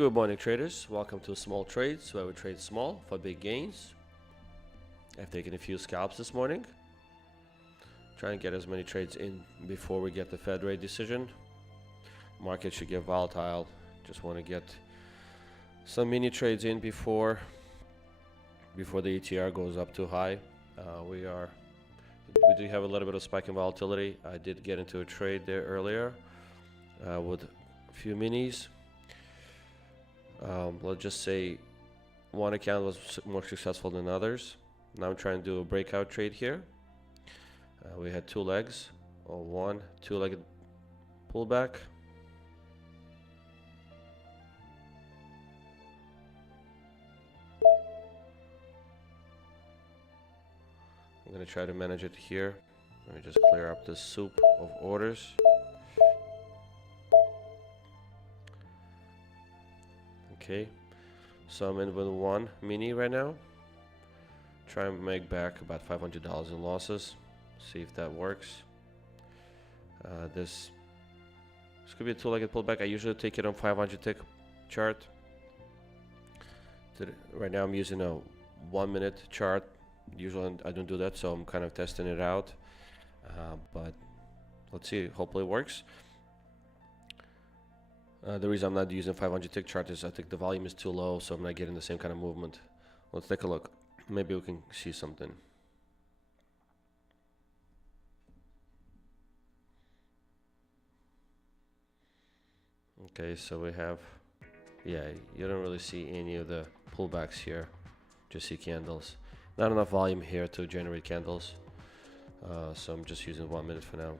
Good morning, traders. Welcome to Small Trades, where we trade small for big gains. I've taken a few scalps this morning. Trying to get as many trades in before we get the Fed rate decision. Market should get volatile. Just want to get some mini trades in before the ETR goes up too high. We do have a little bit of spike in volatility. I did get into a trade there earlier with a few minis. Let's just say one account was more successful than others. Now I'm trying to do a breakout trade here. We had two legs, or one two-legged pullback. I'm going to try to manage it here. Let me just clear up this soup of orders. Okay, so I'm in with one mini right now. Try and make back about $500 in losses. See if that works. This could be a two-legged pullback. I usually take it on 500 tick chart. Right now I'm using a 1 minute chart. Usually I don't do that, so I'm kind of testing it out. But let's see, hopefully it works. The reason I'm not using 500 tick chart is I think the volume is too low, so I'm not getting the same kind of movement. Let's take a look. Maybe we can see something. Okay, so we have, yeah, you don't really see any of the pullbacks here. Just see candles. Not enough volume here to generate candles. So I'm just using 1 minute for now.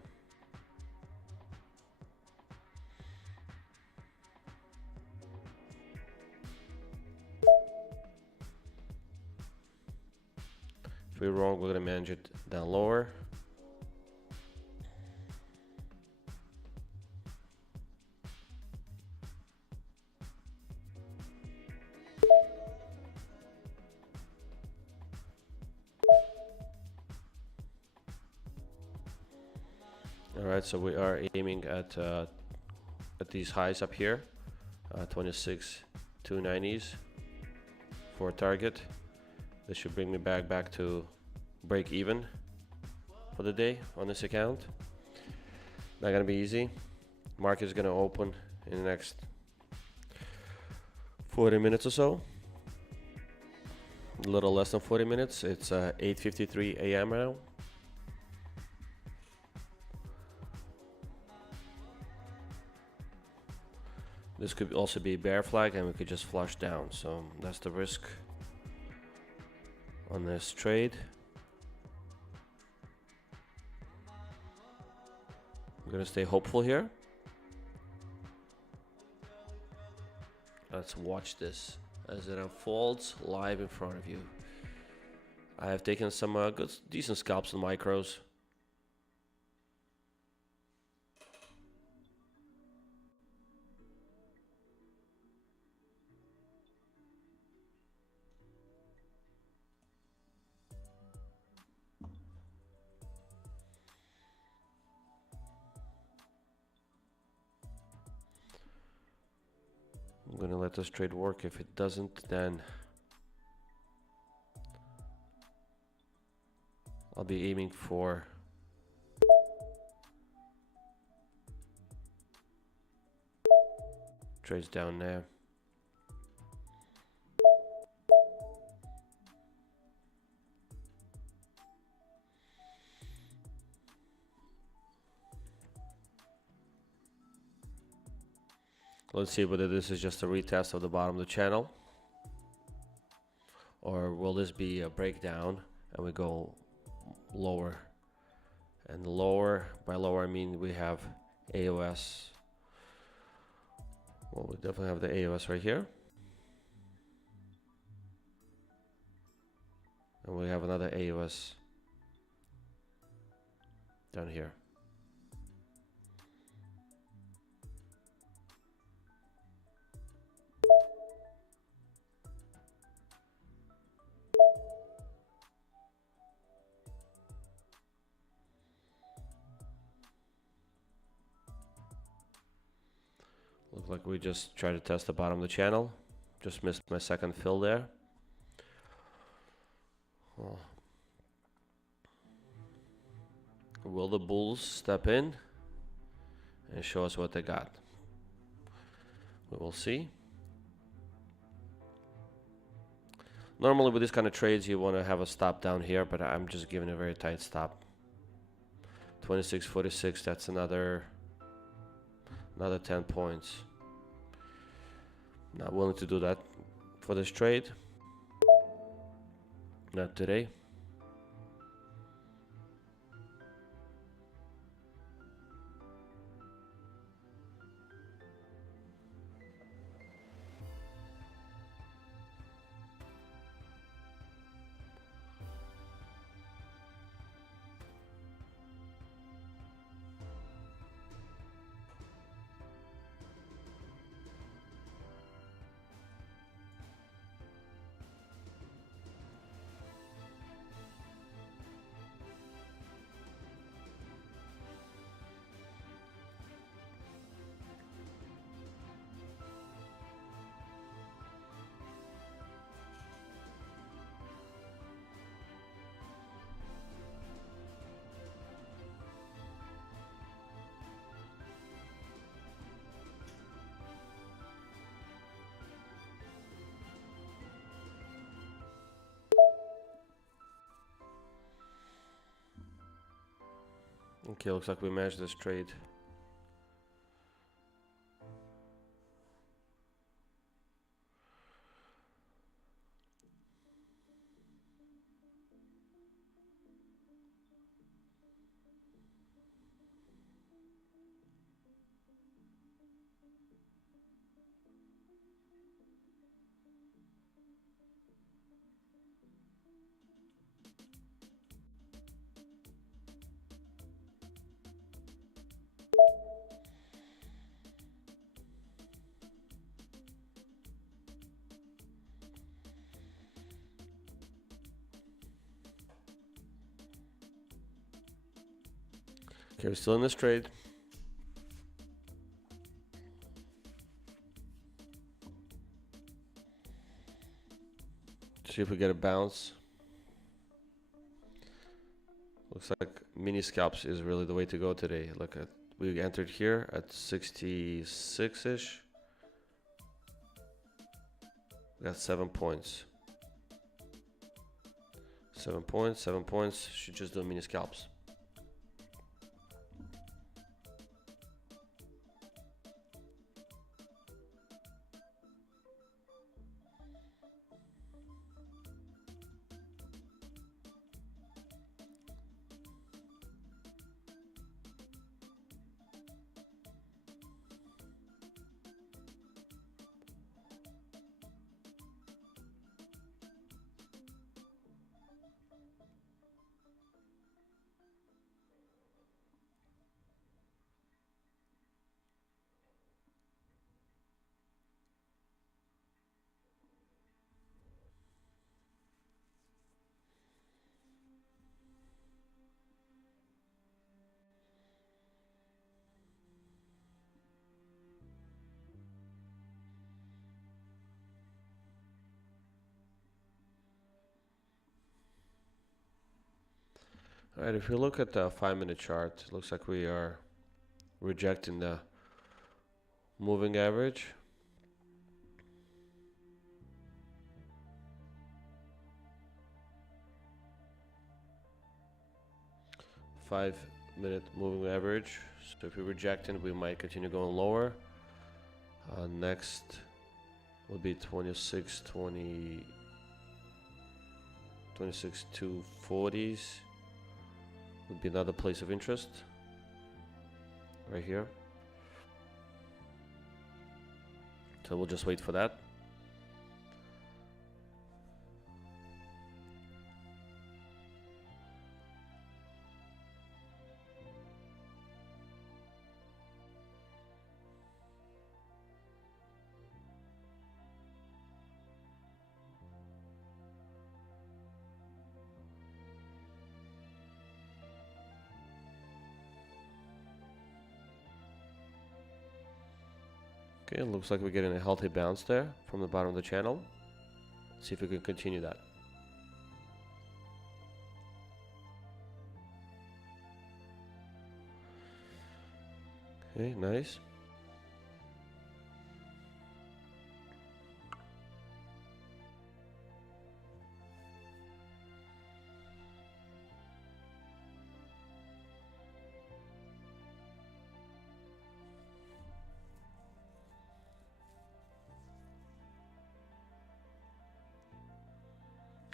If we're wrong, we're gonna manage it down lower. All right, so we are aiming at these highs up here, 26,290s for a target. This should bring me back to break even for the day on this account. Not gonna be easy. Market is gonna open in the next 40 minutes or so. A little less than 40 minutes. It's 8:53 a.m. now. This could also be a bear flag and we could just flush down. So that's the risk on this trade. I'm gonna stay hopeful here. Let's watch this as it unfolds live in front of you. I have taken some decent scalps and micros. I'm gonna let this trade work. If it doesn't, then I'll be aiming for trades down there. Let's see whether this is just a retest of the bottom of the channel, or will this be a breakdown and we go lower. And lower, by lower I mean we have AOS. Well, we definitely have the AOS right here, and we have another AOS down here. Looks like we just tried to test the bottom of the channel. Just missed my second fill there. Oh. Will the bulls step in and show us what they got? We will see. Normally with these kind of trades you want to have a stop down here, but I'm just giving a very tight stop. 26.46, that's another 10 points. Not willing to do that for this trade. Not today. Okay, looks like we managed this trade. Okay, we're still in this trade. See if we get a bounce. Looks like mini scalps is really the way to go today. Look at, we entered here at 66-ish. We got 7 points. 7 points, 7 points. Should just do mini scalps. All right, if we look at the 5-minute chart, it looks like we are rejecting the moving average. Five-minute moving average. So if we reject it, we might continue going lower. Next would be 26.240s. Would be another place of interest right here. So we'll just wait for that. Okay, looks like we're getting a healthy bounce there from the bottom of the channel. Let's see if we can continue that. Okay, nice.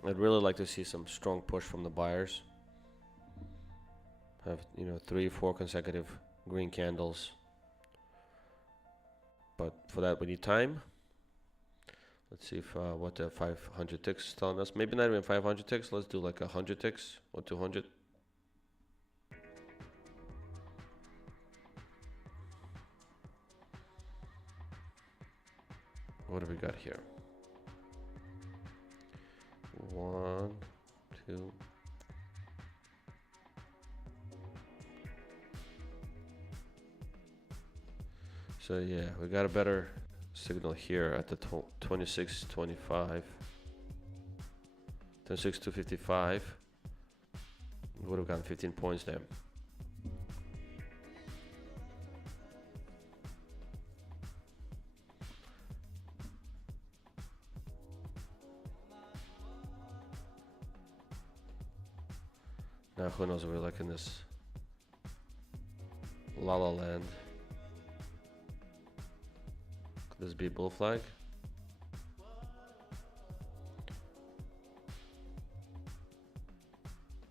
I'd really like to see some strong push from the buyers. Have, 3-4 consecutive green candles. But for that we need time. Let's see if what the 500 ticks is telling us. Maybe not even 500 ticks. Let's do like 100 ticks or 200. What do we got here? 1, 2. So yeah, we got a better signal here at the 26.25, 26.255. Would have gotten 15 points there. Now who knows if we're like in this la la land. Could this be a bull flag?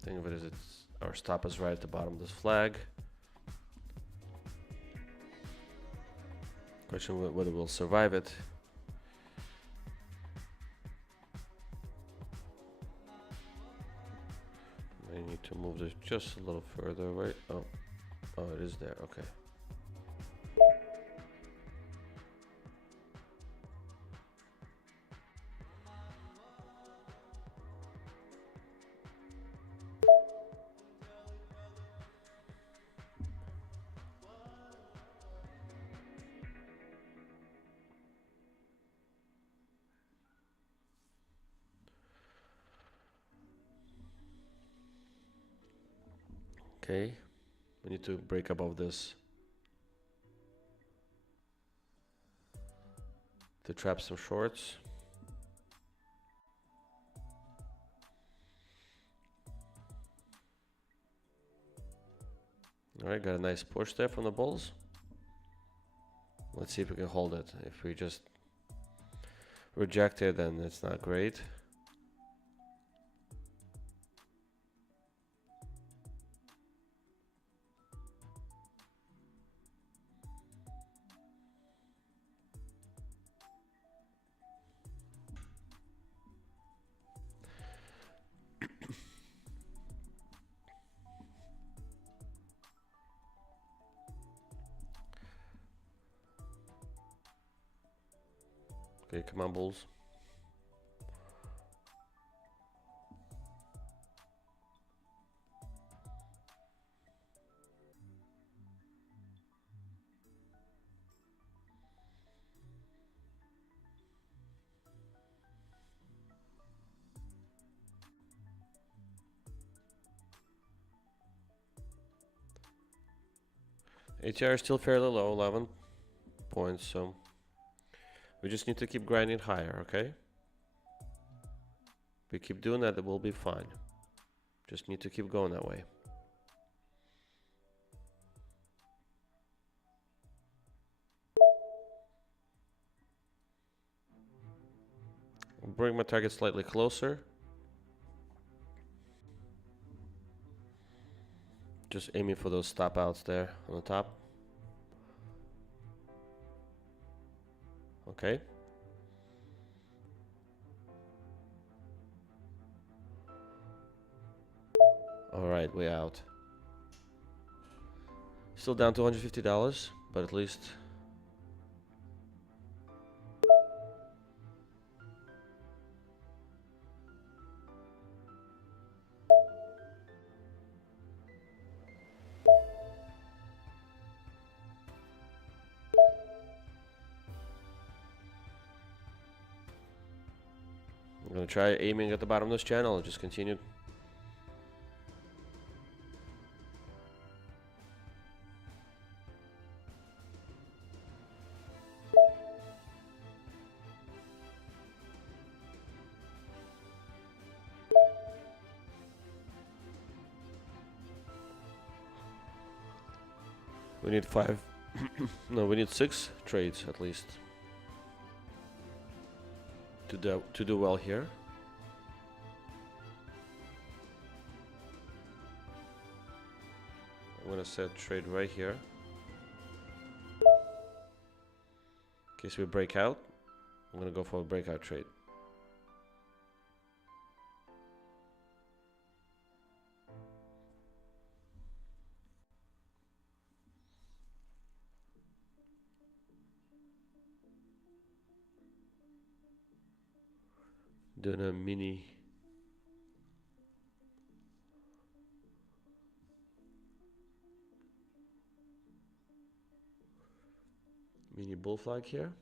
Think of it as our stop is right at the bottom of this flag. Question whether we'll survive it. I need to move this just a little further, right? Oh, it is there. Okay. Okay, we need to break above this to trap some shorts. All right, got a nice push there from the bulls. Let's see if we can hold it. If we just reject it, then it's not great. Okay, come on, bulls. ATR is still fairly low, 11 points, so we just need to keep grinding higher, okay? If we keep doing that, it will be fine. Just need to keep going that way. I'll bring my target slightly closer. Just aiming for those stop outs there on the top. Okay. All right, way out. Still down to $150, but at least gonna try aiming at the bottom of this channel and just continue. We need 5. No, we need 6 trades at least to do well here. I'm gonna set trade right here. In case we break out, I'm gonna go for a breakout trade. Doing a mini bull flag here.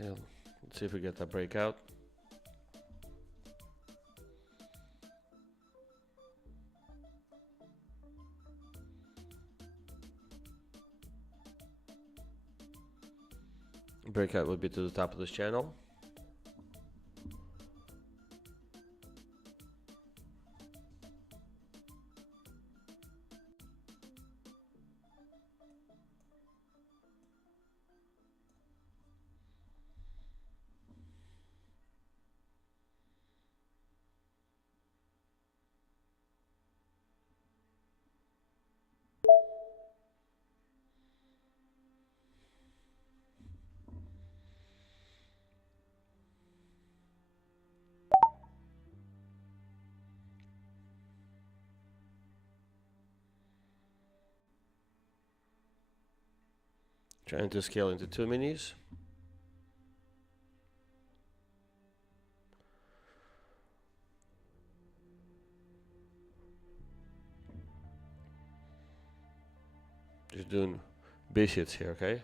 Okay, let's see if we get that breakout. Breakout would be to the top of this channel. Trying to scale into 2 minis. Just doing base hits here, okay?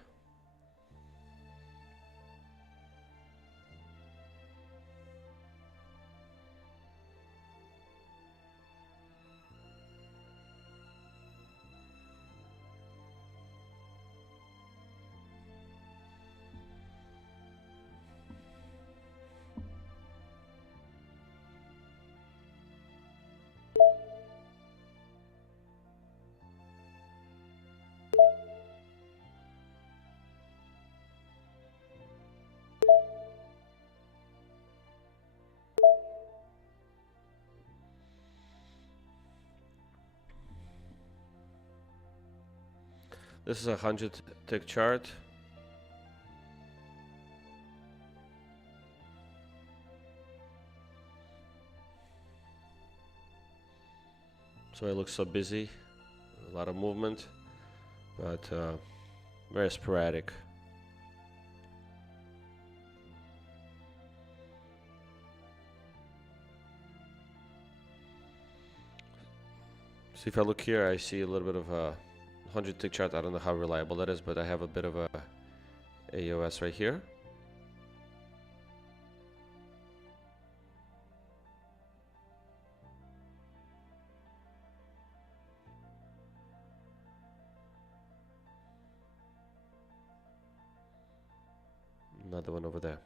This is a 100-tick chart. So it looks so busy, a lot of movement, but very sporadic. See, if I look here, I see a little bit of a 100-tick chart. I don't know how reliable that is, but I have a bit of a AOS right here. Another one over there.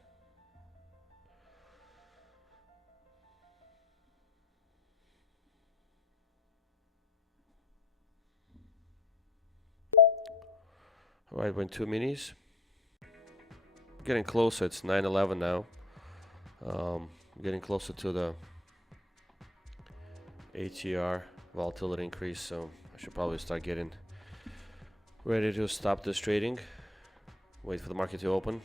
All right, went 2 minis. Getting closer. It's 9:11 now. Getting closer to the ATR volatility increase, so I should probably start getting ready to stop this trading. Wait for the market to open.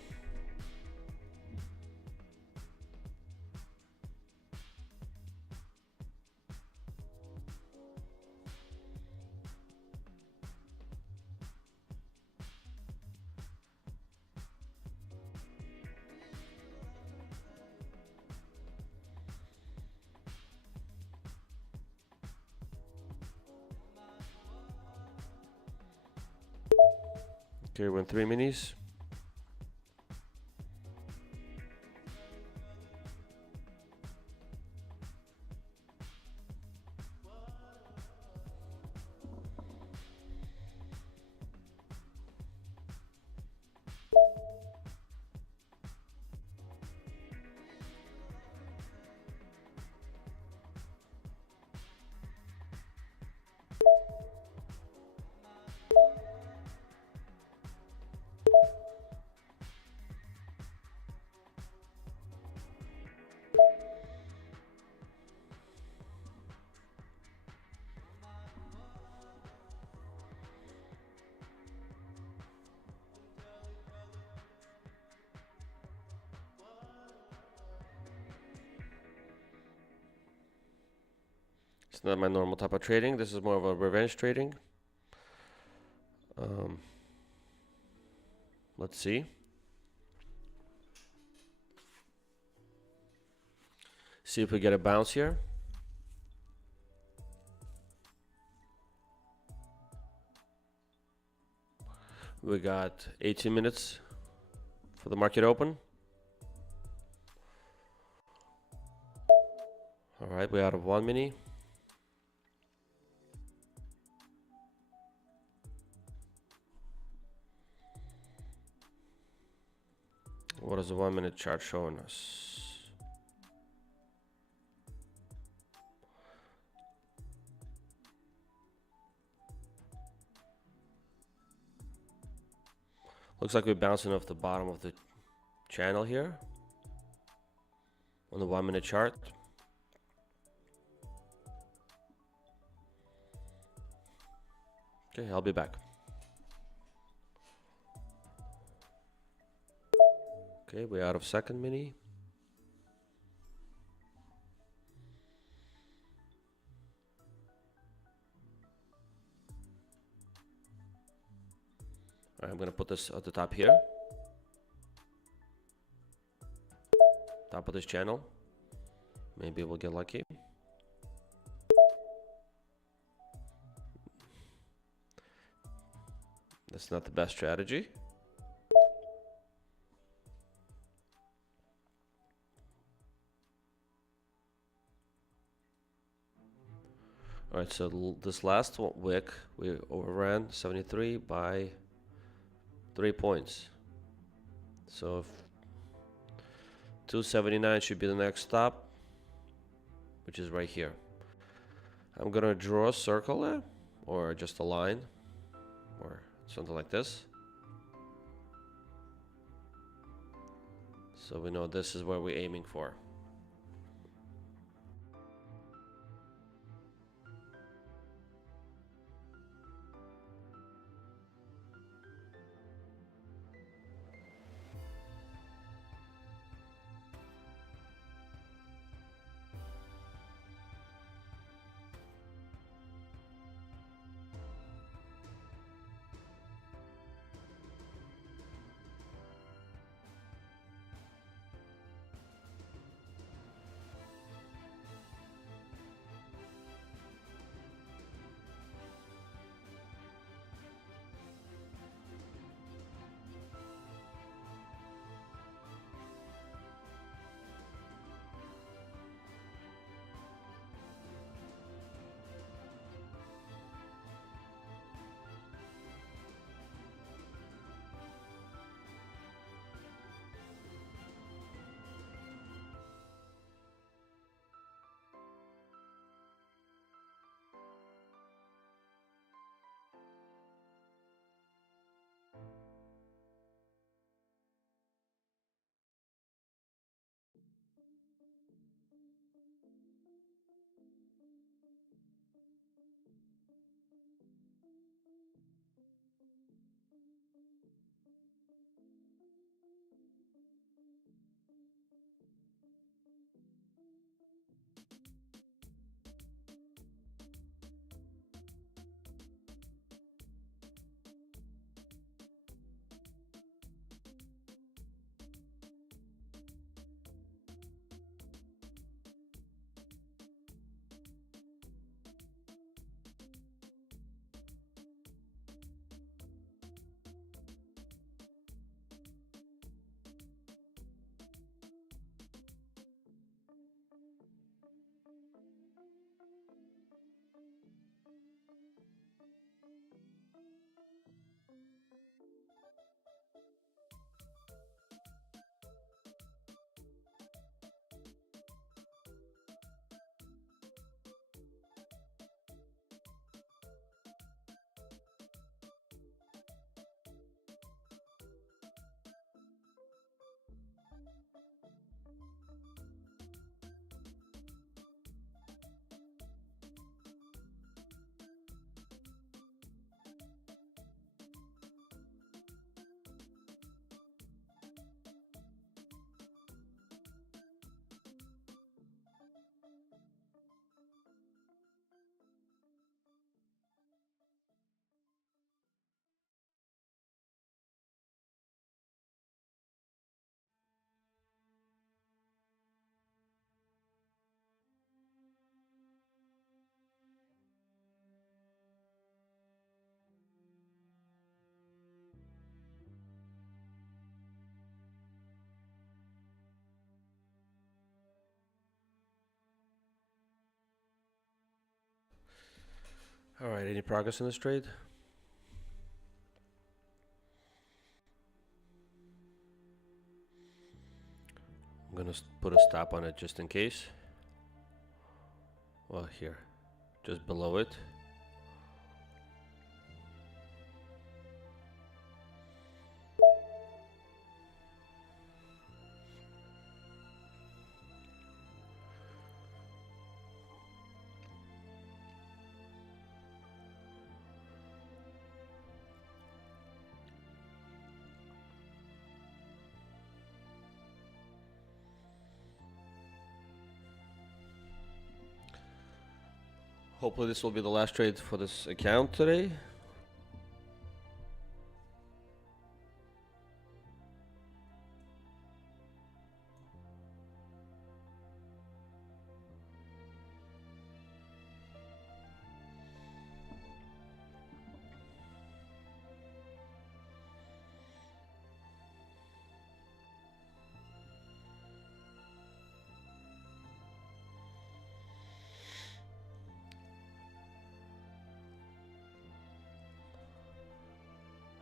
Okay, we're in 3 minis. It's not my normal type of trading. This is more of a revenge trading. Let's see. See if we get a bounce here. We got 18 minutes for the market open. All right, we're out of 1 mini. What is the 1 minute chart showing us? Looks like we're bouncing off the bottom of the channel here on the 1 minute chart. Okay, I'll be back. Okay, we're out of second mini. All right, I'm gonna put this at the top here. Top of this channel. Maybe we'll get lucky. That's not the best strategy. All right, so this last wick, we overran 73 by 3 points. So 279 should be the next stop, which is right here. I'm gonna draw a circle there, or just a line, or something like this. So we know this is where we're aiming for. All right, any progress in this trade? I'm gonna put a stop on it just in case. Well, here, just below it. Hopefully this will be the last trade for this account today.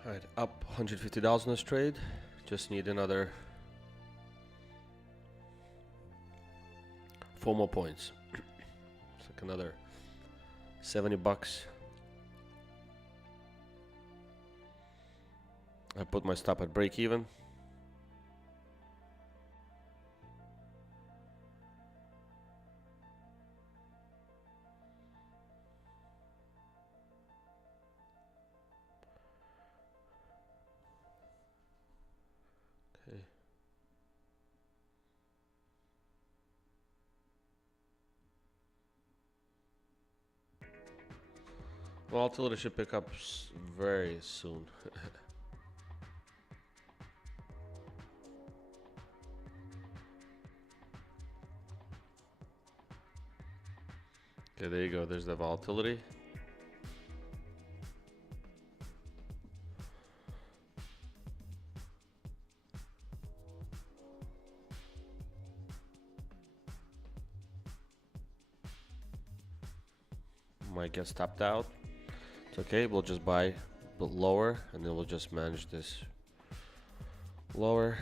All right, up $150 in this trade. Just need another 4 more points. It's like another 70 bucks. I put my stop at break even. Okay. Volatility should pick up very soon. Okay, there you go. There's the volatility. Might get stopped out. It's okay. We'll just buy lower, and then we'll just manage this lower.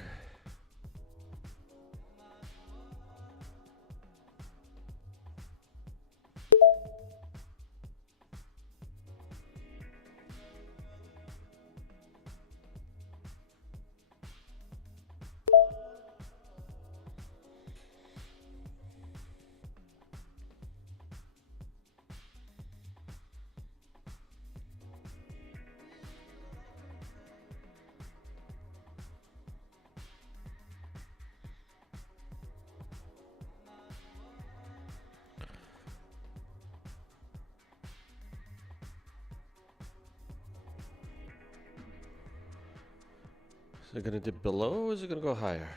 Is it gonna dip below, or is it gonna go higher?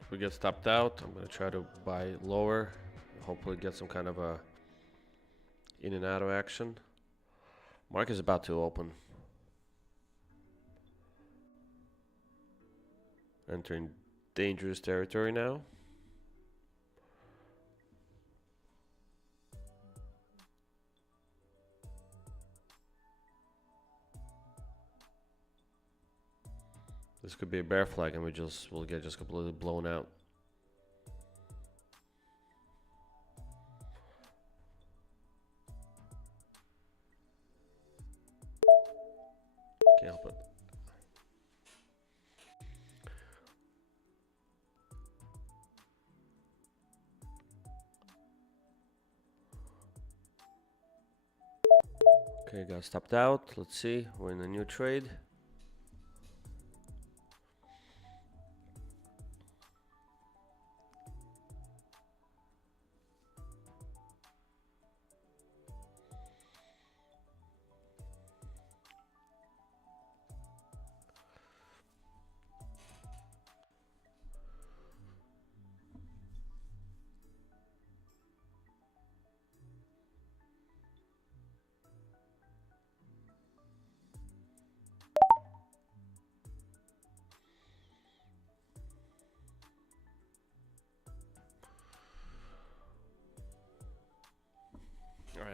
If we get stopped out, I'm gonna try to buy lower. Hopefully get some kind of a in and out of action. Market is about to open. Entering dangerous territory now. This could be a bear flag, and we'll get just completely blown out. Can't help it. Okay, got stopped out. Let's see. We're in a new trade.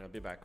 I'll be back.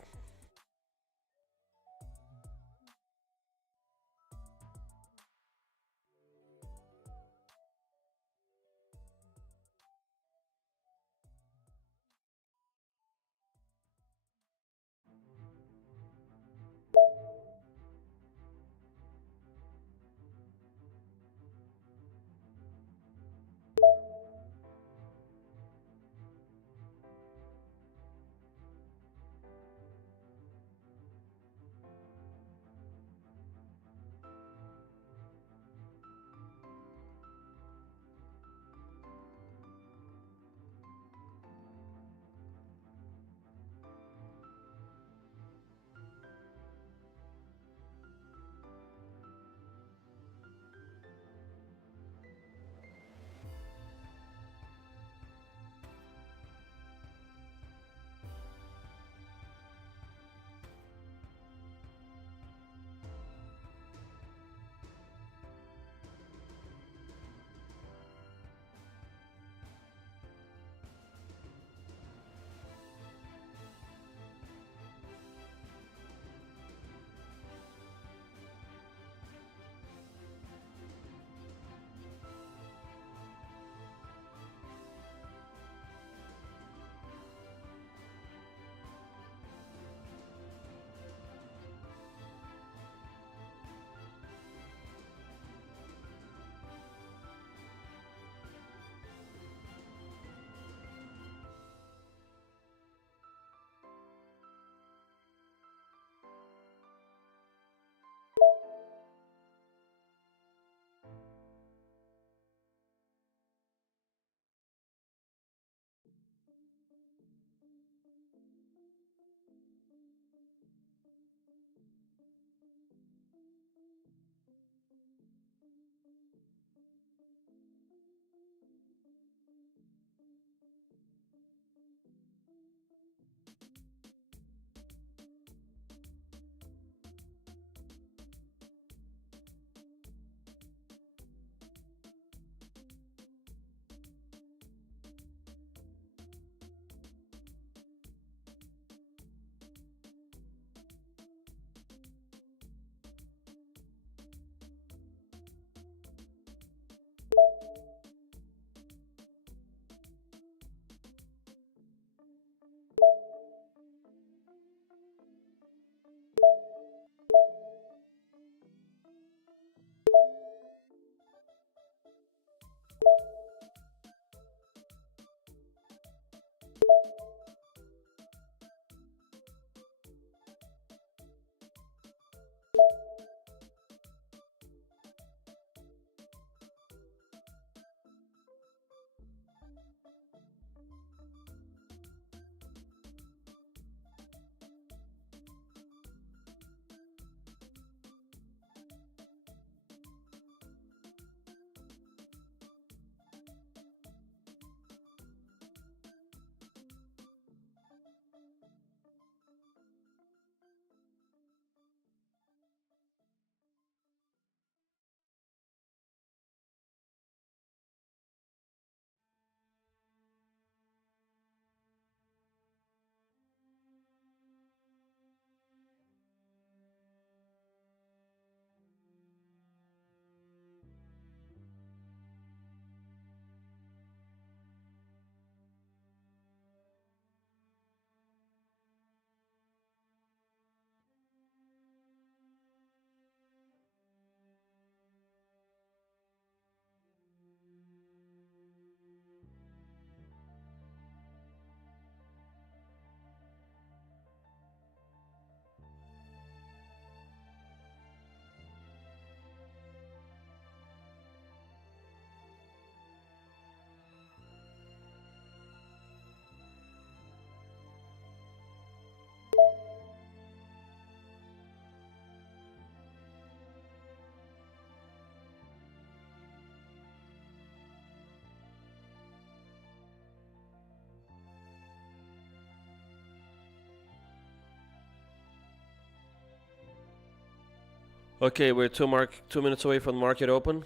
Okay, we're 2 minutes away from the market open.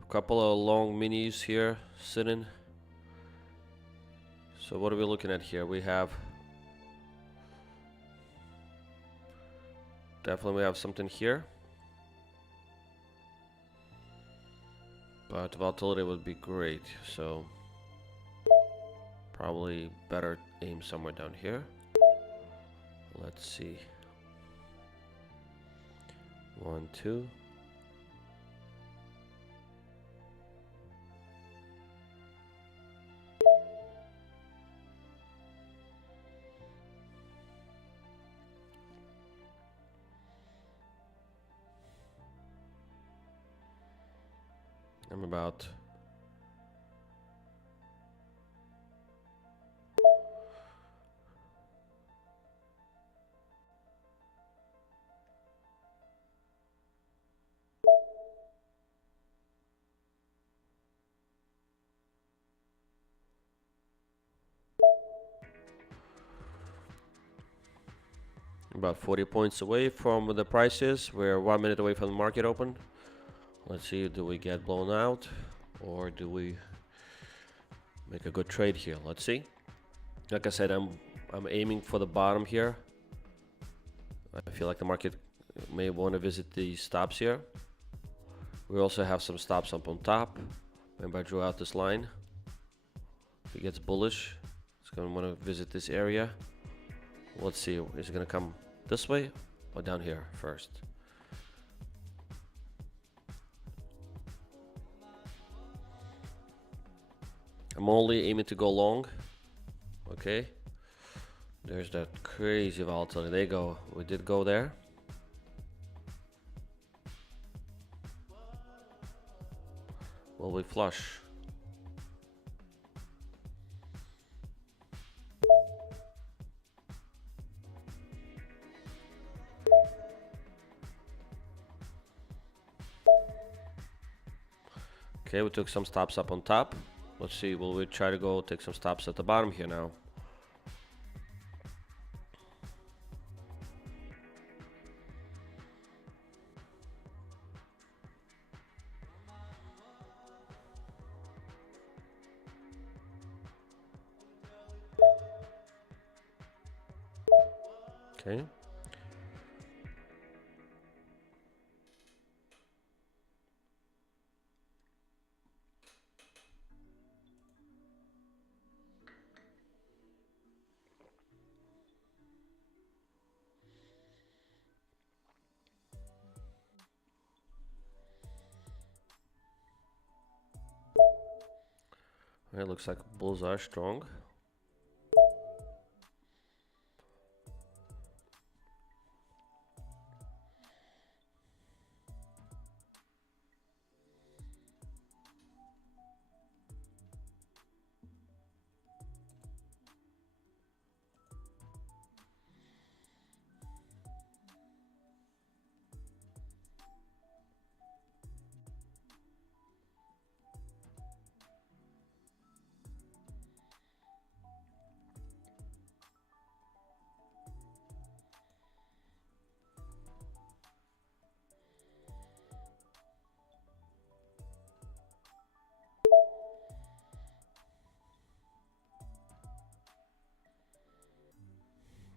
A couple of long minis here sitting. So what are we looking at here? We have definitely we have something here, but volatility would be great, so probably better aim somewhere down here. Let's see. 1, 2. I'm about about 40 points away from the prices. We're 1 minute away from the market open. Let's see, do we get blown out or do we make a good trade here? Let's see. Like I said, I'm aiming for the bottom here. I feel like the market may want to visit these stops here. We also have some stops up on top. Remember, I drew out this line. If it gets bullish, it's going to want to visit this area. Let's see, is it going to come this way or down here first? I'm only aiming to go long. Okay. There's that crazy volatility. There you go. We did go there. Will we flush? Okay, we took some stops up on top. Let's see, will we try to go take some stops at the bottom here now? Okay. It looks like bulls are strong.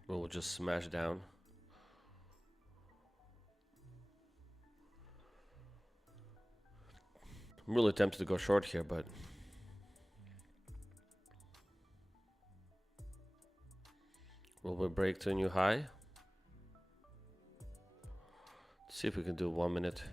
We'll just smash down. I'm really tempted to go short here, but will we break to a new high? Let's see if we can do 1 minute.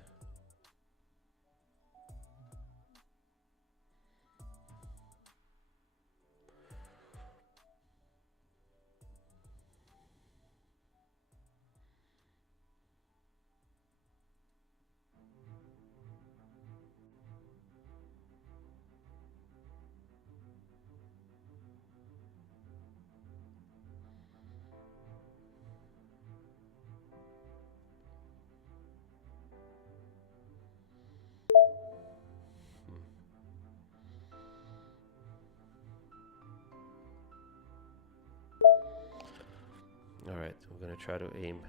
Alright, we're gonna try to aim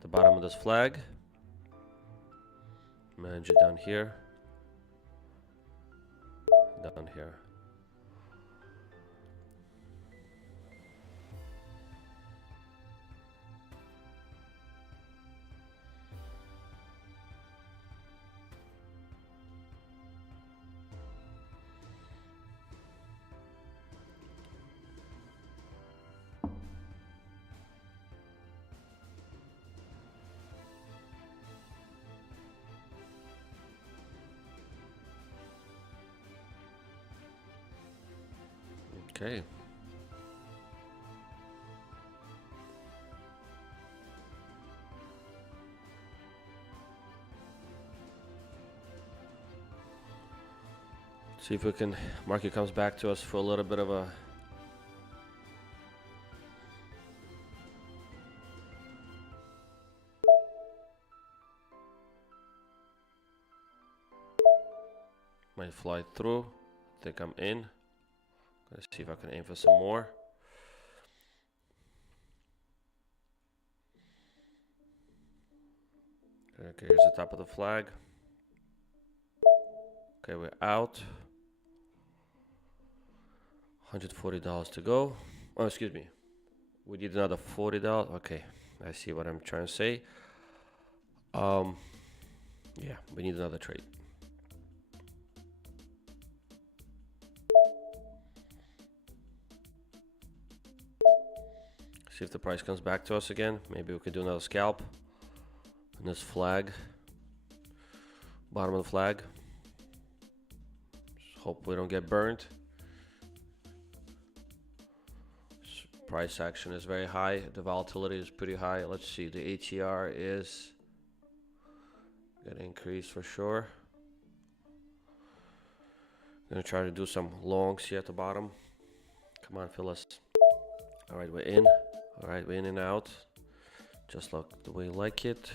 the bottom of this flag. Manage it down here. Down here. Okay. See if we can, market comes back to us for a little bit of a might fly through. I think I'm in. Let's see if I can aim for some more. Okay, here's the top of the flag. Okay, we're out. $140 to go. Oh, excuse me. We need another $40. Okay, I see what I'm trying to say. Yeah, we need another trade. See if the price comes back to us again. Maybe we could do another scalp on this flag. Bottom of the flag. Just hope we don't get burned. Price action is very high. The volatility is pretty high. Let's see. The ATR is gonna increase for sure. Gonna try to do some longs here at the bottom. Come on, Phyllis. All right, we're in. All right, we're in and out. Just like the way you like it.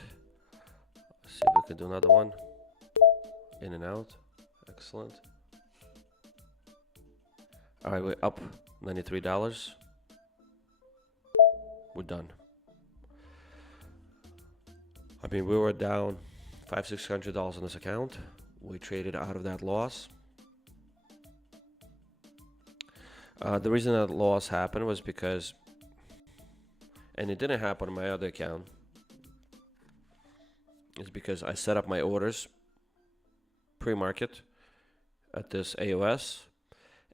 Let's see if we can do another one. In and out. Excellent. All right, we're up $93. We're done. I mean, we were down $500–600 on this account. We traded out of that loss. The reason that loss happened was because, and it didn't happen on my other account, is because I set up my orders pre-market at this AOS,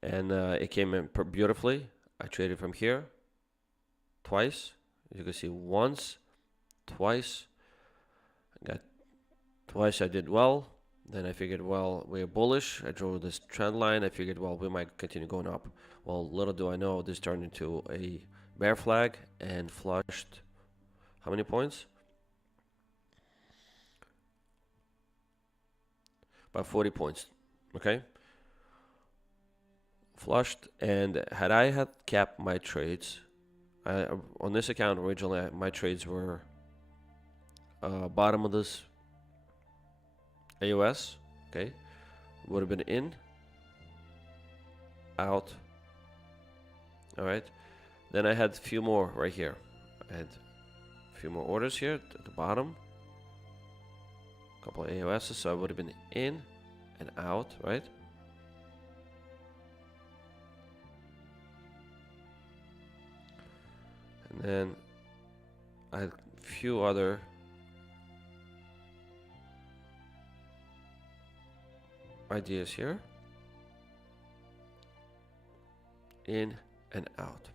and it came in beautifully. I traded from here twice. As you can see, once, twice. I got twice I did well. Then I figured, well, we're bullish. I drew this trend line. I figured, well, we might continue going up. Well, little do I know, this turned into a bear flag and flushed how many points? About 40 points. Okay. Flushed, and had I had capped my trades, on this account originally my trades were bottom of this AOS, okay, would have been in, out. All right, then I had a few more right here. I had a few more orders here at the bottom, a couple of AOSs, so I would have been in and out, right? And then I had a few other ideas here. In and out.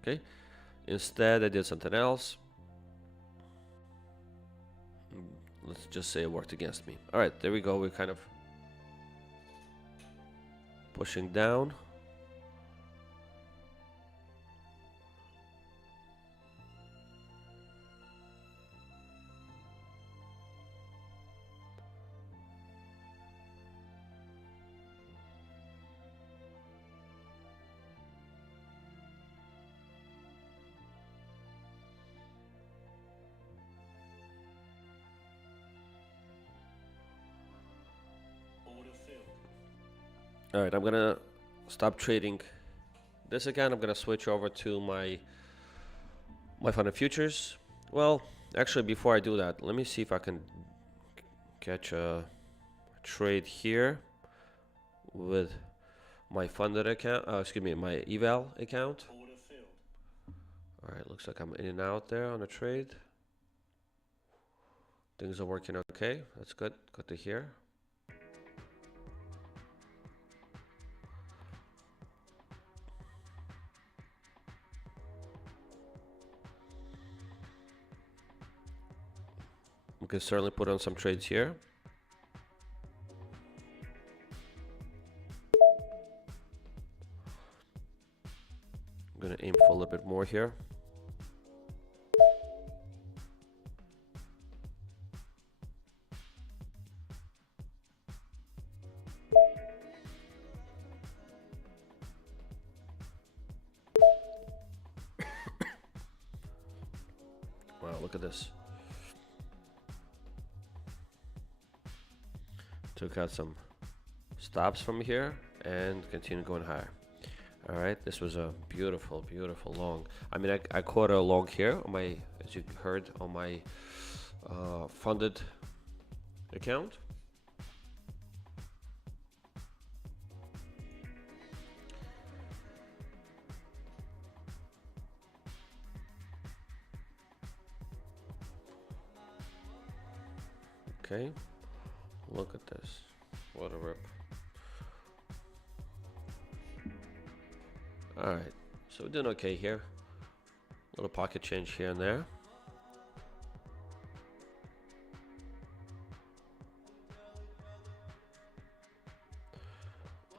Okay. Instead, I did something else. Let's just say it worked against me. All right, there we go. We're kind of pushing down. All right, I'm gonna stop trading this account. I'm gonna switch over to my fund of futures. Well, actually, before I do that, let me see if I can catch a trade here with my funded account. Excuse me, my eval account. All right, looks like I'm in and out there on a trade. Things are working okay. That's good. Good to hear. We can certainly put on some trades here. gonna aim for a little bit more here. Wow, look at this. Took out some stops from here and continue going higher. All right, this was a beautiful, beautiful long. I mean, I caught a long here on my, as you heard, on my funded account. Okay, look at this. What a rip. All right, so we're doing okay here. Little pocket change here and there.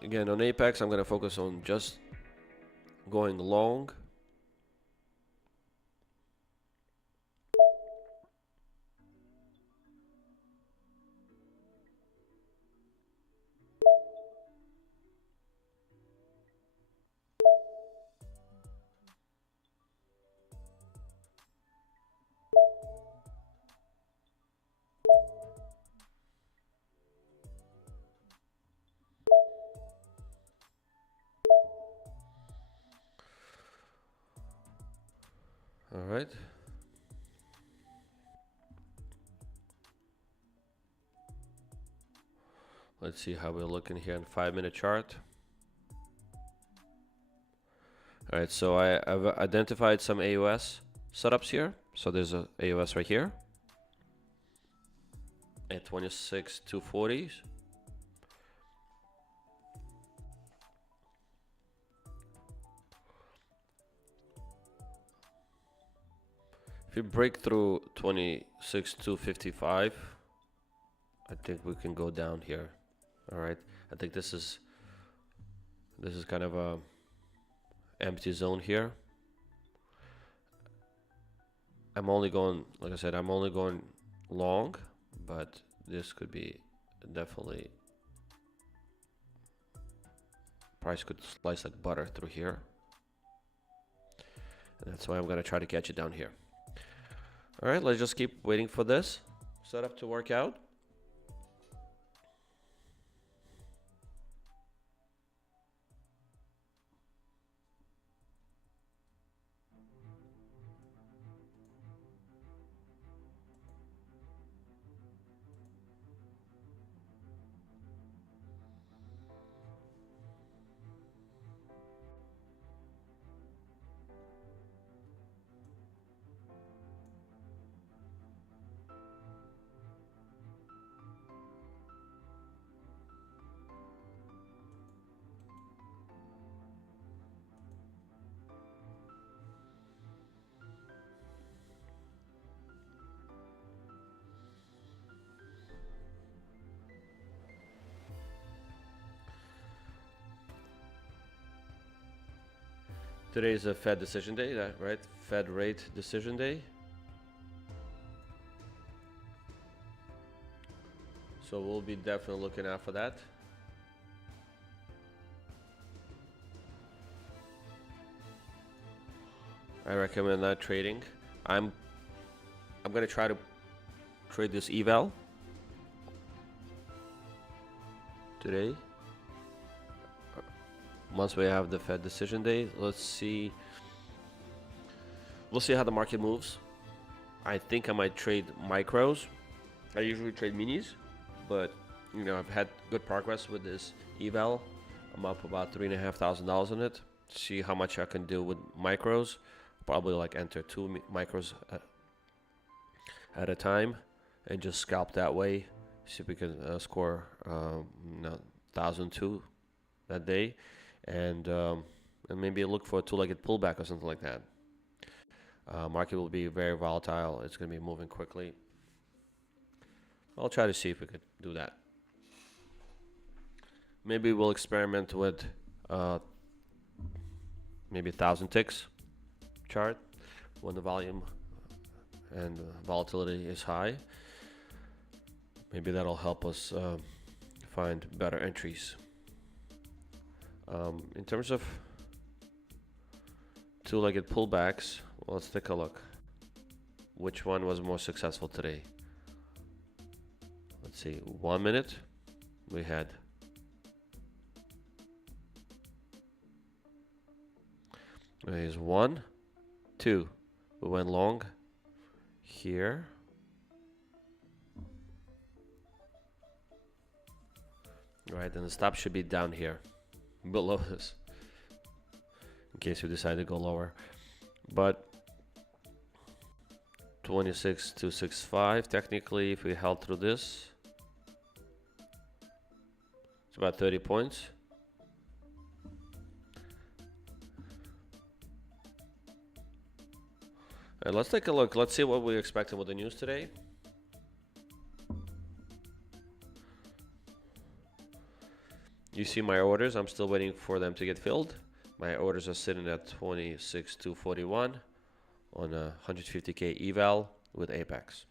Again, on Apex, I'm going to focus on just going long. All right. Let's see how we're looking here on 5-minute chart. All right, so I've identified some AUS setups here. So there's a AUS right here at 26,240s. If you break through 26,255, I think we can go down here. All right, I think this is kind of a empty zone here. I'm only going, like I said, I'm only going long, but this could be definitely, price could slice like butter through here. And that's why I'm gonna try to catch it down here. All right, let's just keep waiting for this setup to work out. Today is a Fed decision day, right? Fed rate decision day. So we'll be definitely looking out for that. I recommend not trading. I'm gonna try to trade this eval today. Once we have the Fed decision day, let's see. We'll see how the market moves. I think I might trade micros. I usually trade minis, but you know, I've had good progress with this eval. I'm up about $3,500 on it. See how much I can do with micros. Probably like enter 2 micros at a time and just scalp that way. See if we can score 1,002 that day. And maybe look for a two-legged pullback or something like that. Market will be very volatile. It's going to be moving quickly. I'll try to see if we could do that. Maybe we'll experiment with maybe 1,000 ticks chart when the volume and volatility is high. Maybe that'll help us find better entries. In terms of two-legged pullbacks, well, let's take a look. Which one was more successful today? Let's see, 1 minute, we had here's 1, 2, we went long here. Right, and the stop should be down here, below this, in case we decide to go lower. But 26,265, technically, if we held through this, it's about 30 points. And let's take a look. Let's see what we're expecting with the news today. You see my orders. I'm still waiting for them to get filled. My orders are sitting at 26,241 on a 150K eval with Apex.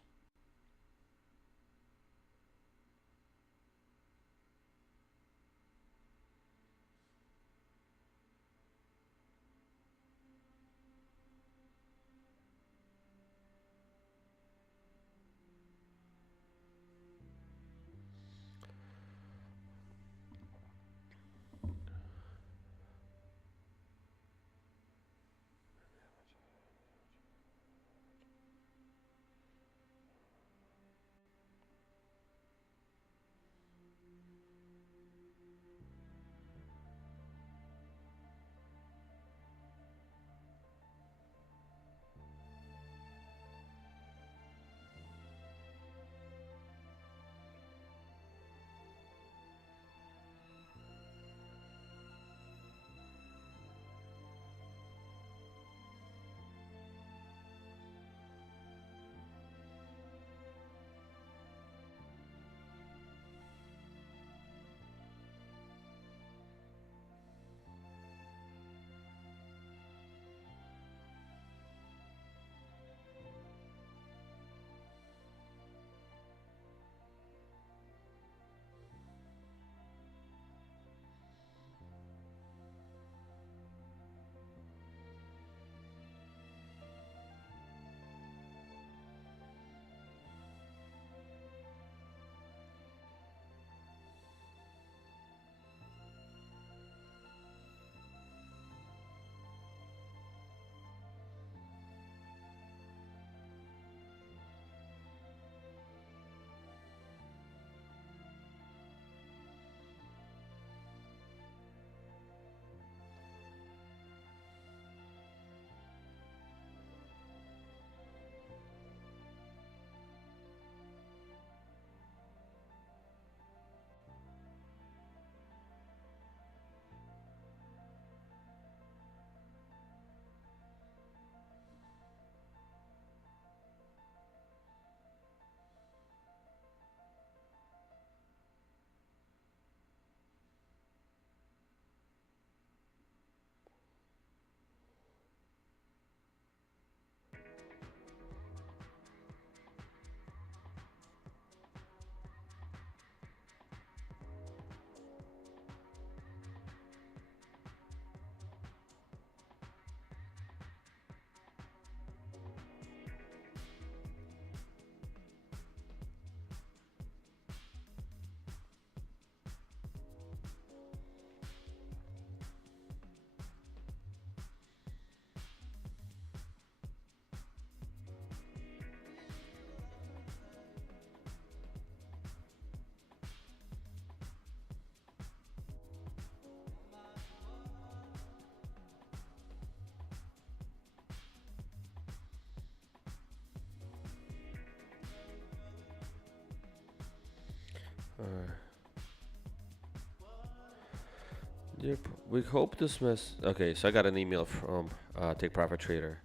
We hope this okay, so I got an email from Take Profit Trader.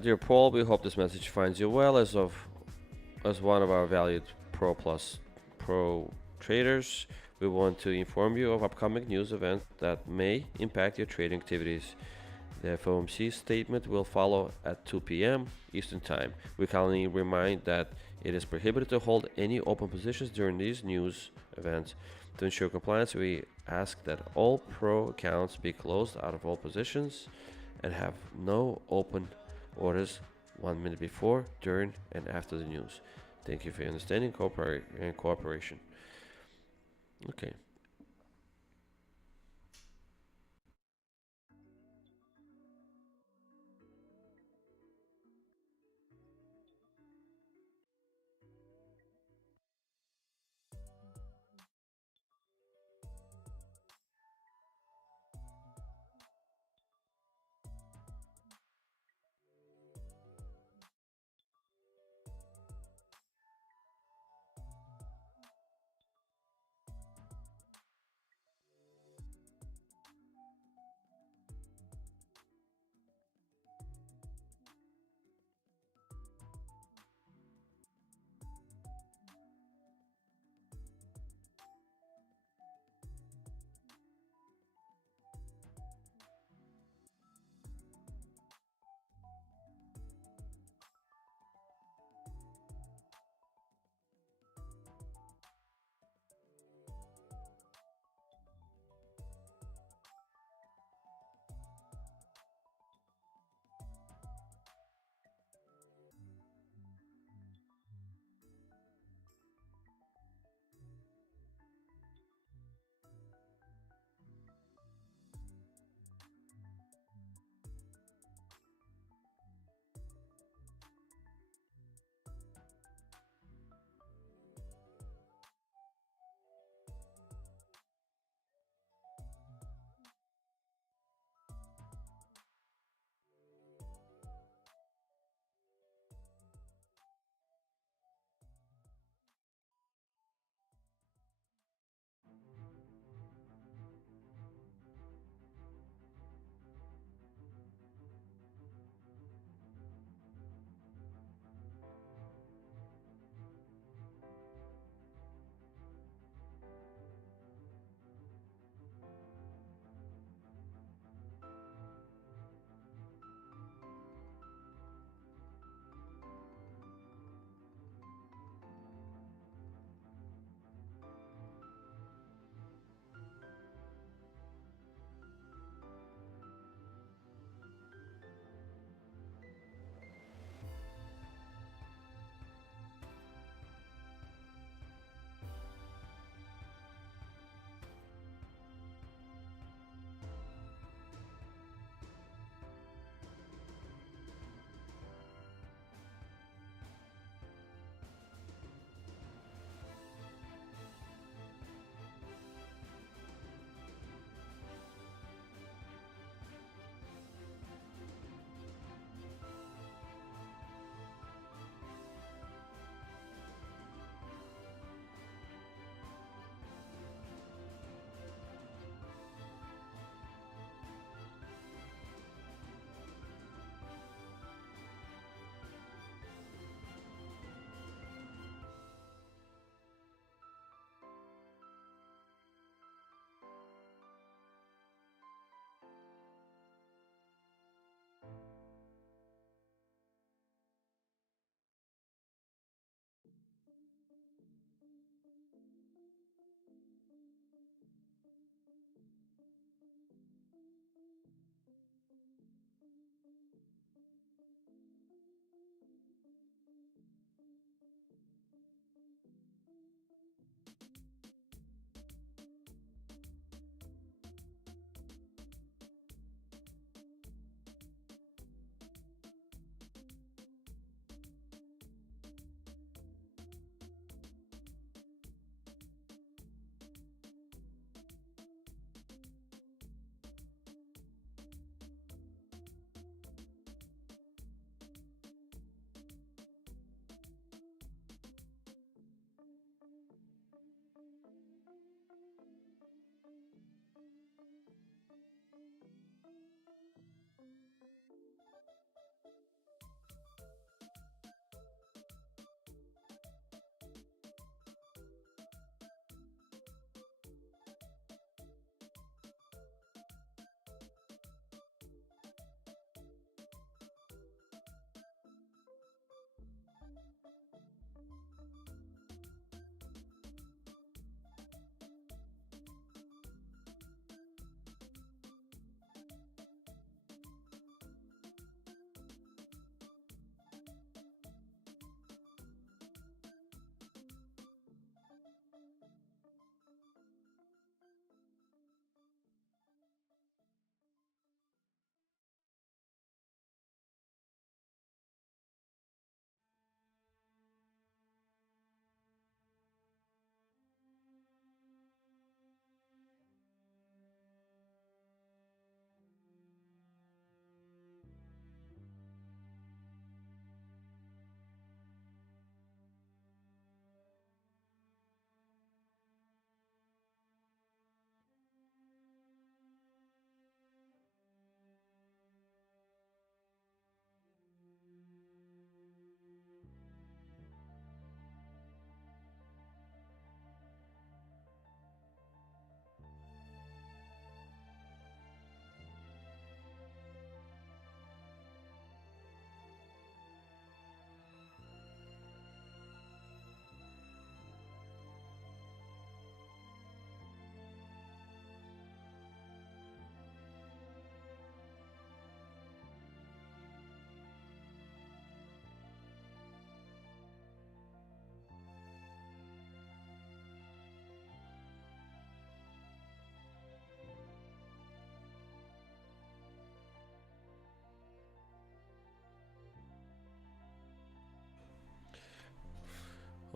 Dear Paul, we hope this message finds you well as one of our valued Pro traders. We want to inform you of upcoming news events that may impact your trading activities The FOMC statement will follow at 2 p.m. Eastern Time. We kindly remind that it is prohibited to hold any open positions during these news events. To ensure compliance, we ask that all pro accounts be closed out of all positions and have no open orders 1 minute before, during, and after the news. Thank you for your understanding and cooperation. Okay.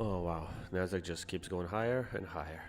Oh wow, Nasdaq just keeps going higher and higher.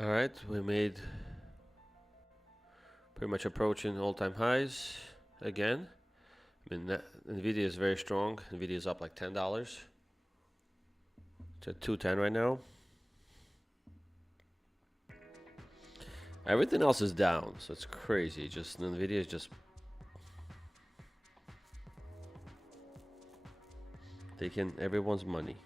All right, we made pretty much approaching all-time highs again. I mean, Nvidia is very strong. Nvidia is up like $10. It's at 210 right now. Everything else is down, so it's crazy. Just Nvidia is just taking everyone's money.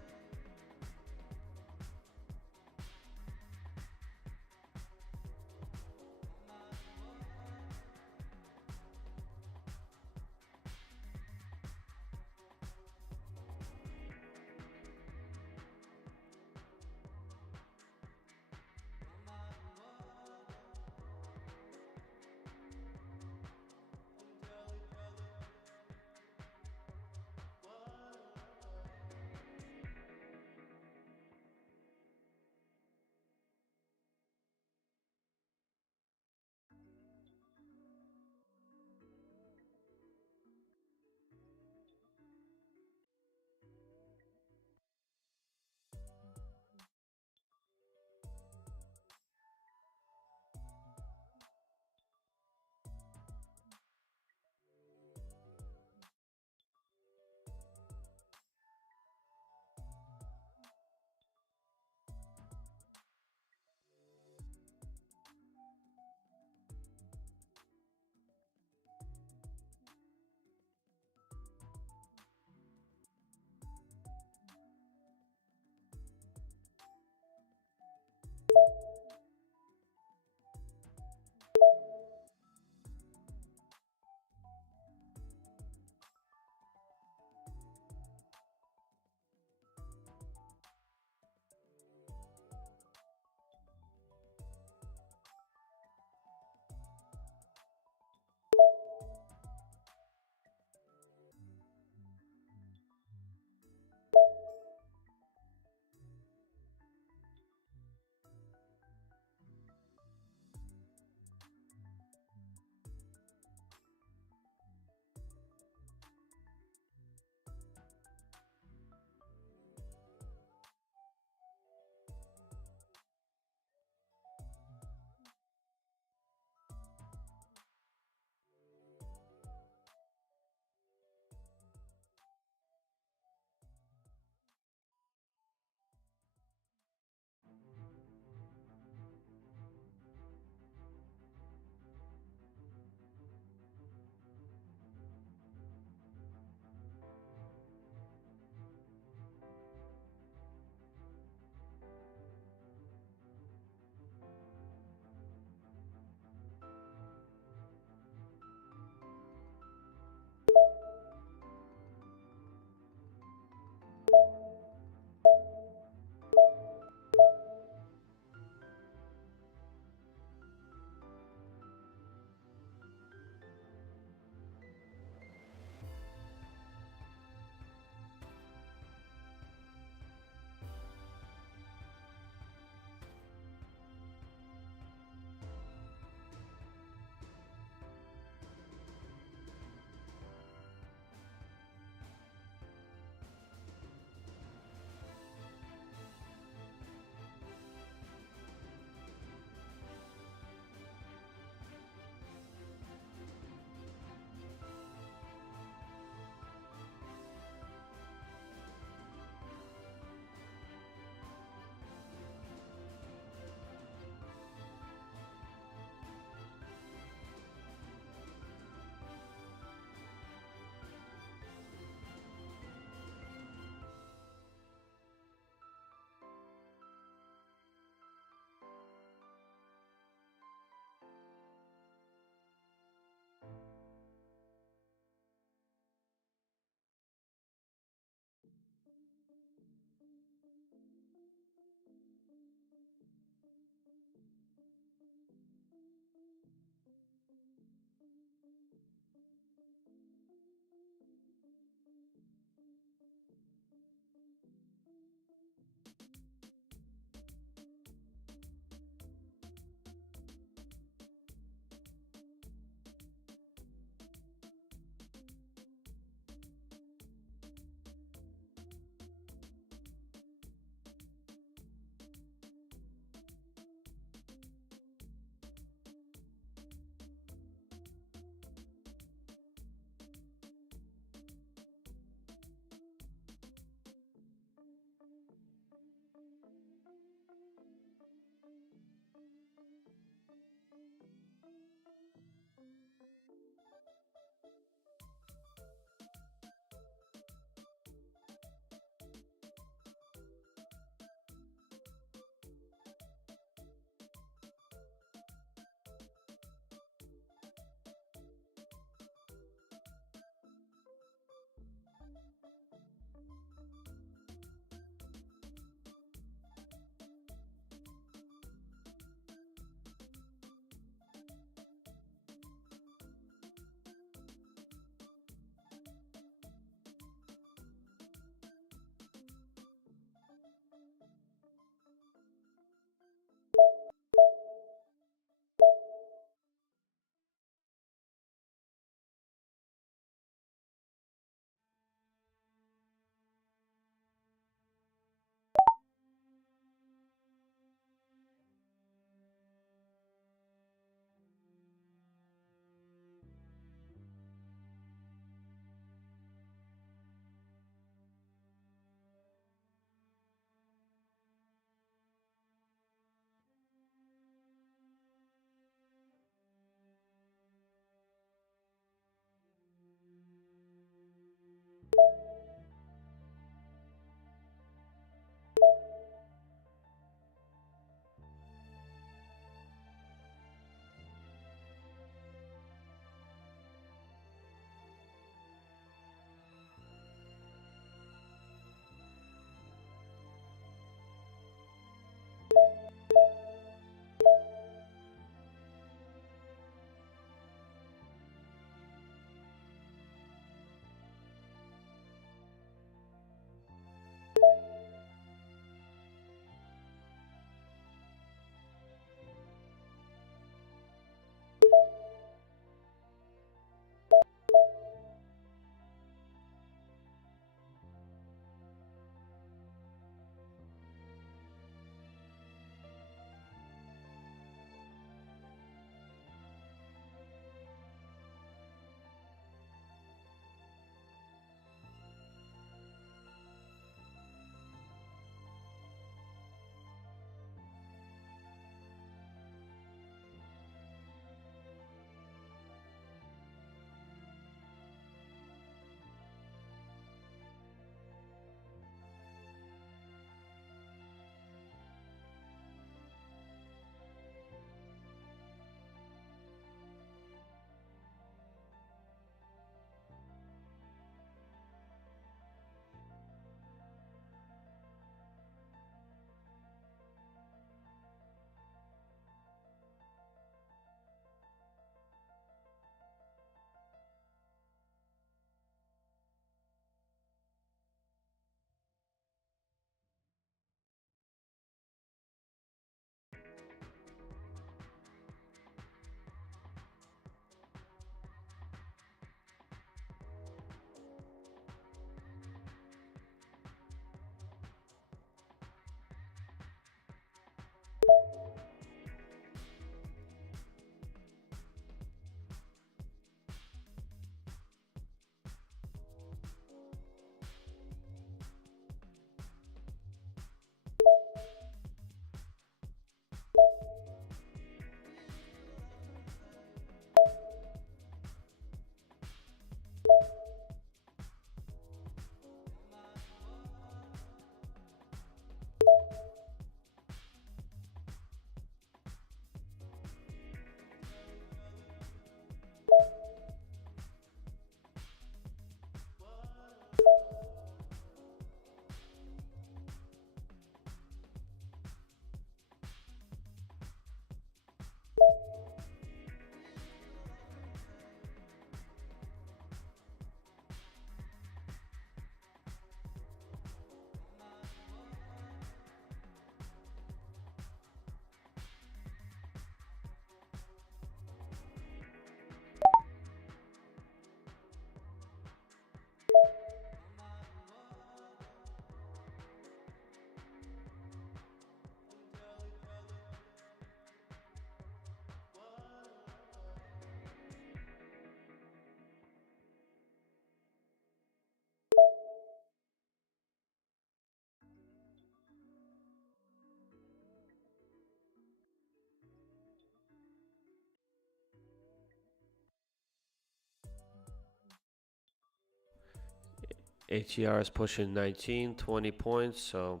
ATR is pushing 19, 20 points, so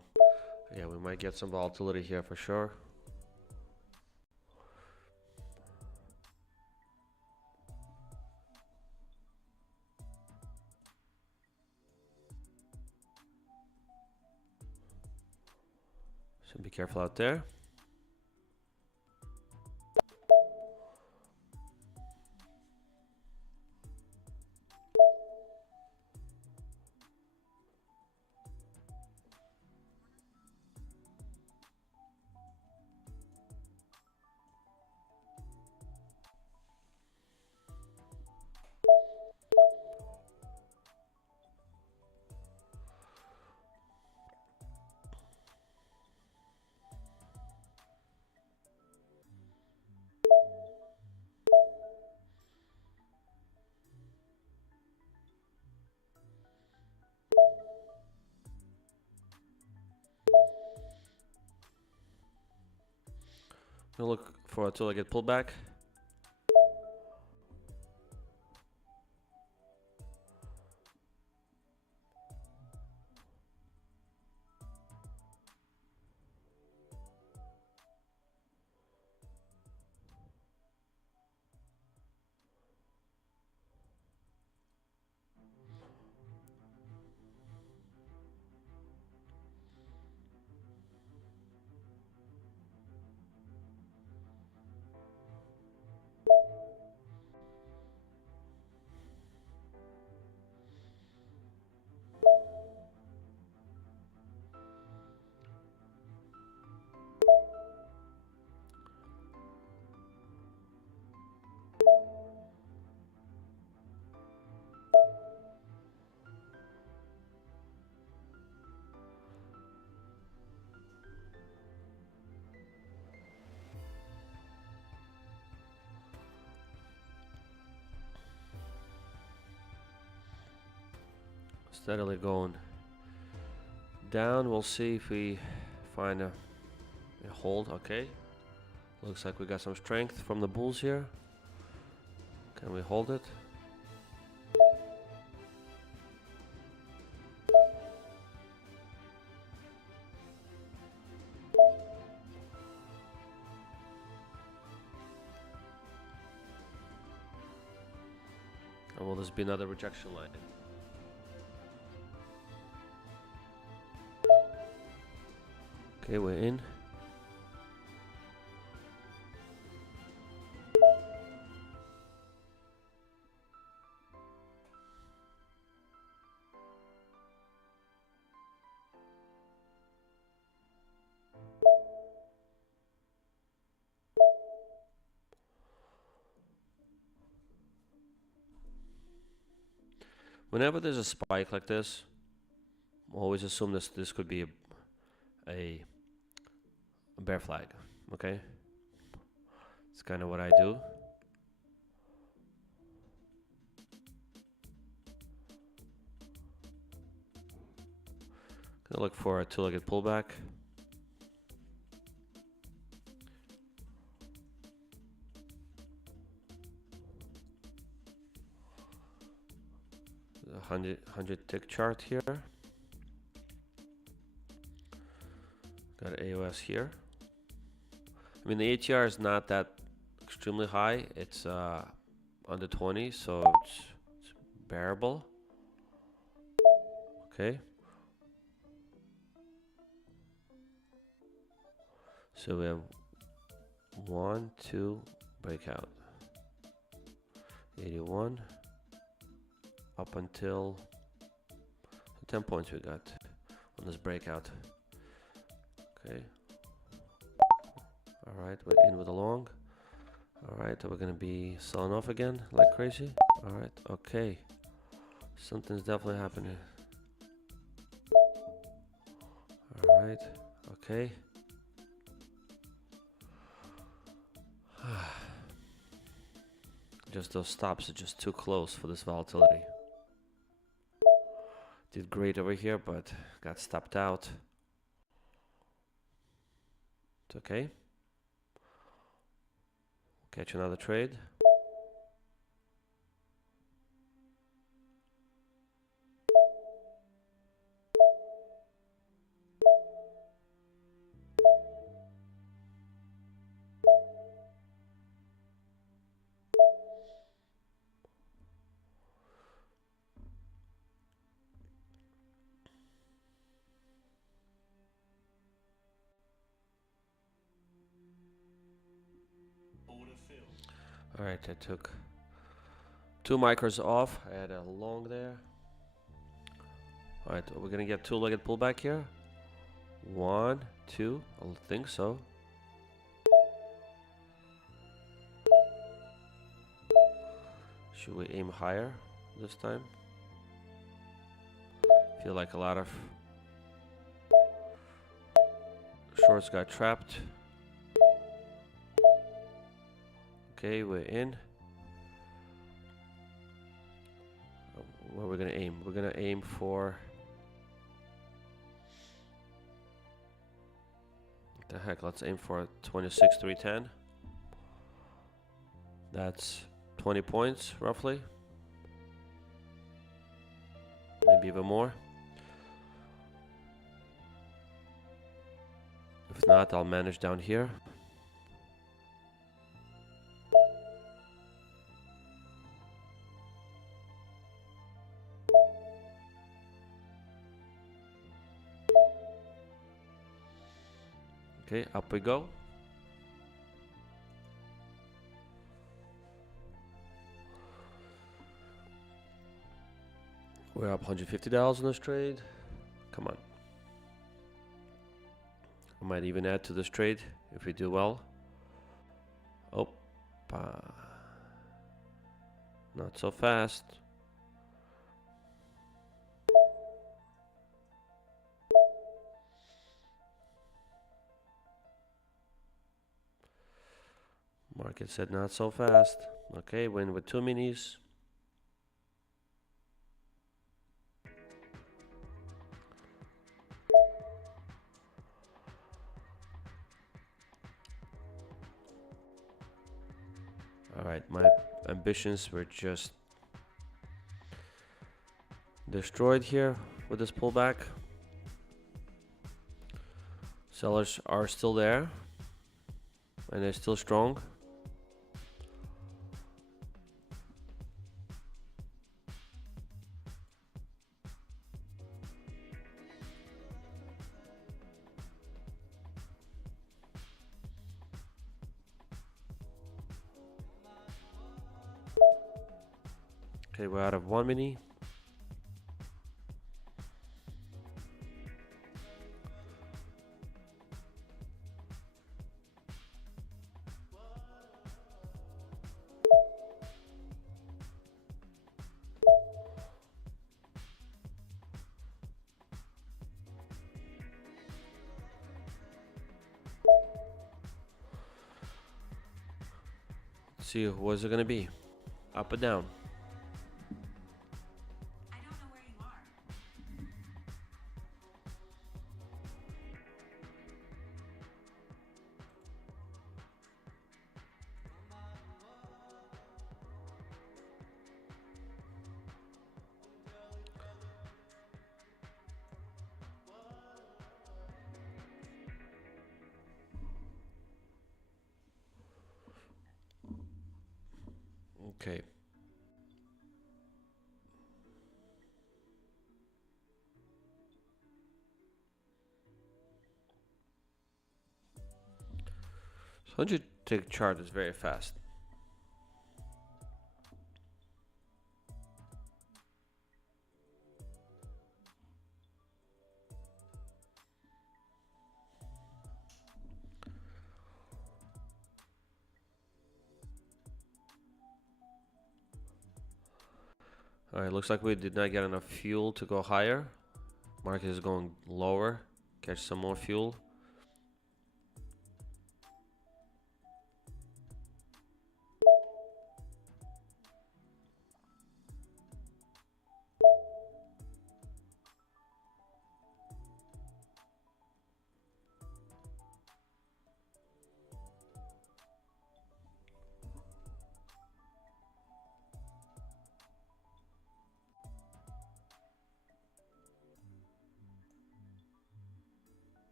yeah, we might get some volatility here for sure. So be careful out there. Gonna look for until I get pulled back. Steadily going down. We'll see if we find a hold. Okay, looks like we got some strength from the bulls here. Can we hold it? Or will this be another rejection line? Okay, we're in. Whenever there's a spike like this, always assume this could be a bear flag. Okay, it's kind of what I do. Gonna look for a two-legged pullback. The 100 tick chart here. Got AOS here. I mean, the ATR is not that extremely high. It's under 20, so it's bearable. Okay. So we have 1, 2, breakout. 81. Up until 10 points we got on this breakout. Okay. Alright, we're in with a long. Alright, we're gonna be selling off again like crazy. Alright, okay. Something's definitely happening. Alright, okay. Just those stops are just too close for this volatility. Did great over here, but got stopped out. It's okay. Catch another trade. All right, I took 2 micros off. I had a long there. All right, we're gonna get 2-legged pullback here. 1, 2, I think so. Should we aim higher this time? Feel like a lot of shorts got trapped. Okay, we're in. Where we're gonna aim? We're gonna aim for, what the heck? Let's aim for 26,310. That's 20 points roughly. Maybe even more. If not, I'll manage down here. Okay, up we go. We're up $150 in this trade. Come on. I might even add to this trade if we do well. Oh, not so fast. Market said not so fast. Okay, win with 2 minis. All right, my ambitions were just destroyed here with this pullback. Sellers are still there and they're still strong. Okay, we're out of 1 mini. Let's see, what's it gonna be? Up or down? Okay. So 100-tick chart is very fast. All right, looks like we did not get enough fuel to go higher. Market is going lower. Catch some more fuel.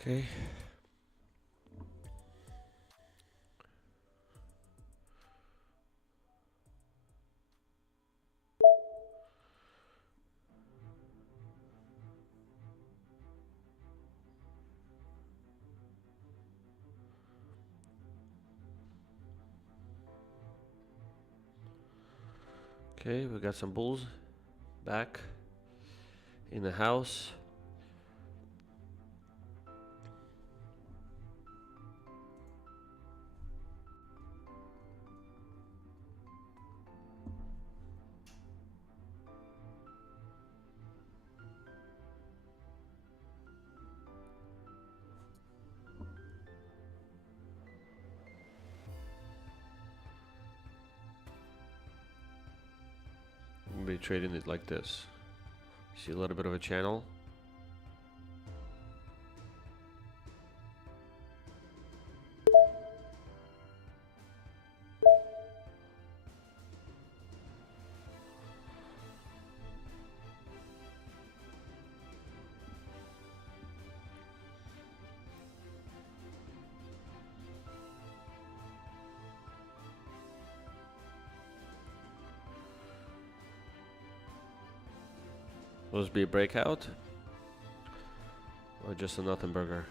Okay. Okay, we got some bulls back in the house. We'll be trading it like this. See a little bit of a channel. Will this be a breakout? Or just a nothing burger?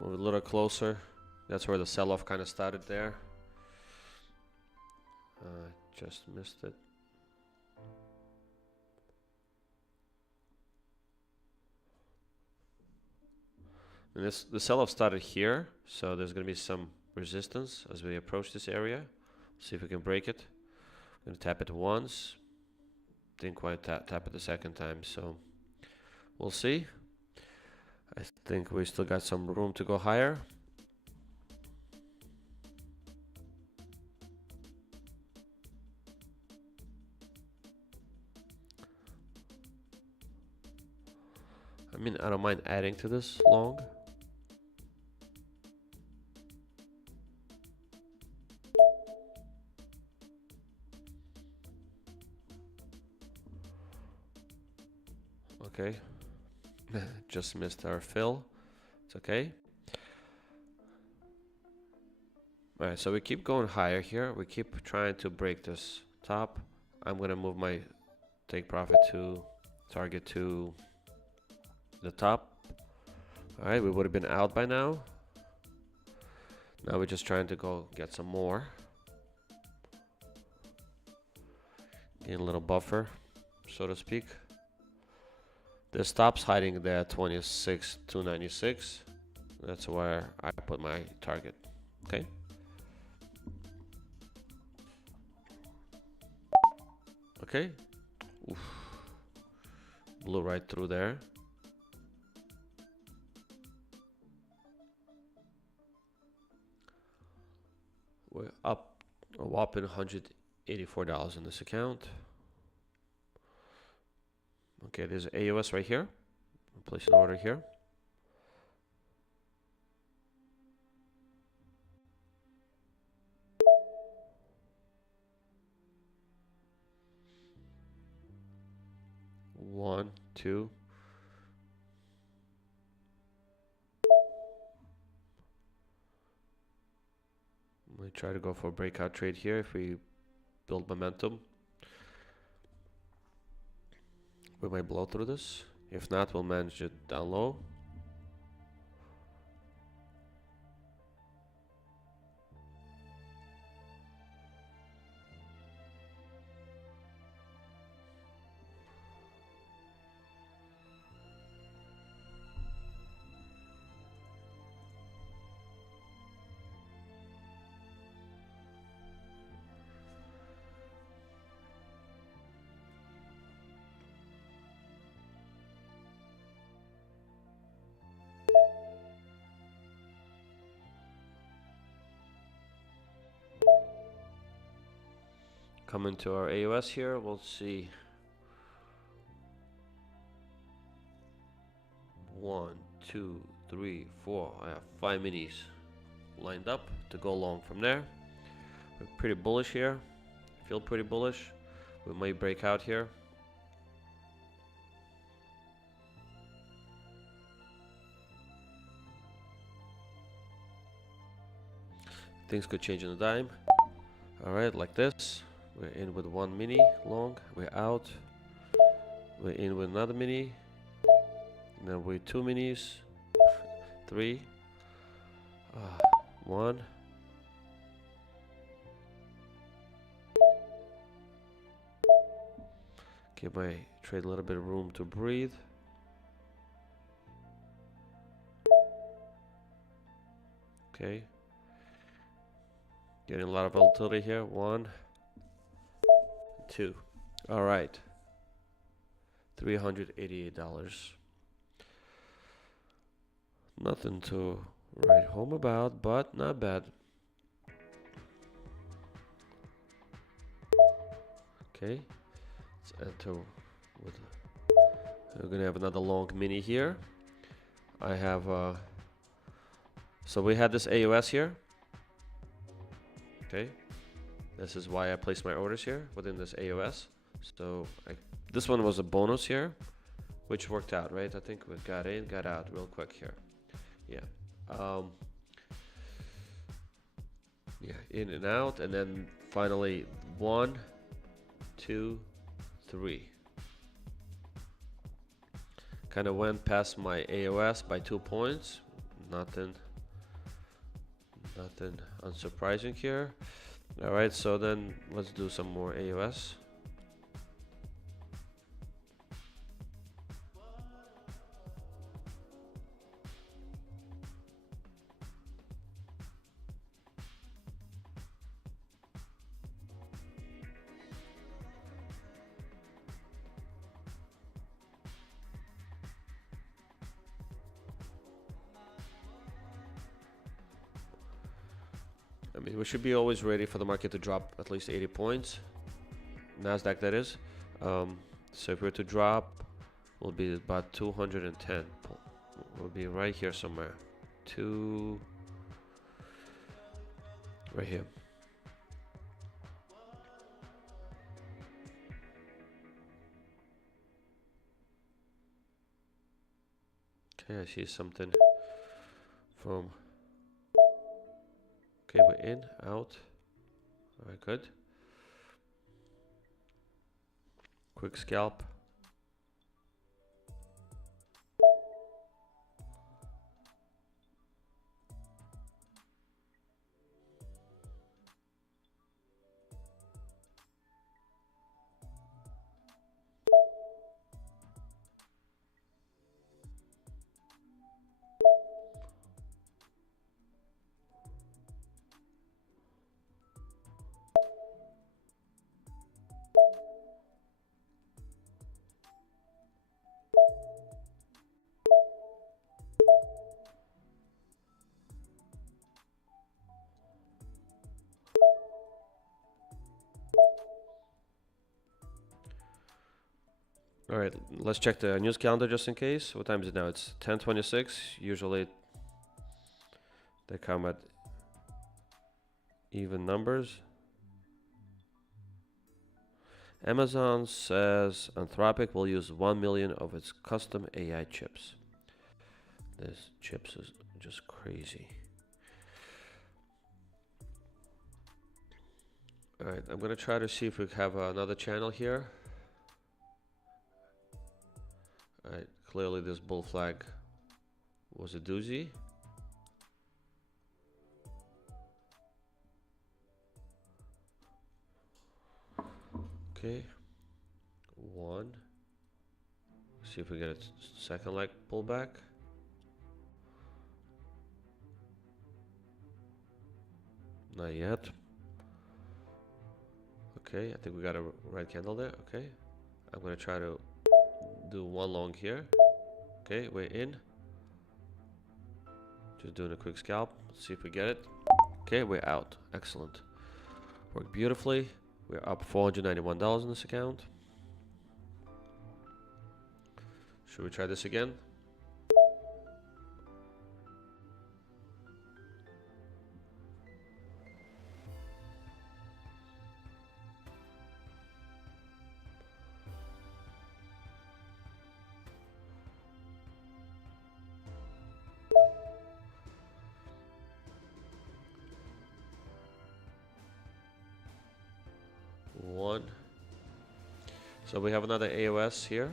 Move a little closer. That's where the sell-off kind of started there. Just missed it. And the sell-off started here, so there's going to be some resistance as we approach this area. See if we can break it. I'm going to tap it once. Didn't quite tap it the second time, so we'll see. I think we still got some room to go higher. I mean, I don't mind adding to this long. Okay. Just missed our fill. It's okay. Alright, so we keep going higher here. We keep trying to break this top. I'm gonna move my take profit to target to the top. Alright, we would have been out by now. Now we're just trying to go get some more. Gain a little buffer, so to speak. The stop's hiding there at 26,296. That's where I put my target. Okay. Okay. Oof. Blew right through there. We're up a whopping $184 in this account. Okay, there's AOS right here. I'll place an order here. One, two. We try to go for a breakout trade here if we build momentum. We might blow through this. If not, we'll manage it down low. Coming to our AOS here, we'll see. 1, 2, 3, 4. I have 5 minis lined up to go long from there. We're pretty bullish here. feel pretty bullish. We might break out here. Things could change in a dime. All right, like this. We're in with one mini long. We're out. We're in with another mini. And then we're two minis. Three. One. Give my trade a little bit of room to breathe. Okay. Getting a lot of volatility here. 1, 2. All right. $388. Nothing to write home about, but not bad. Okay. Let's enter with. We're gonna have another long mini here. I have. So we had this AOS here. Okay, this is why I placed my orders here within this AOS. So this one was a bonus here, which worked out, right? I think we got in, got out real quick here. Yeah, yeah, in and out, and then finally 1, 2, 3. Kind of went past my AOS by 2 points. Nothing unsurprising here. All right, so then let's do some more AOS. I mean, we should be always ready for the market to drop at least 80 points. Nasdaq, that is. So if we were to drop, we'll be about 210. We'll be right here somewhere. Right here. Okay, I see something from. Okay, we're in, out. All right, good. Quick scalp. All right, let's check the news calendar just in case. What time is it now? It's 10:26. Usually they come at even numbers. Amazon says Anthropic will use 1 million of its custom AI chips. This chips is just crazy. All right, I'm gonna try to see if we have another channel here. All right, clearly this bull flag was a doozy. Okay, 1. See if we get a second leg pullback. Not yet. Okay, I think we got a red candle there. Okay, I'm gonna try to do one long here. Okay, we're in. Just doing a quick scalp. Let's see if we get it. Okay, we're out. Excellent. Worked beautifully. We're up $491 in this account. Should we try this again? So we have another AOS here,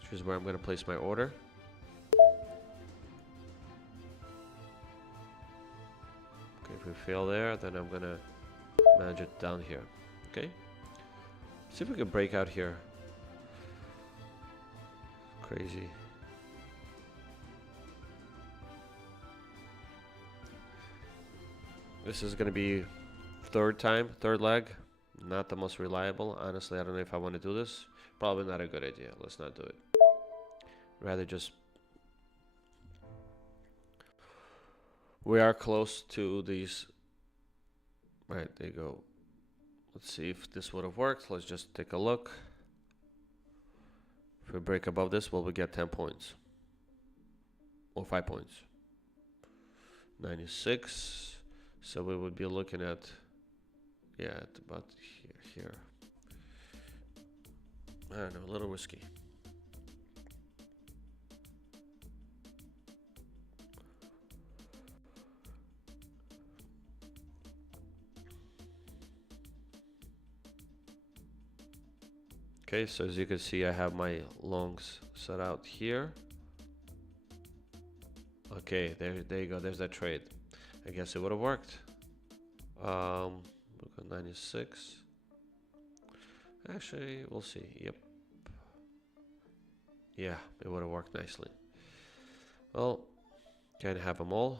which is where I'm going to place my order. Okay, if we fail there, then I'm going to manage it down here. Okay. See if we can break out here. Crazy. This is going to be third leg. Not the most reliable. Honestly, I don't know if I want to do this. Probably not a good idea. Let's not do it. Rather just... We are close to these. Right, there you go. Let's see if this would have worked. Let's just take a look. If we break above this, will we get 10 points? Or 5 points? 96. So we would be looking at, yeah, at about here. I don't know, a little risky. Okay, so as you can see, I have my longs set out here. Okay, there you go. There's that trade. I guess it would have worked. Look at 96. Actually, we'll see. Yep. Yeah, it would have worked nicely. Well, can't have them all.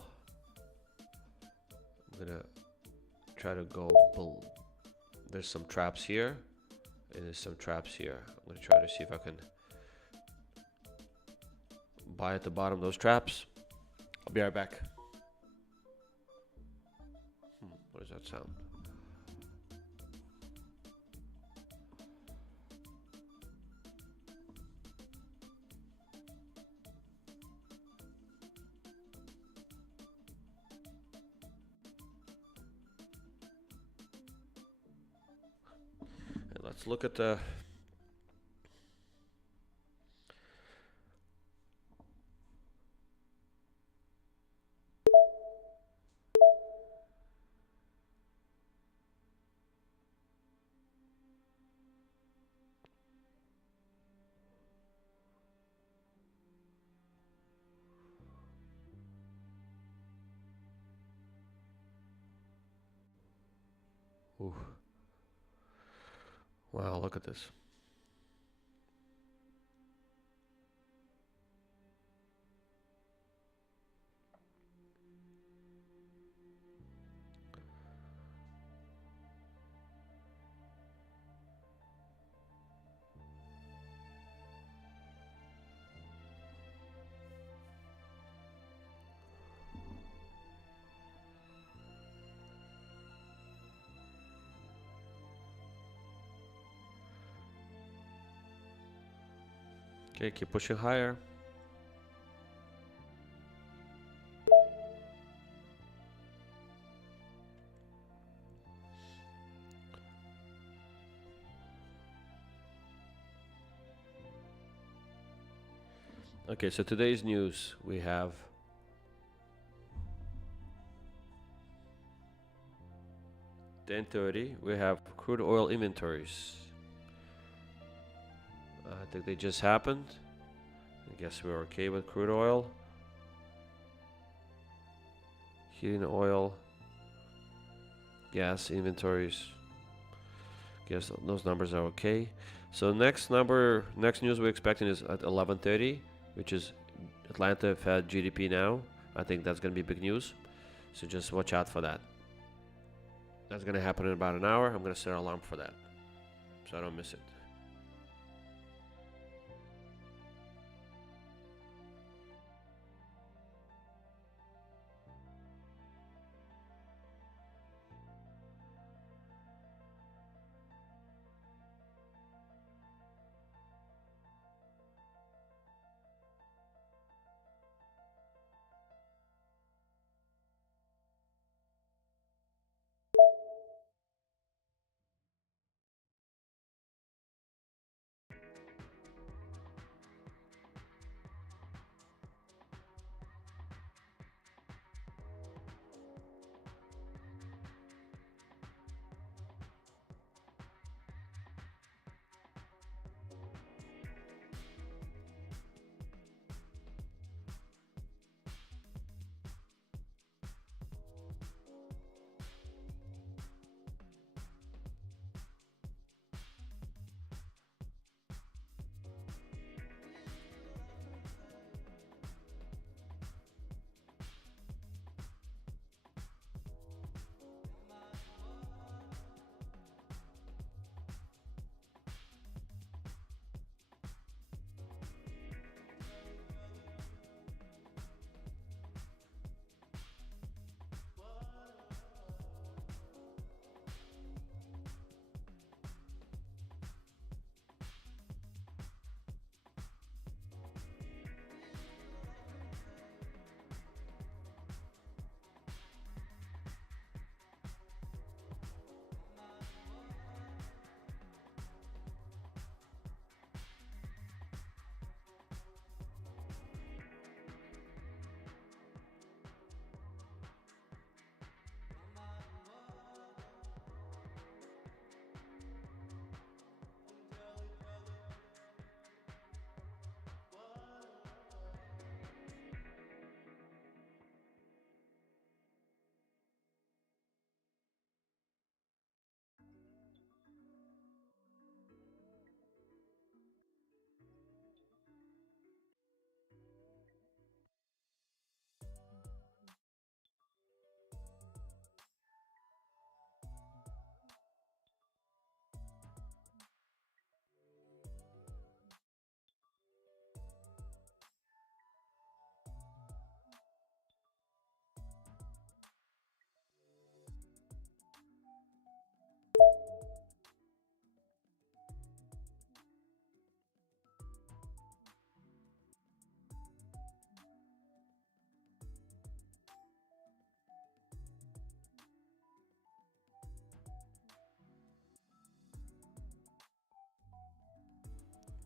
I'm gonna try to go bull. There's some traps here, and there's some traps here. I'm gonna try to see if I can buy at the bottom of those traps. I'll be right back. What does that sound? And let's look at the Ooh. Wow, look at this. Okay, keep pushing higher. Okay, so today's news, we have $10:30. We have crude oil inventories. I think they just happened. I guess we're okay with crude oil. Heating oil, gas inventories. Guess those numbers are okay. So next news we're expecting is at 11:30, which is Atlanta Fed GDP now. I think that's gonna be big news. So just watch out for that. That's gonna happen in about an hour. I'm gonna set an alarm for that, so I don't miss it.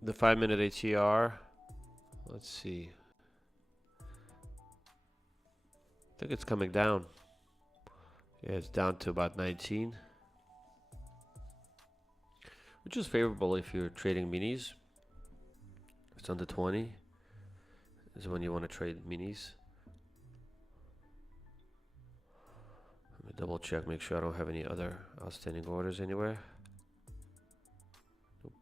The 5-minute ATR, let's see. I think it's coming down. Yeah, it's down to about 19, which is favorable if you're trading minis. If it's under 20 is when you want to trade minis. Let me double check, make sure I don't have any other outstanding orders anywhere. Nope.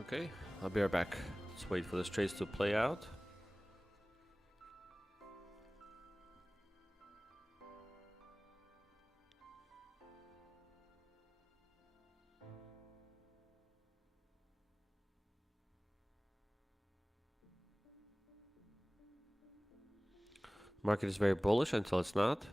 Okay, I'll be right back. Let's wait for this trades to play out. Market is very bullish until it's not.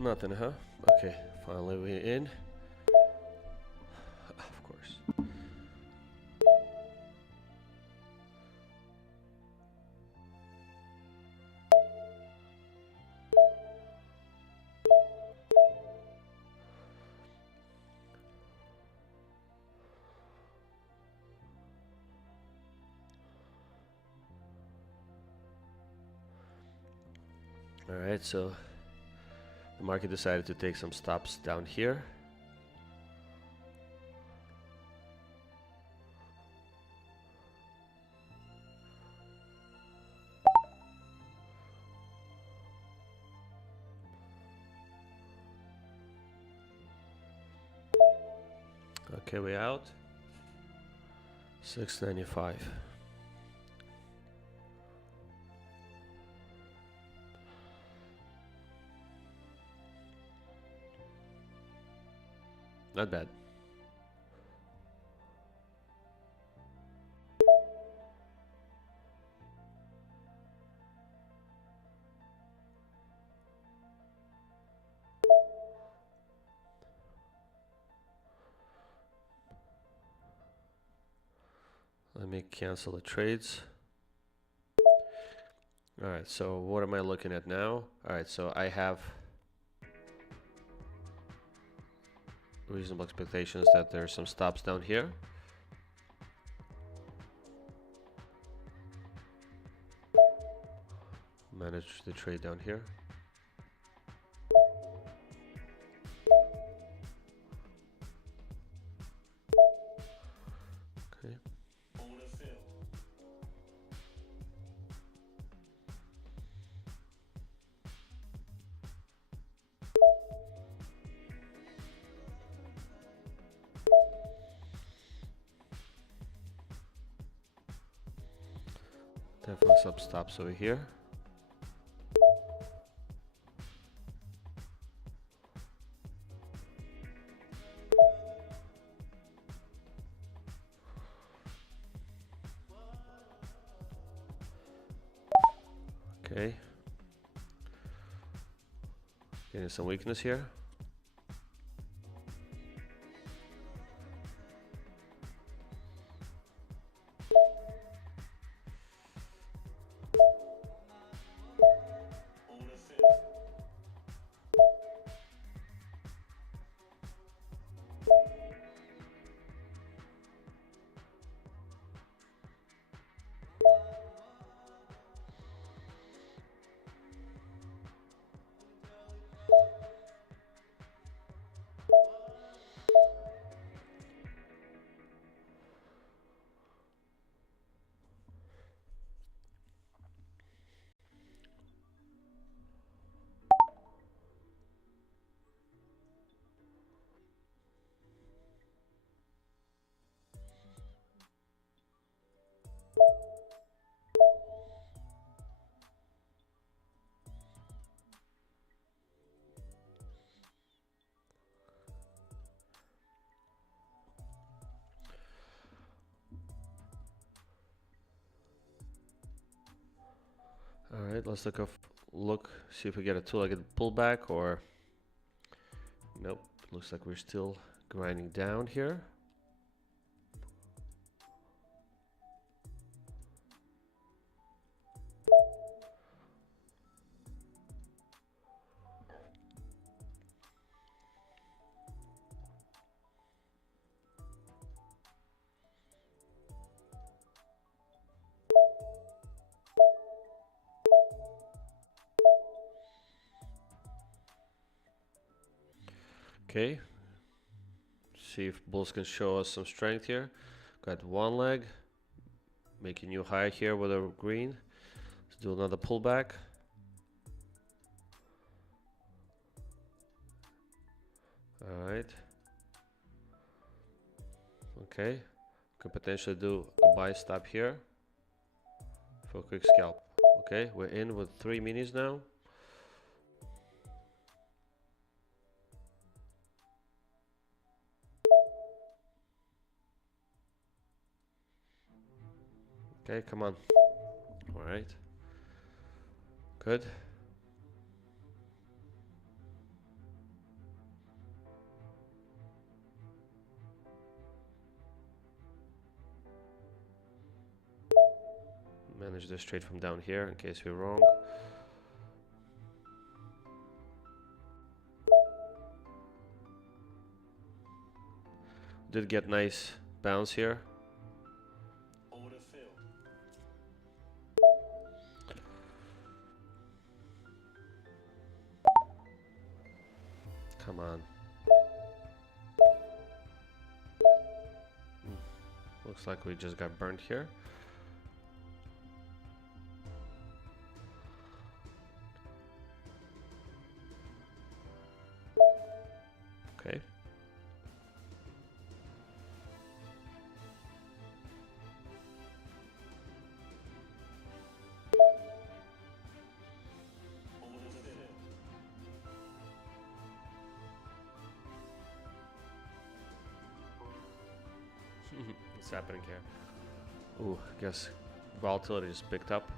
Nothing, huh? Okay, finally we're in. Of course. All right, so the market decided to take some stops down here. Okay, we out. 695. Not bad. Let me cancel the trades. All right, so what am I looking at now? All right, so I have reasonable expectations that there's some stops down here. Manage the trade down here. Okay. Definitely some stops over here. Okay. Getting some weakness here. All right, let's see if we get a two-legged pullback or nope. Looks like we're still grinding down here. Okay, see if bulls can show us some strength here. Got one leg, make a new high here with a green. Let's do another pullback. All right. Okay, could potentially do a buy stop here for a quick scalp. Okay, we're in with 3 minis now. Okay, come on. All right. Good. manage this trade from down here in case we're wrong. Did get nice bounce here. Come on. Looks like we just got burnt here. Okay. What's happening here? Ooh, I guess volatility just picked up.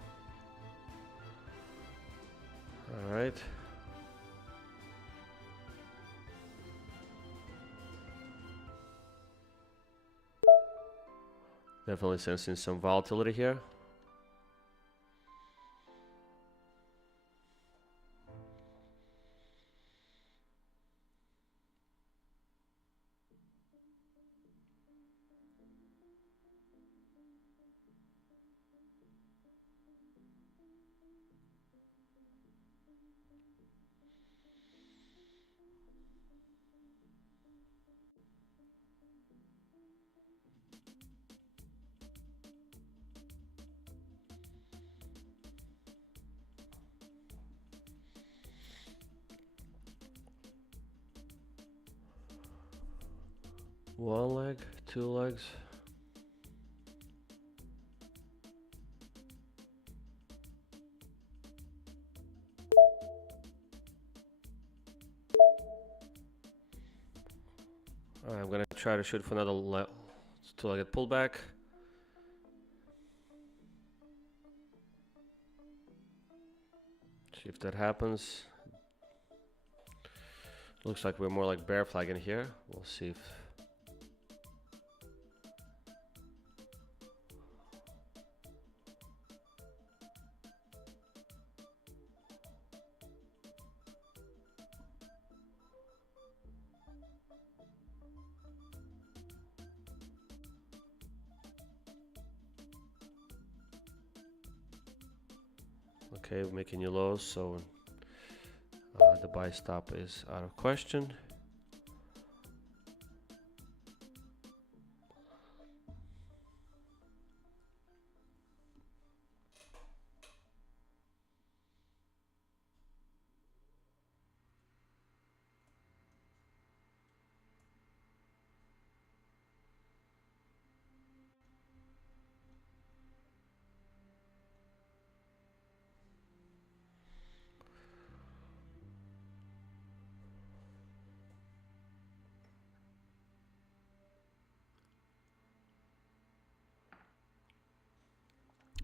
All right. Definitely sensing some volatility here. One leg, two legs. All right, I'm gonna try to shoot for another two-legged pullback. See if that happens. Looks like we're more like bear flagging here. We'll see if. Okay, we're making new lows, so the buy stop is out of question.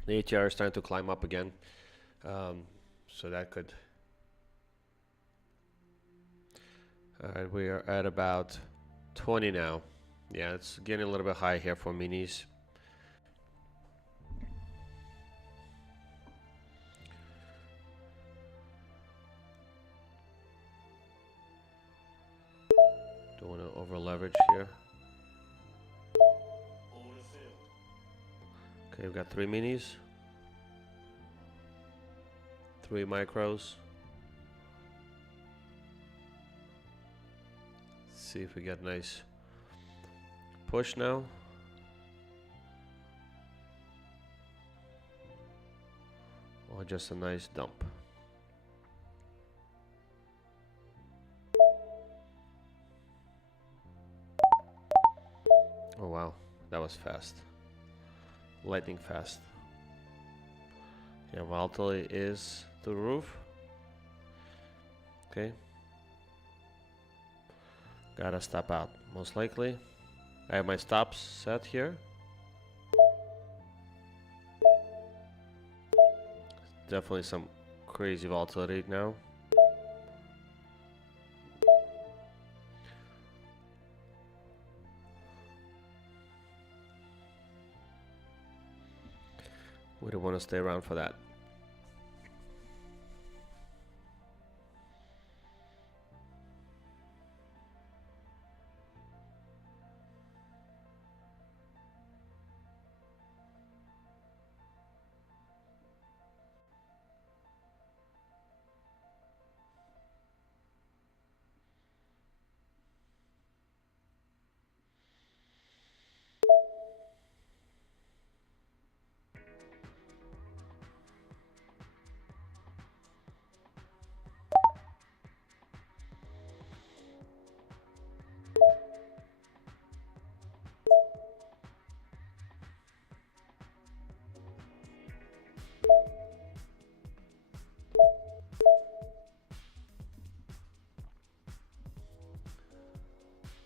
The ATR is starting to climb up again, so that could. All right, we are at about 20 now. Yeah, it's getting a little bit high here for minis. Don't want to over leverage here. Okay, we've got 3 minis, 3 micros. Let's see if we get a nice push now. Or just a nice dump. Oh wow, that was fast. Lightning fast. Yeah, volatility is through the roof. Okay. Gotta stop out, most likely. I have my stops set here. Definitely some crazy volatility now. With don't want to stay around for that.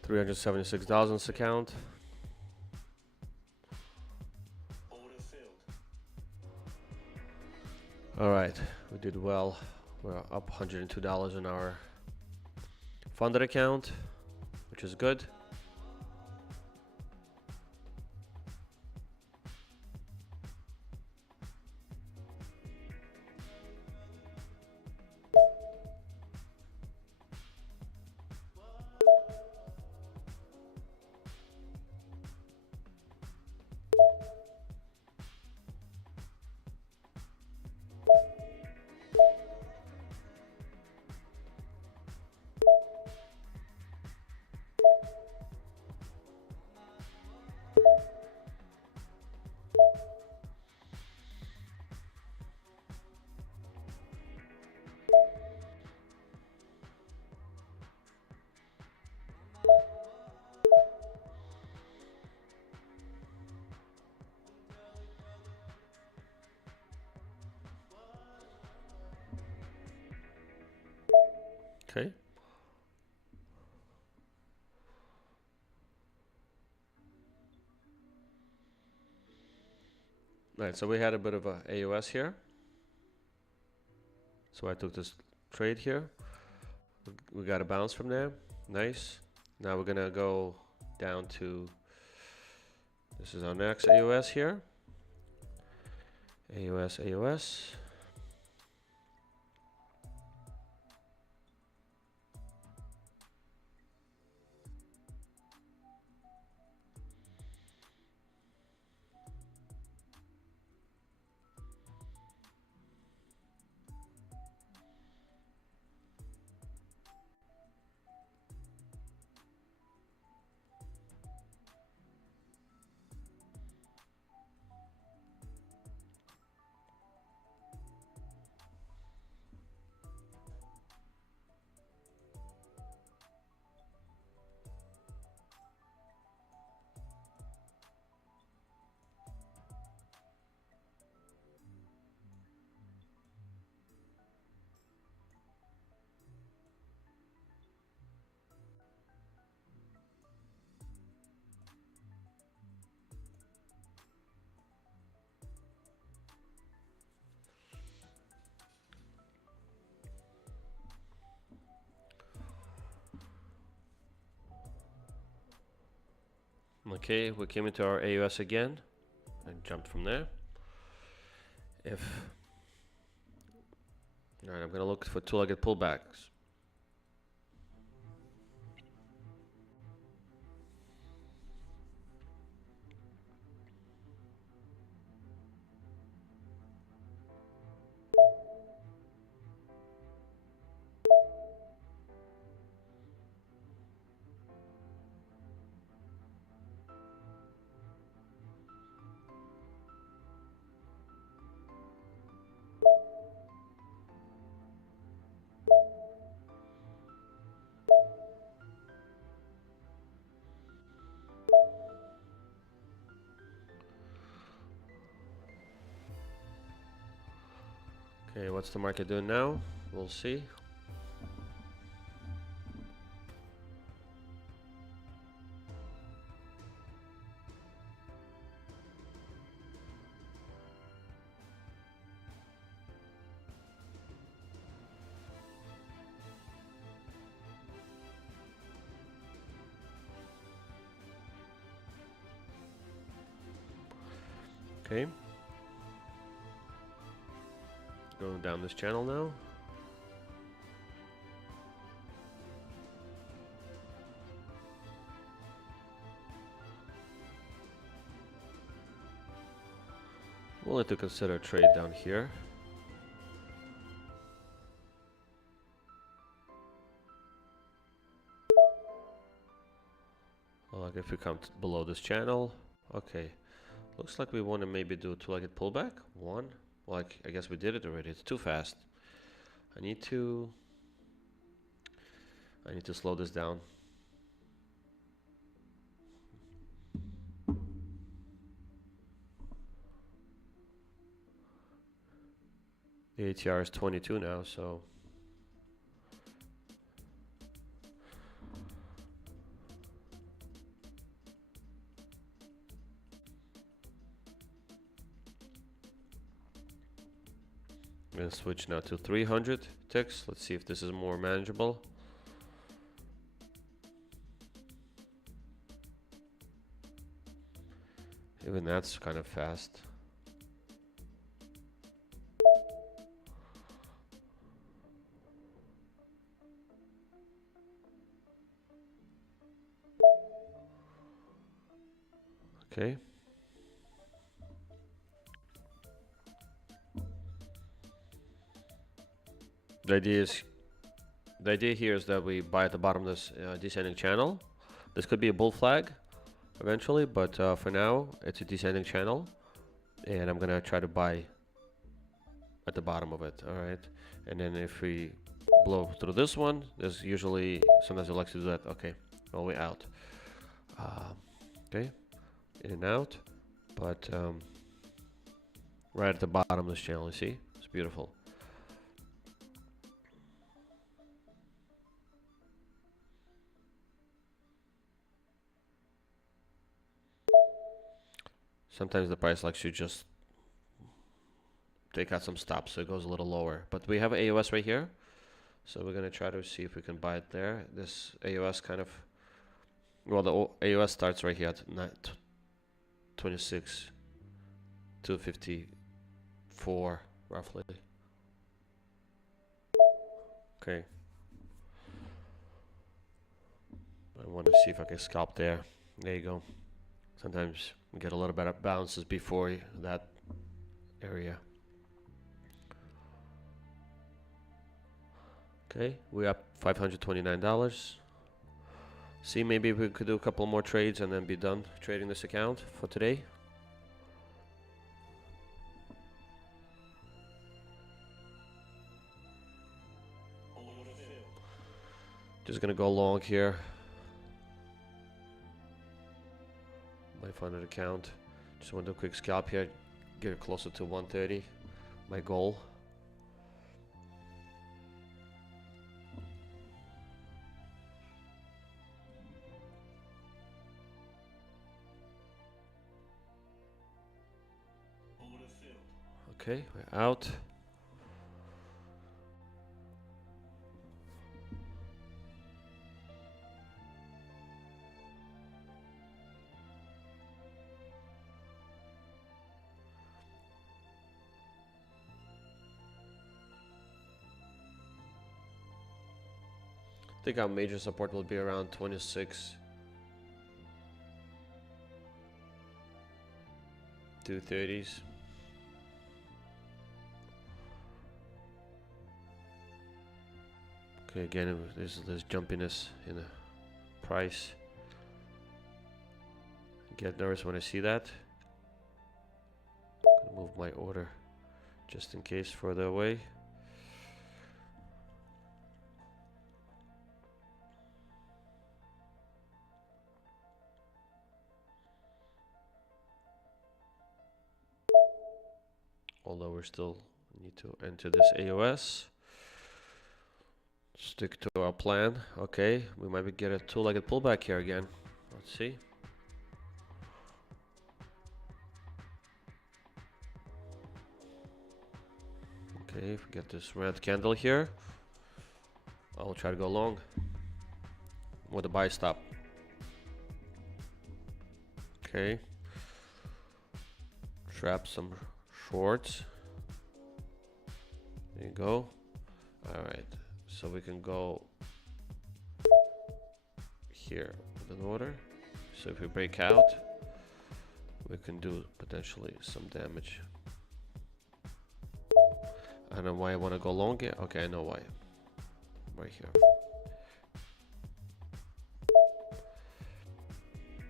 $376 on this account. All right, we did well. We're up $102 in our funded account, which is good. Okay. All right, so we had a bit of a AUS here. So I took this trade here. We got a bounce from there. Nice. Now we're gonna go down to, this is our next AUS here. AUS, AUS. Okay, we came into our AUS again and jumped from there. Alright, I'm gonna look for two-legged pullbacks. Okay, what's the market doing now? We'll see. Okay. Going down this channel now. We'll need to consider a trade down here. Like if we come below this channel, okay. Looks like we want to maybe do a two-legged pullback. One, like I guess we did it already. It's too fast. I need to slow this down. The ATR is 22 now, so I'm gonna switch now to 300 ticks. Let's see if this is more manageable. Even that's kind of fast. Okay. The idea here is that we buy at the bottom of this descending channel. This could be a bull flag eventually, but for now it's a descending channel, and I'm gonna try to buy at the bottom of it. All right, and then if we blow through this one, there's usually sometimes it likes to do that. Okay, all the way out. Okay, in and out, but right at the bottom of this channel, you see, it's beautiful. Sometimes the price likes to just take out some stops, so it goes a little lower. But we have AOS right here, so we're gonna try to see if we can buy it there. This AOS kind of, well, the AOS starts right here at 26, 254 roughly. Okay. I want to see if I can scalp there. There you go. Sometimes we get a little bit of bounces before that area. Okay, we're up $529. See, maybe we could do a couple more trades and then be done trading this account for today. Just gonna go long here. My funded account. Just want to do a quick scalp here. Get it closer to 130. My goal. Okay, we're out. I think our major support will be around 26. 230s. Okay, again, there's jumpiness in the price. Get nervous when I see that. I'm gonna move my order just in case further away. Although we still need to enter this AOS. Stick to our plan. Okay, we might get a two-legged pullback here again. Let's see. Okay, if we get this red candle here, I'll try to go long with a buy stop. Okay. Trap some shorts. There you go. All right, so we can go here with an order. So if we break out, we can do potentially some damage. I don't know why I want to go long here. Okay, I know why. Right here.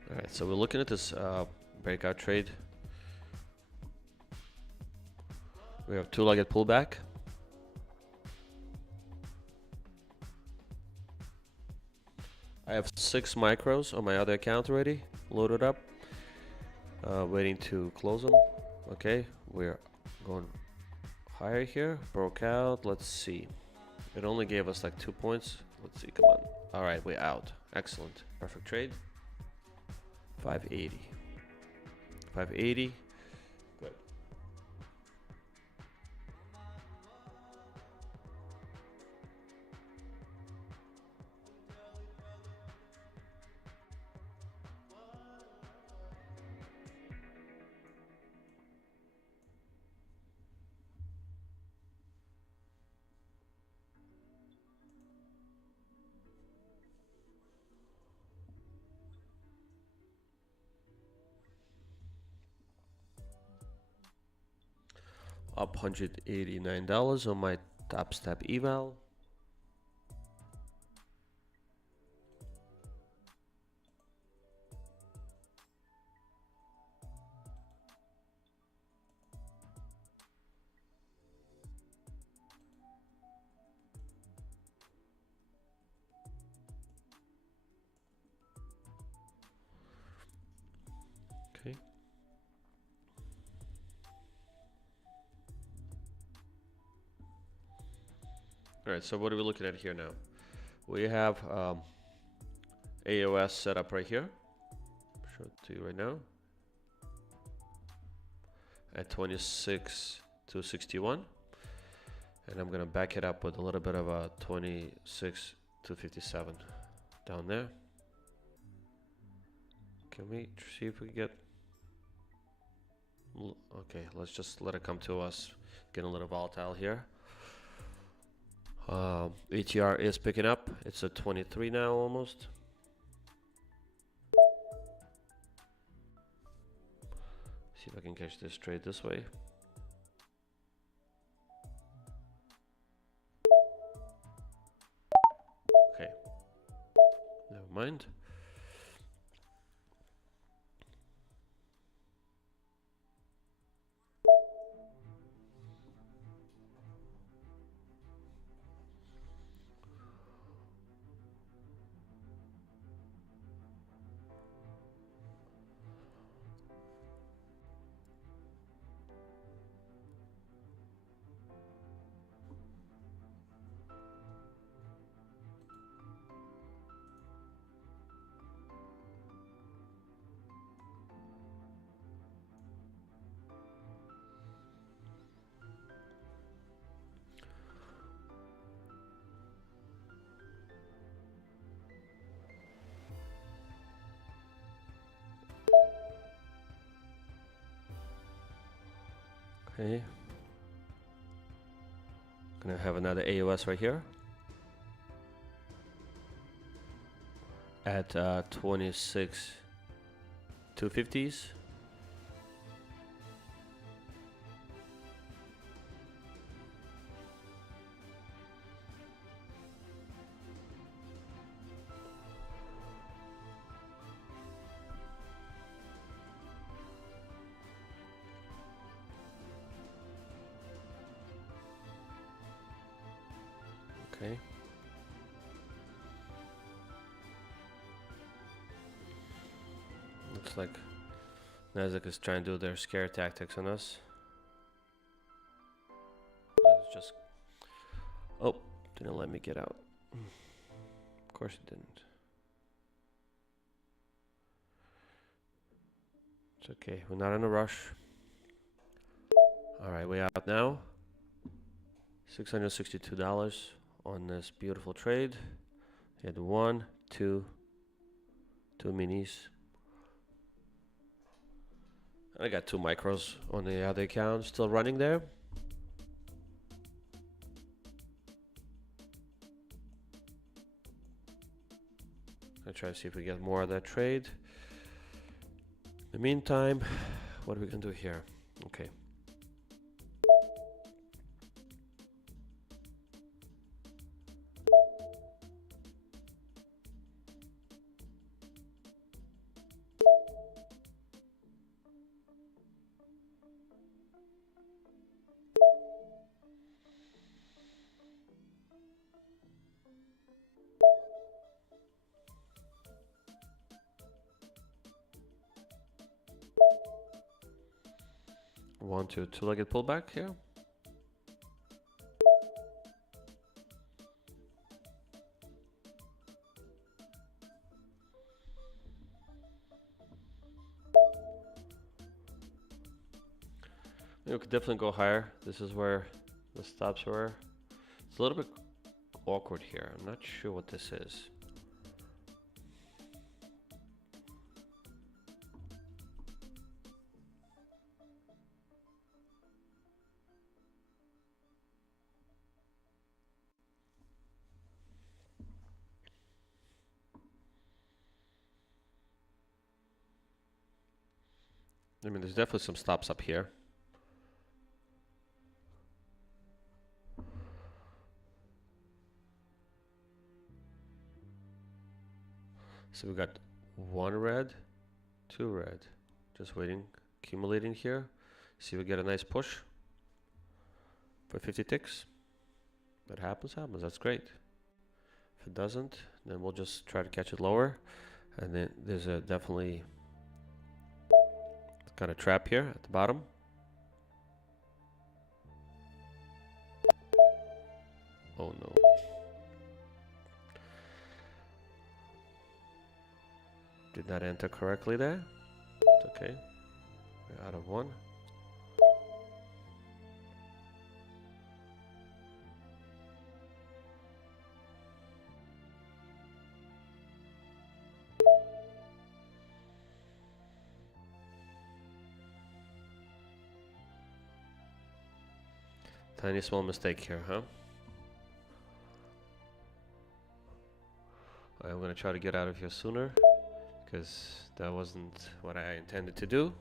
All right, so we're looking at this breakout trade. We have two-legged pullback. I have 6 micros on my other account already loaded up, waiting to close them. Okay, we're going higher here. Broke out. Let's see. It only gave us like 2 points. Let's see. Come on. All right, we're out. Excellent. Perfect trade. 580. 580. Good. Up $189 on my Topstep eval. Okay. All right, so what are we looking at here now? We have AOS set up right here. Show it to you right now. At 26 to 61. And I'm gonna back it up with a little bit of a 26 to 57 down there. Can we see if we can get... Okay, let's just let it come to us. Getting a little volatile here. ATR is picking up. It's at 23 now almost. See if I can catch this trade this way. Okay. Never mind. Okay. Gonna have another AOS right here at 26 250s. Okay. Looks like Nasdaq is trying to do their scare tactics on us. Let's just... Oh, didn't let me get out. Of course it didn't. It's okay, we're not in a rush. Alright, we're out now. $662 on this beautiful trade. We had two minis. I got 2 micros on the other account still running there. Gonna try to see if we get more of that trade. In the meantime, what are we gonna do here? Okay. One to two-legged pullback here. You could definitely go higher. This is where the stops were. It's a little bit awkward here. I'm not sure what this is. I mean, there's definitely some stops up here. So we got one red, two red. Just waiting, accumulating here. See if we get a nice push for 50 ticks. That happens. That's great. If it doesn't, then we'll just try to catch it lower. And then there's a definitely kind of trap here at the bottom. Oh no. Did not enter correctly there. It's okay. We're out of one. Tiny small mistake here, huh? I'm gonna try to get out of here sooner, because that wasn't what I intended to do.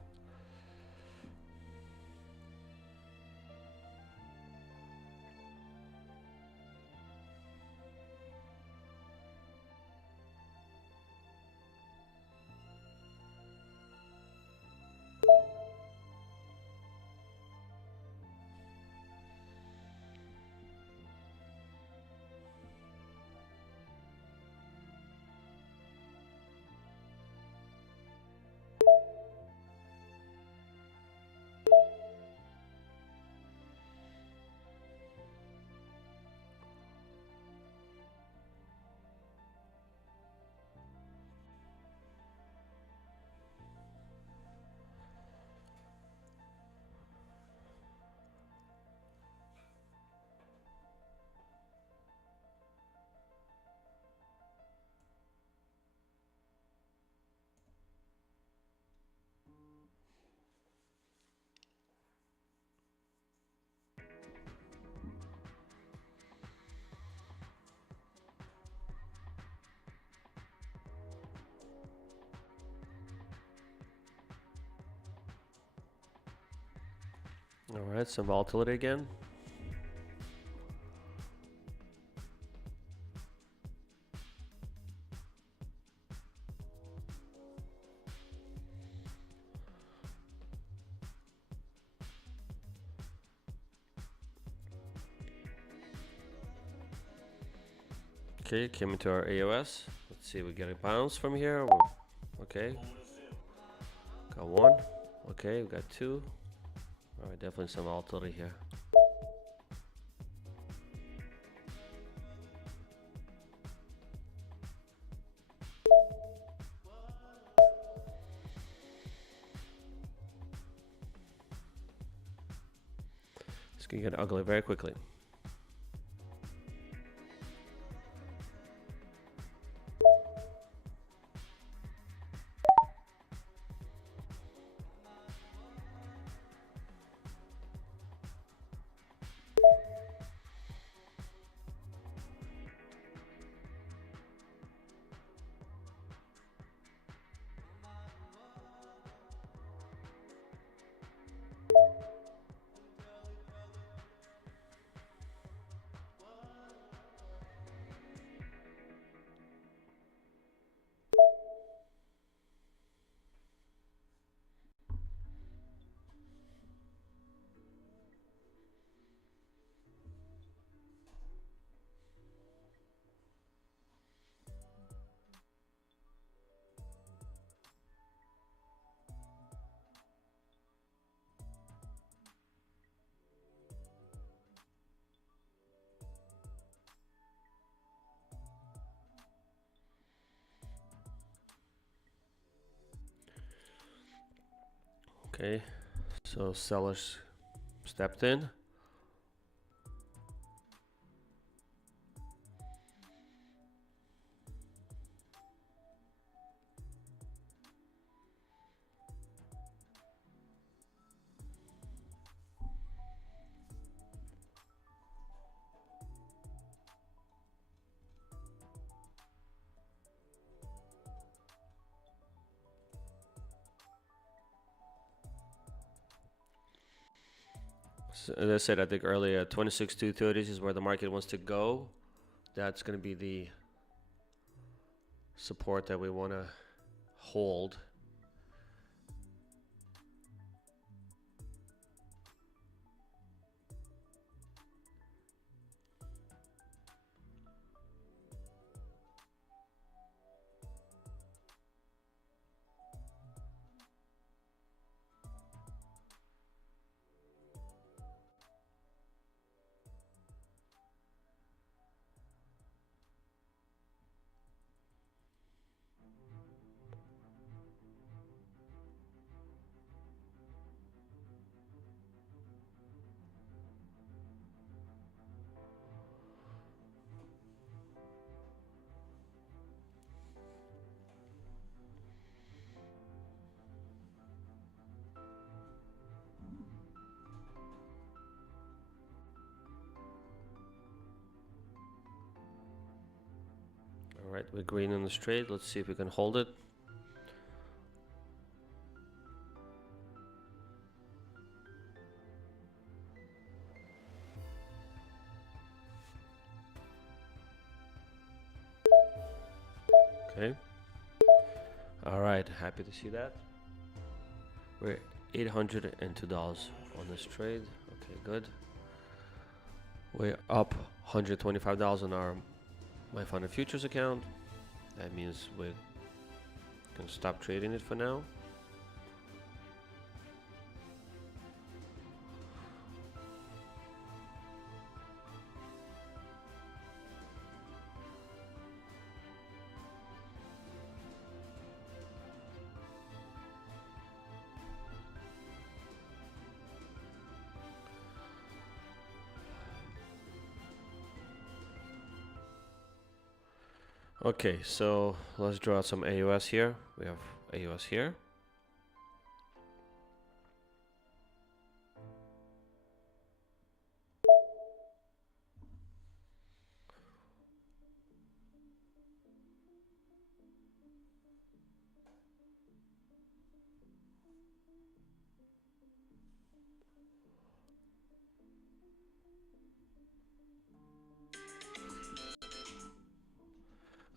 All right, some volatility again. Okay, came into our AOS. Let's see, we get a bounce from here. Okay, got one. Okay, we got two. All right, definitely some volatility here. It's gonna get ugly very quickly. Okay, so sellers stepped in. So as I said, I think earlier, 26,230s is where the market wants to go. That's going to be the support that we want to hold. All right, we're green on this trade. Let's see if we can hold it. Okay. All right, happy to see that. We're $802 on this trade. Okay, good. We're up $125 on our My Funded Futures account. That means we can stop trading it for now. Okay, so let's draw out some AUS here. We have AUS here.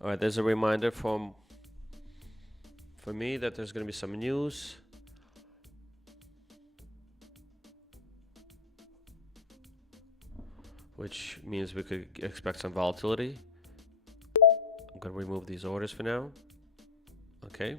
All right, there's a reminder for me that there's going to be some news. Which means we could expect some volatility. I'm going to remove these orders for now. Okay.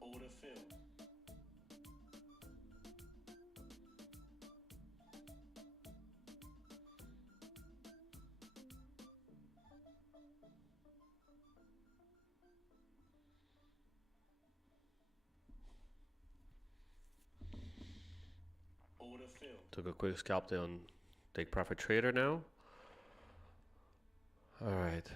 Order filled. Order filled. Took a quick scalp day on Take Profit Trader now. All right.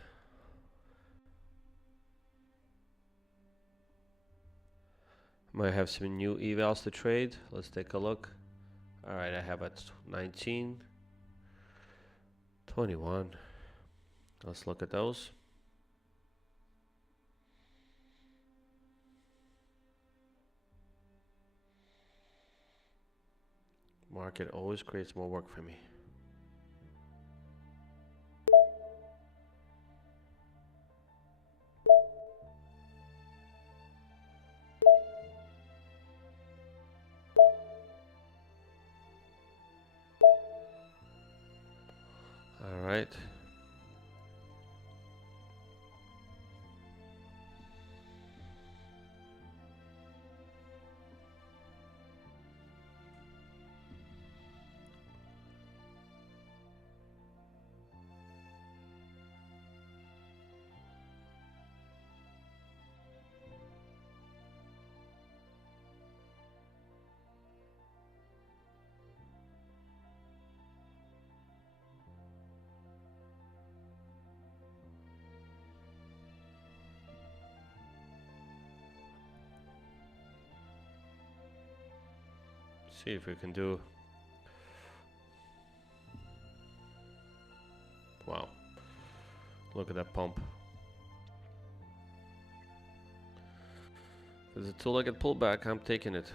Might have some new evals to trade. Let's take a look. All right, I have at 19, 21. Let's look at those. Market always creates more work for me. All right. See if we can do. Wow. Look at that pump. There's a two-legged pullback. I'm taking it.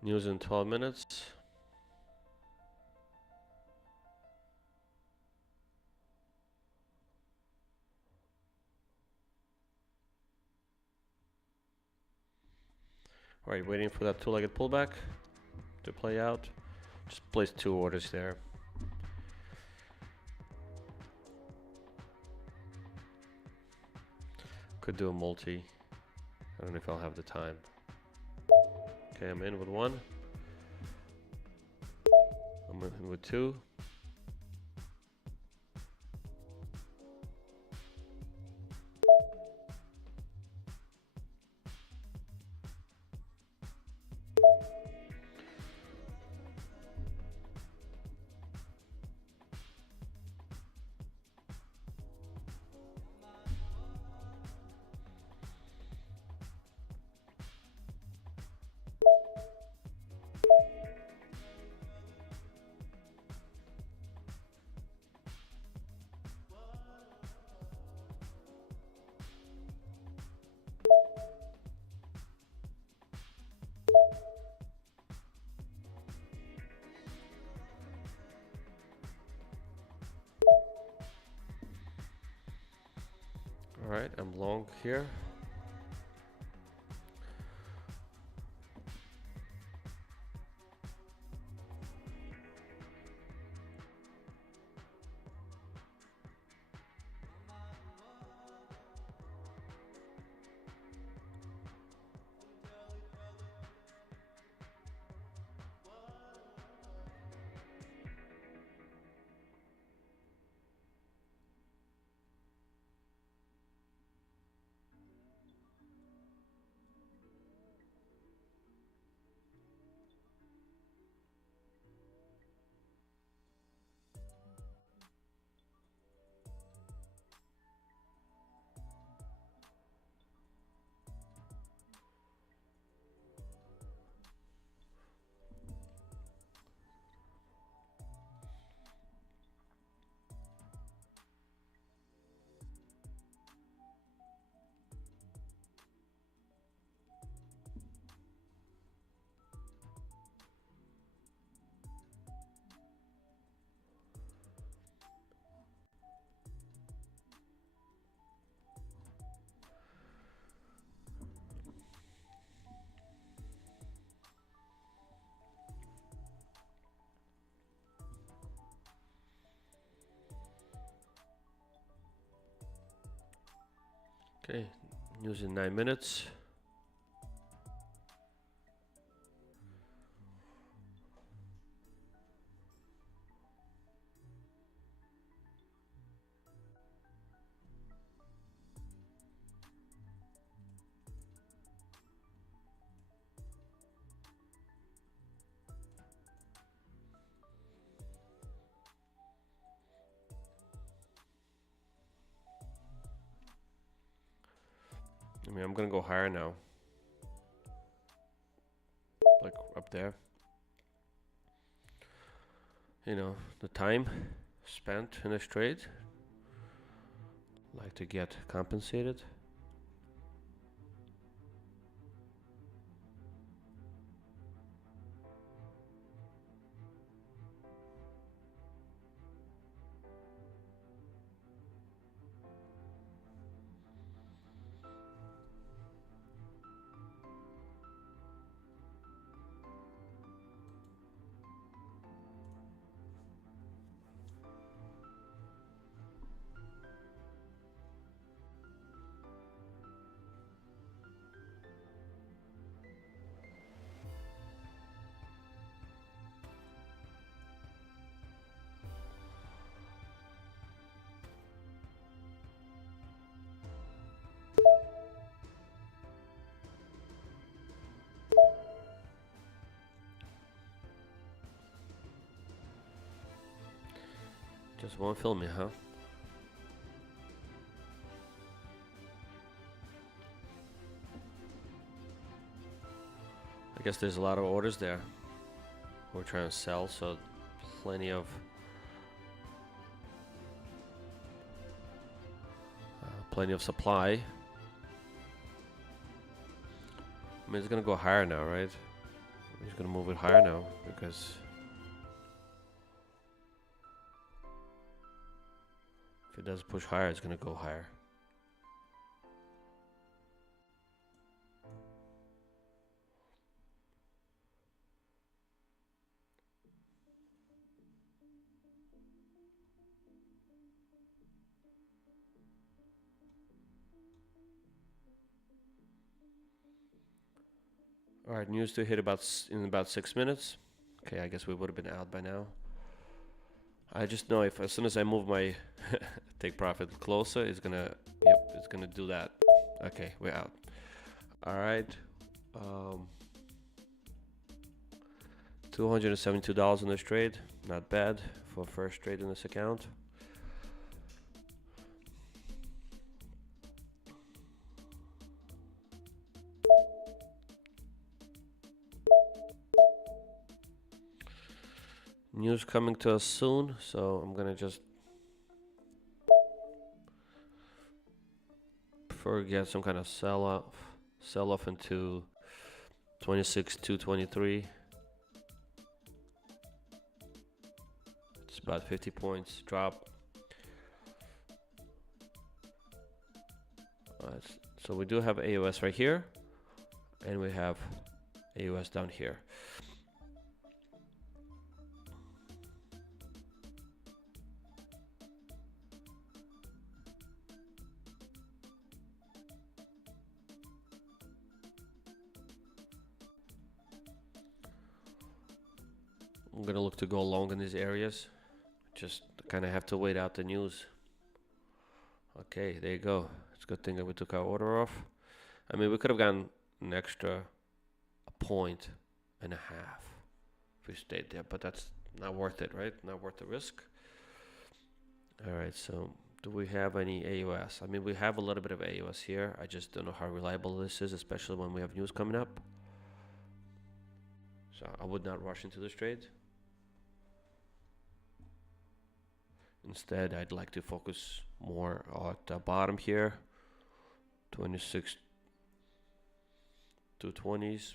News in 12 minutes. All right, waiting for that two-legged pullback to play out. Just place 2 orders there. Could do a multi. I don't know if I'll have the time. Okay, I'm in with 1. I'm in with 2. All right, I'm long here. Okay, news in 9 minutes. I mean, I'm gonna go higher now. Like up there. You know, the time spent in this trade. Like to get compensated. Just won't fill me, huh? I guess there's a lot of orders there. We're trying to sell, so plenty of supply. I mean, it's gonna go higher now, right? He's gonna move it higher now because if it does push higher, it's gonna go higher. All right, news to hit in about 6 minutes. Okay, I guess we would have been out by now. I just know if as soon as I move my take profit closer, it's gonna, yep, it's gonna do that. Okay, we're out. All right, $272 in this trade, not bad for first trade in this account. News coming to us soon, so I'm gonna just prefer get some kind of sell off into 26,223. It's about 50 points drop. So we do have AOS right here, and we have AOS down here. I'm gonna look to go long in these areas. Just kind of have to wait out the news. Okay, there you go. It's a good thing that we took our order off. I mean, we could have gotten an extra 1.5 points if we stayed there, but that's not worth it, right? Not worth the risk. All right, so do we have any AUS? I mean, we have a little bit of AUS here. I just don't know how reliable this is, especially when we have news coming up. So I would not rush into this trade. Instead, I'd like to focus more at the bottom here, 26 220s.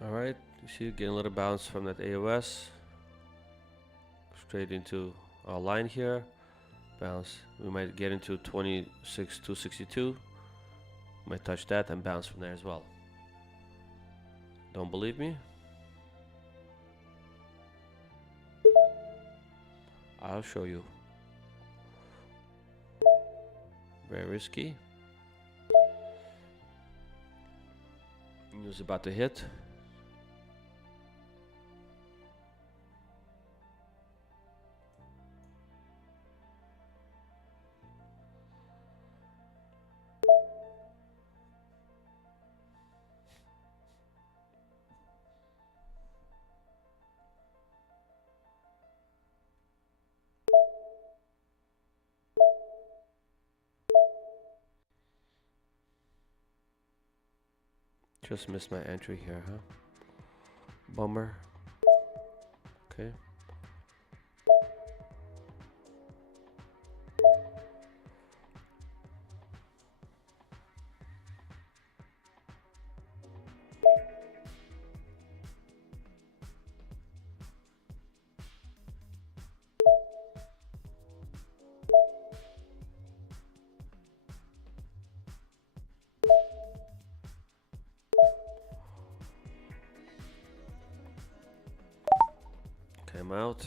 All right, you see, getting a little bounce from that AOS. Straight into our line here. Bounce. We might get into 26,262. Might touch that and bounce from there as well. Don't believe me? I'll show you. Very risky. News about to hit. Just missed my entry here, huh? Bummer. Okay. Okay, I'm out.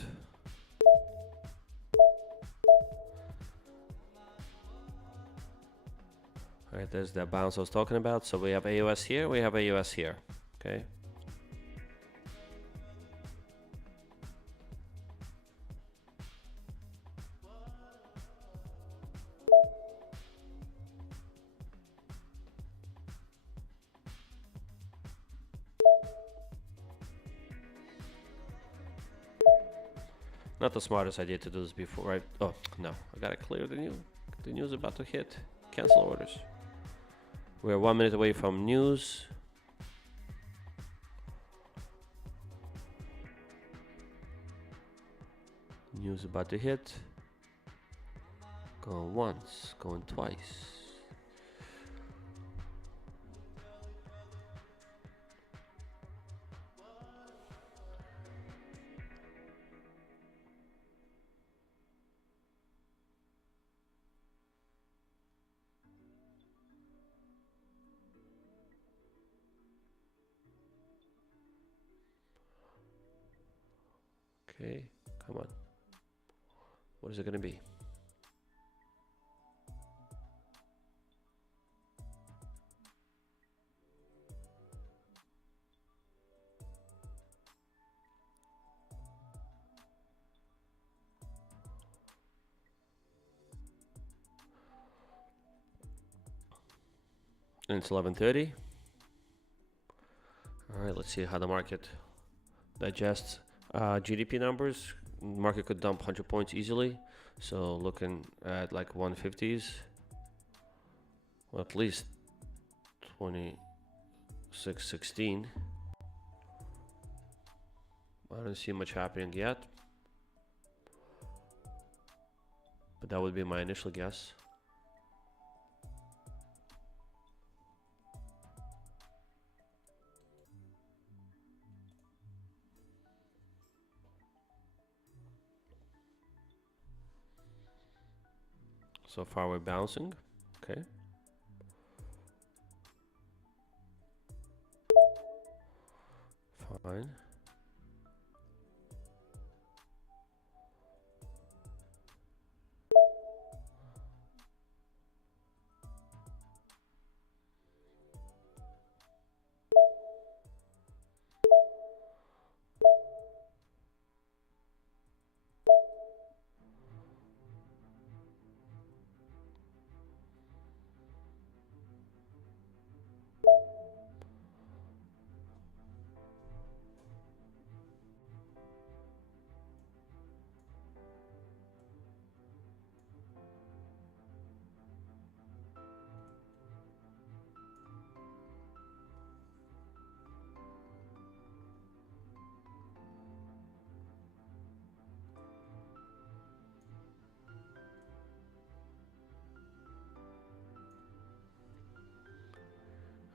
Alright, there's that bounce I was talking about. So we have AOS here, we have AOS here. Okay. Not the smartest idea to do this before, right? Oh, no. I gotta clear the news. The news about to hit. Cancel orders. We're 1 minute away from news. News about to hit. Going once, going twice. Okay, come on. What is it gonna be? And it's 11:30. All right, let's see how the market digests GDP numbers. Market could dump 100 points easily. So looking at like 150s, well, at least 2616. I don't see much happening yet, but that would be my initial guess. So far we're bouncing, okay. Fine.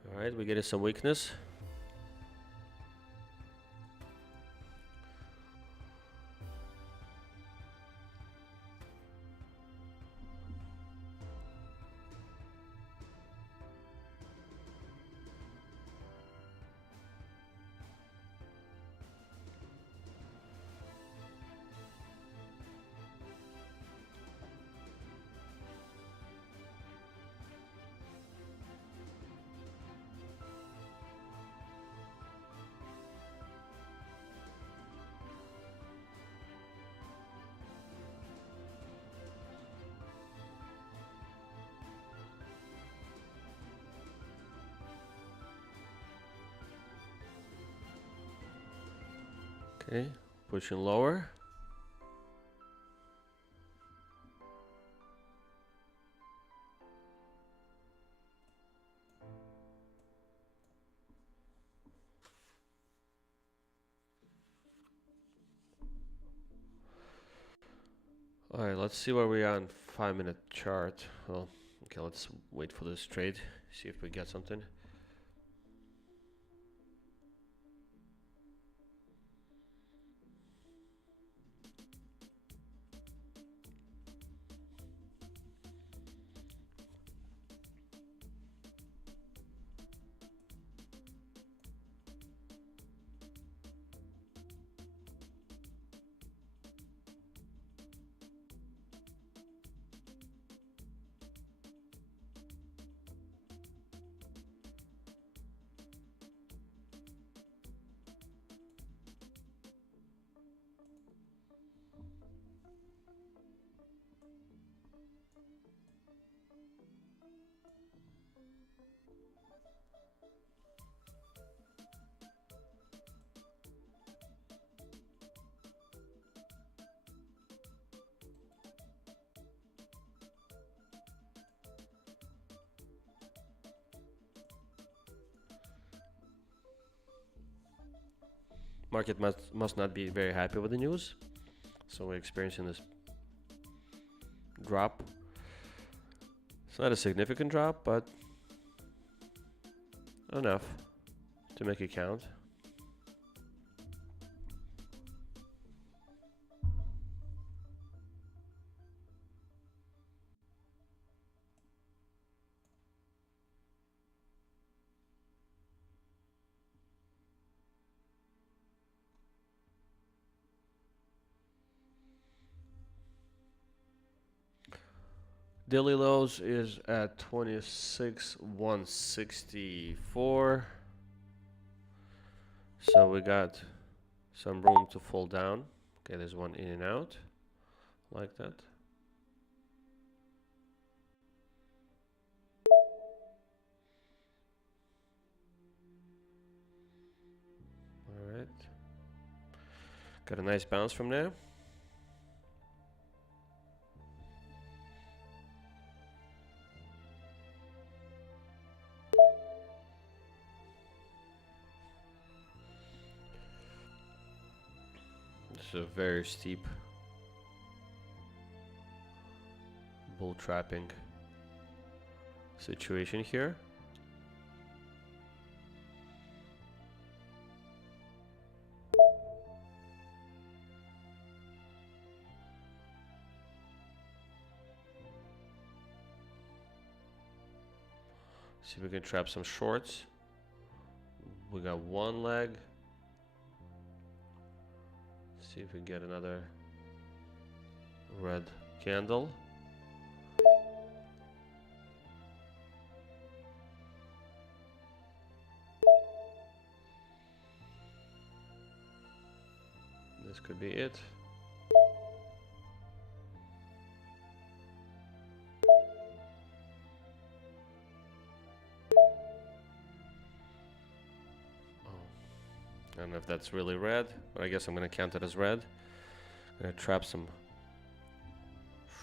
All right, we get some weakness. Okay, pushing lower. All right, let's see where we are on 5-minute chart. Well, okay, let's wait for this trade, see if we get something. Market must not be very happy with the news, so we're experiencing this drop. It's not a significant drop, but enough to make it count. Daily lows is at 26,164. So we got some room to fall down. Okay, there's one in and out like that. All right. Got a nice bounce from there. This is a very steep bull trapping situation here. See if we can trap some shorts. We got one leg. See if we get another red candle. This could be it. I don't know if that's really red, but I guess I'm gonna count it as red. I'm gonna trap some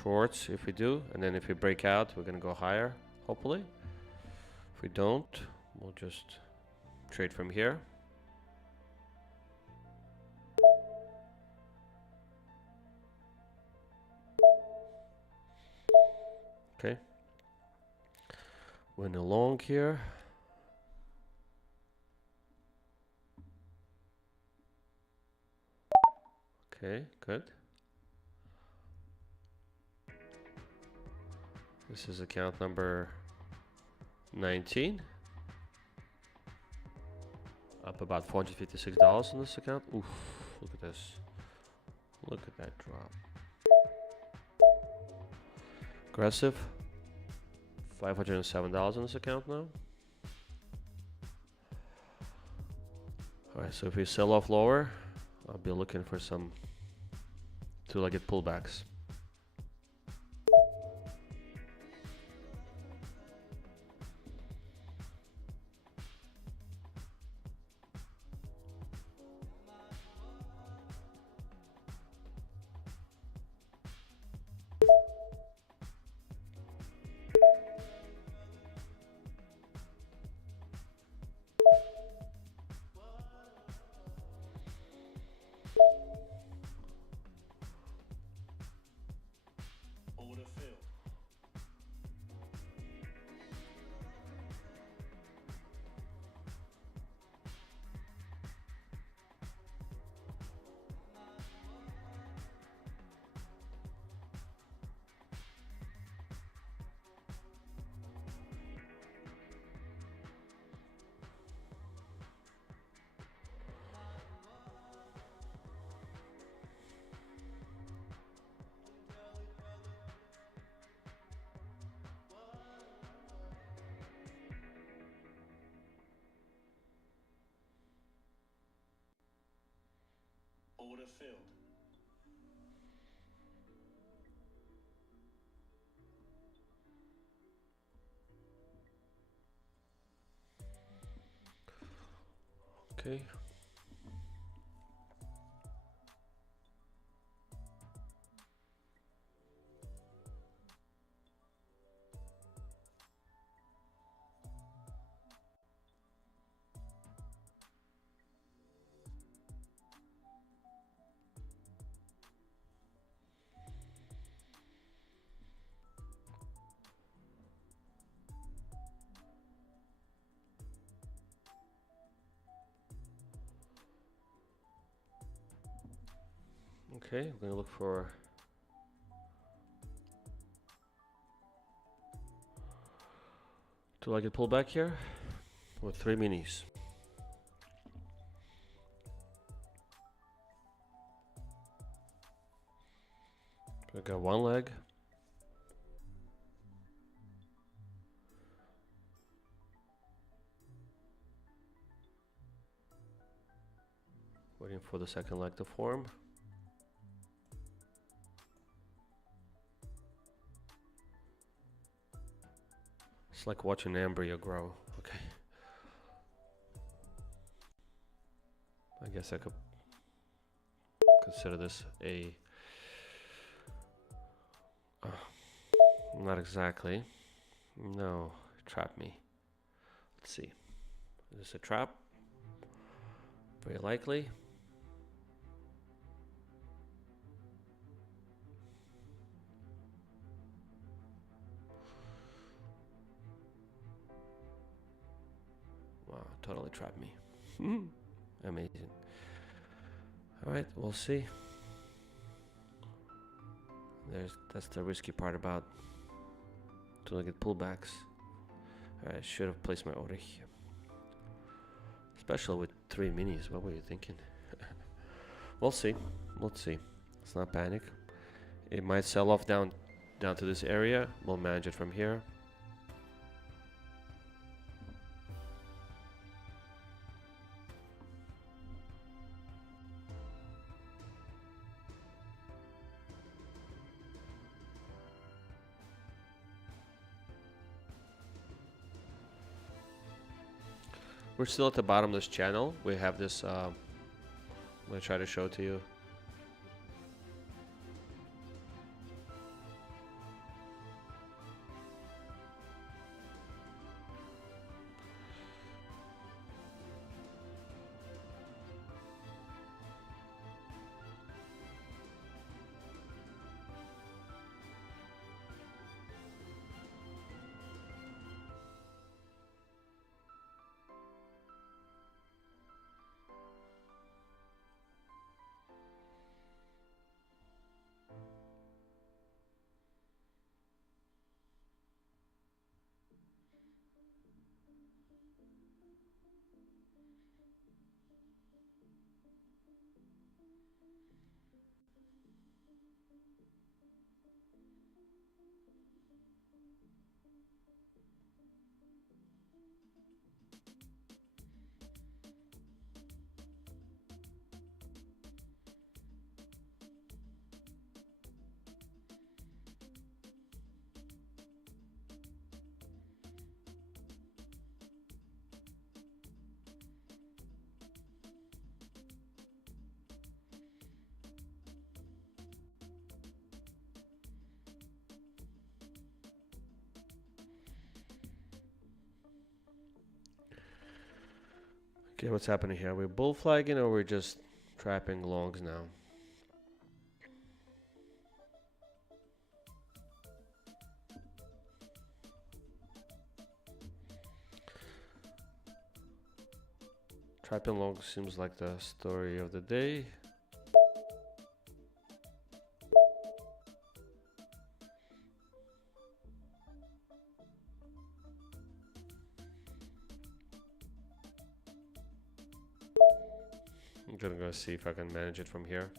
shorts if we do, and then if we break out, we're gonna go higher, hopefully. If we don't, we'll just trade from here. Okay. Went along here. Okay, good. This is account number 19. Up about $456 in this account. Oof, look at this. Look at that drop. Aggressive. $507 in this account now. Alright, so if we sell off lower, I'll be looking for some two-legged pullbacks. Order filled. Okay. Okay, we're gonna look for two-legged pullback here with 3 minis. We got one leg. Waiting for the second leg to form. It's like watching an embryo grow. Okay. I guess I could consider this a... not exactly. No, trap me. Let's see. Is this a trap? Very likely. Wow, totally trapped me. Amazing. Alright, we'll see. That's the risky part about two-legged pullbacks. I should have placed my order here. Especially with 3 minis. What were you thinking? We'll see. Let's see. Let's not panic. It might sell off down to this area. We'll manage it from here. We're still at the bottom of this channel. We have this, I'm going to try to show it to you. Okay, what's happening here? Are we bull flagging or we're just trapping longs now? Trapping longs seems like the story of the day. I'm gonna go see if I can manage it from here.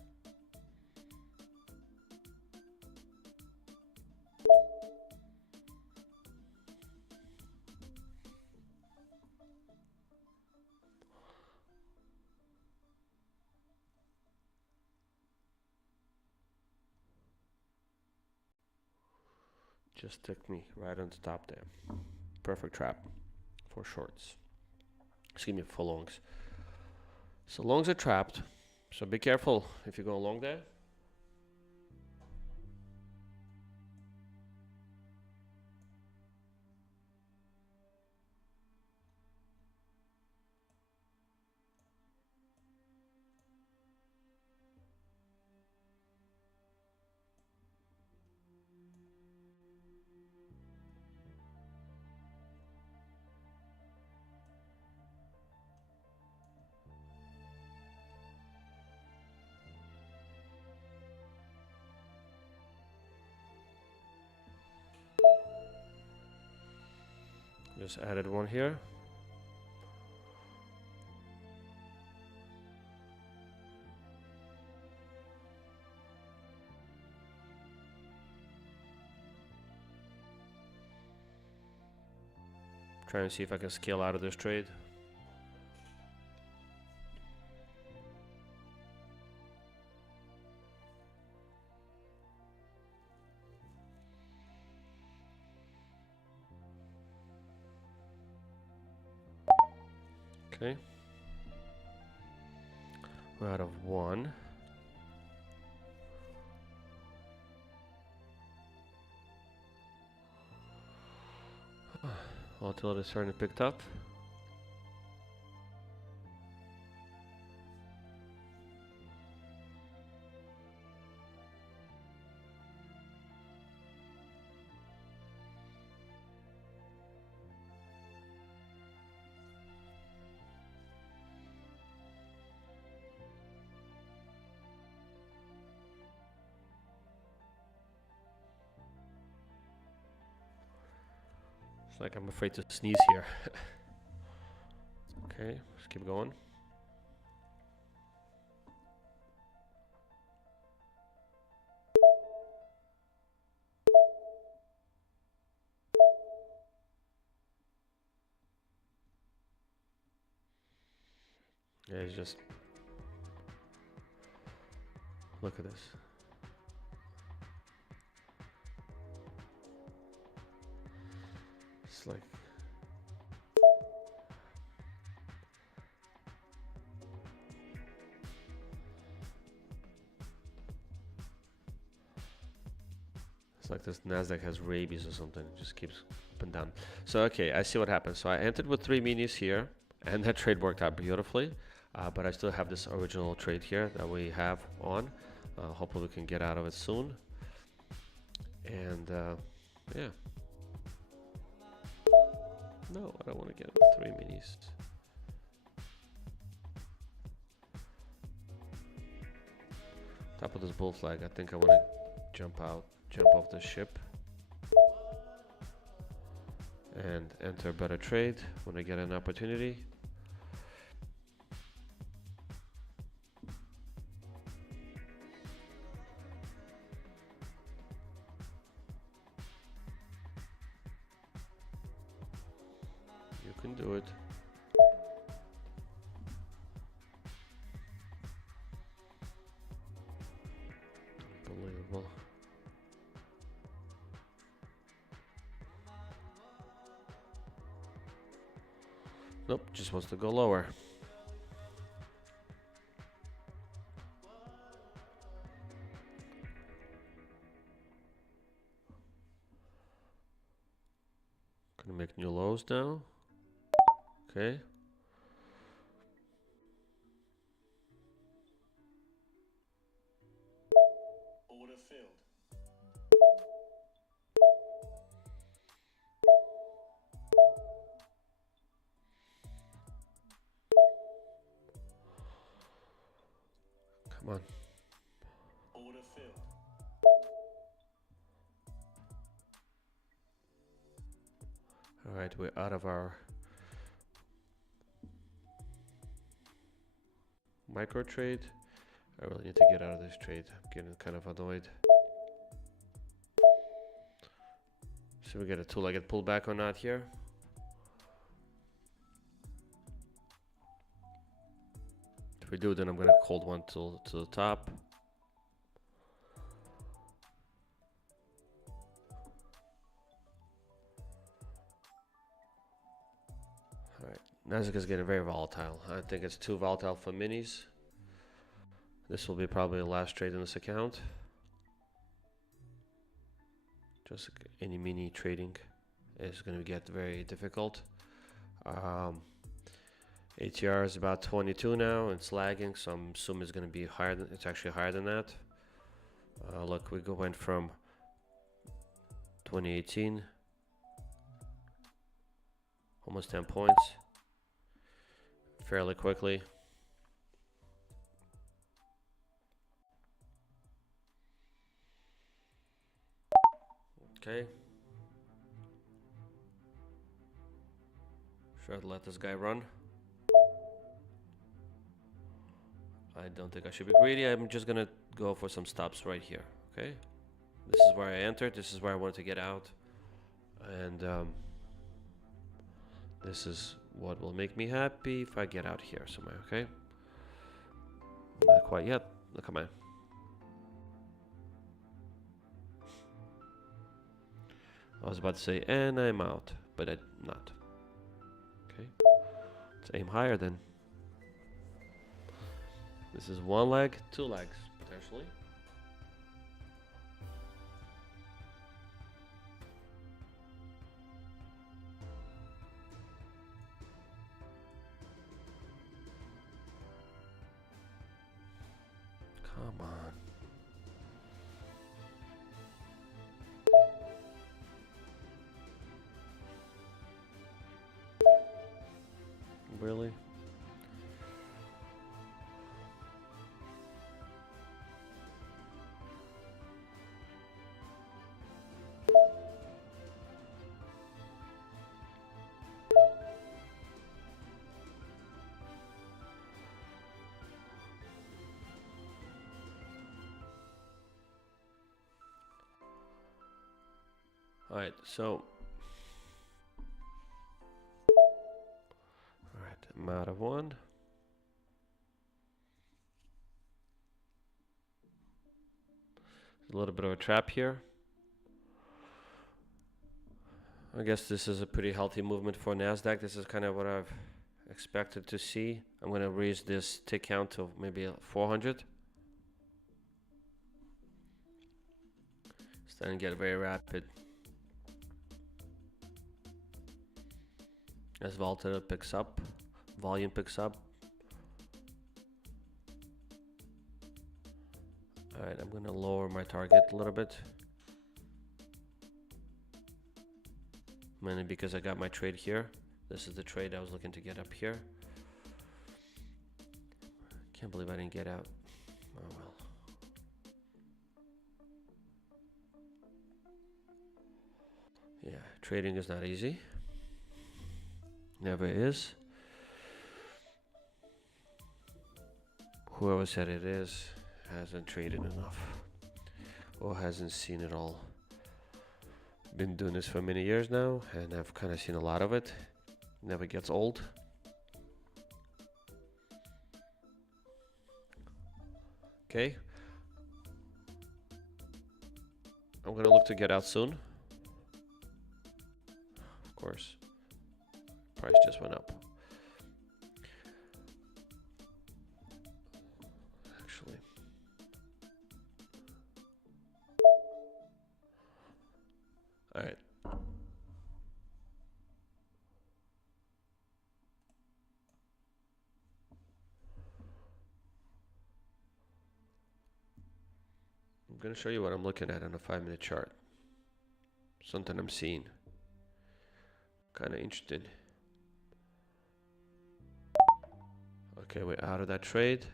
Just took me right on the top there. Perfect trap for shorts. Excuse me, for longs. So longs are trapped. So be careful if you go long there. Just added one here. Trying to see if I can scale out of this trade. Okay. We're out of one. Volatility is starting to pick up. It's like I'm afraid to sneeze here. Okay, let's keep going. Yeah, it's just look at this. It's like this Nasdaq has rabies or something. It just keeps up and down. So okay, I see what happened. So I entered with 3 minis here, and that trade worked out beautifully. But I still have this original trade here that we have on. Hopefully we can get out of it soon. And yeah. No, I don't want to get with 3 minis. Top of this bull flag, I think I want to jump off the ship and enter a better trade when I get an opportunity. You can do it. Unbelievable. Nope, just wants to go lower. Gonna make new lows now. Okay. Order filled. Come on. Order filled. All right, we're out of our micro trade. I really need to get out of this trade. I'm getting kind of annoyed. So we get a two-legged pullback or not here. If we do, then I'm gonna hold one to the top. Nasdaq is getting very volatile. I think it's too volatile for minis. This will be probably the last trade in this account. Just any mini trading is going to get very difficult. ATR is about 22 now. It's lagging, so I'm assuming it's going to be higher. It's actually higher than that. Look, went from 2018, almost 10 points, fairly quickly. Okay. Should I let this guy run? I don't think I should be greedy. I'm just gonna go for some stops right here. Okay. This is where I entered. This is where I wanted to get out. And this is what will make me happy if I get out here somewhere. Okay. Not quite yet. Look at my. I was about to say, and I'm out, but I'm not. Okay. Let's aim higher then. This is one leg, two legs, potentially. Come on. Really? All right, so I'm out of one. A little bit of a trap here. I guess this is a pretty healthy movement for Nasdaq. This is kind of what I've expected to see. I'm going to raise this tick count to maybe 400. Starting to get very rapid. As volatility picks up, volume picks up. All right, I'm going to lower my target a little bit. Mainly because I got my trade here. This is the trade I was looking to get up here. Can't believe I didn't get out. Oh well. Yeah, trading is not easy. Never is. Whoever said it is hasn't traded enough or hasn't seen it all. Been doing this for many years now, and I've kind of seen a lot of it. Never gets old. Okay. I'm gonna look to get out soon. Of course. Price just went up. Actually. All right. I'm going to show you what I'm looking at on a 5-minute chart. Something I'm seeing. Kind of interested. Okay, we're out of that trade.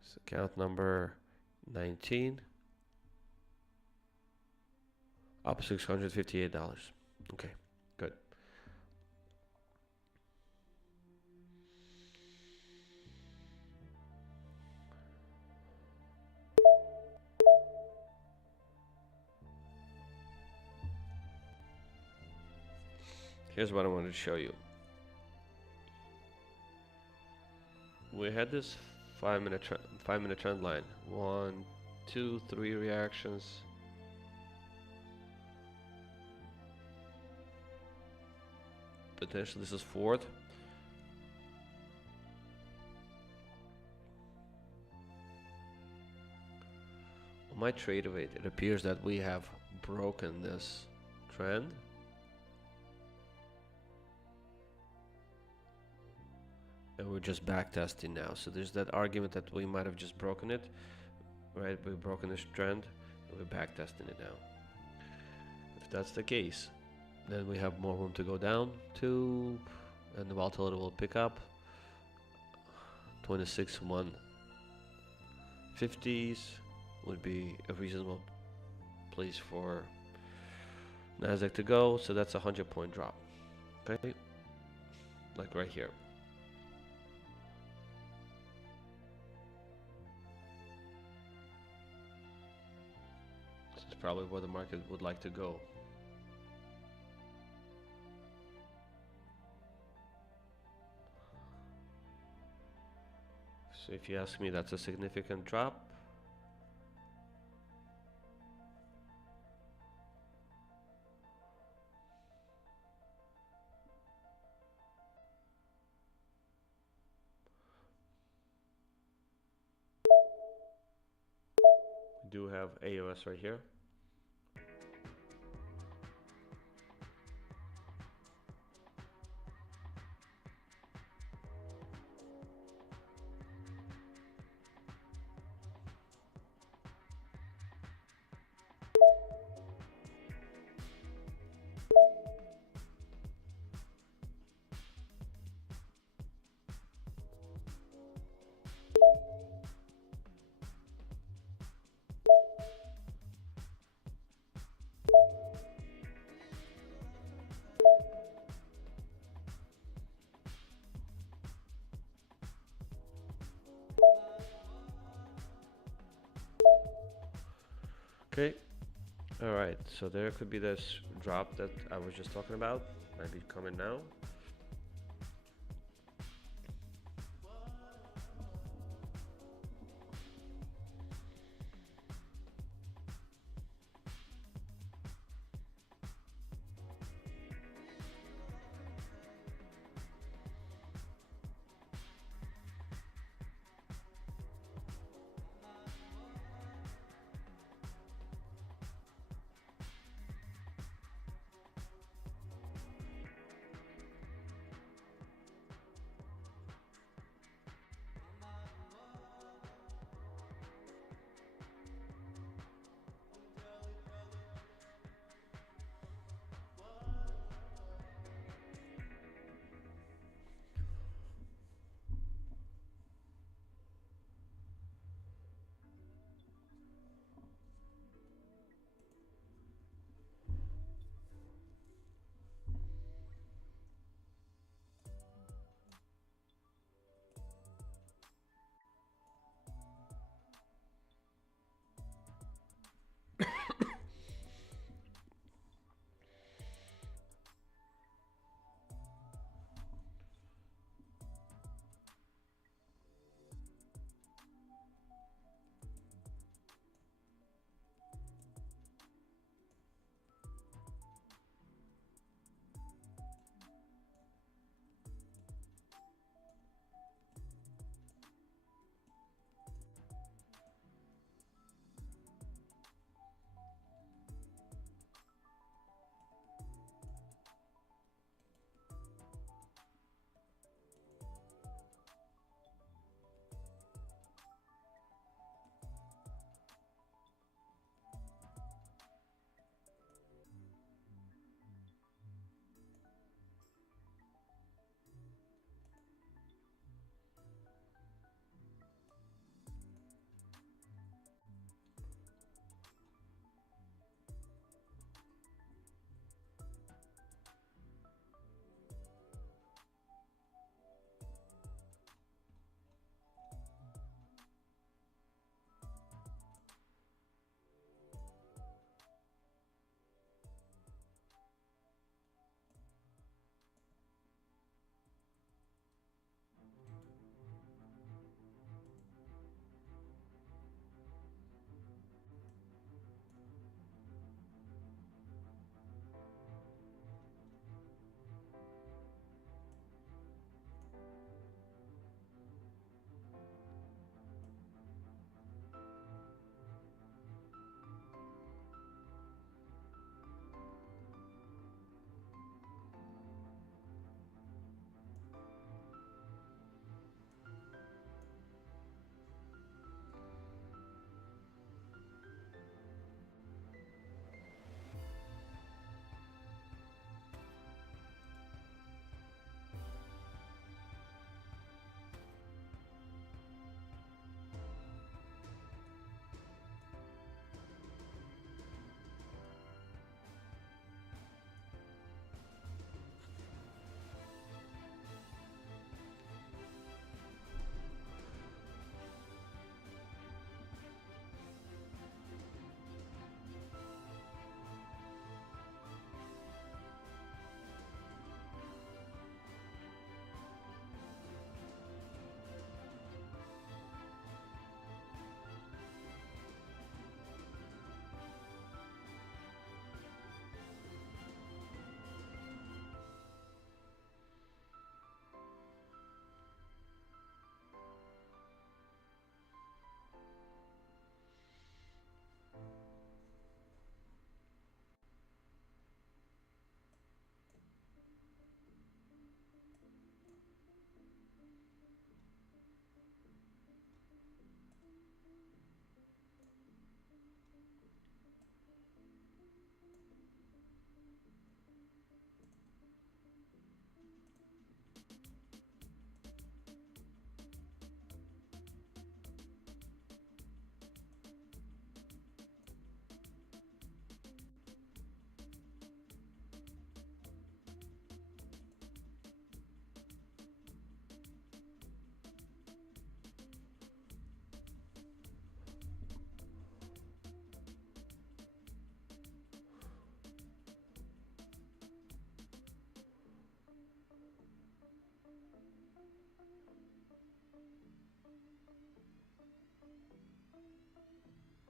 It's account number 19. Up $658. Okay, good. Here's what I wanted to show you. We had this 5-minute trend line. 1, 2, 3 reactions. Potentially this is fourth. On my trade rate, it appears that we have broken this trend. And we're just back testing now. So there's that argument that we might have just broken it, right? We've broken this trend and we're back testing it now. If that's the case, then we have more room to go down to, and the volatility will pick up. 26 150s would be a reasonable place for Nasdaq to go. So that's a 100-point drop. Okay, like right here. This is probably where the market would like to go. So if you ask me, that's a significant drop. We do have AOS right here. Okay, all right, so there could be this drop that I was just talking about, might be coming now.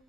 Order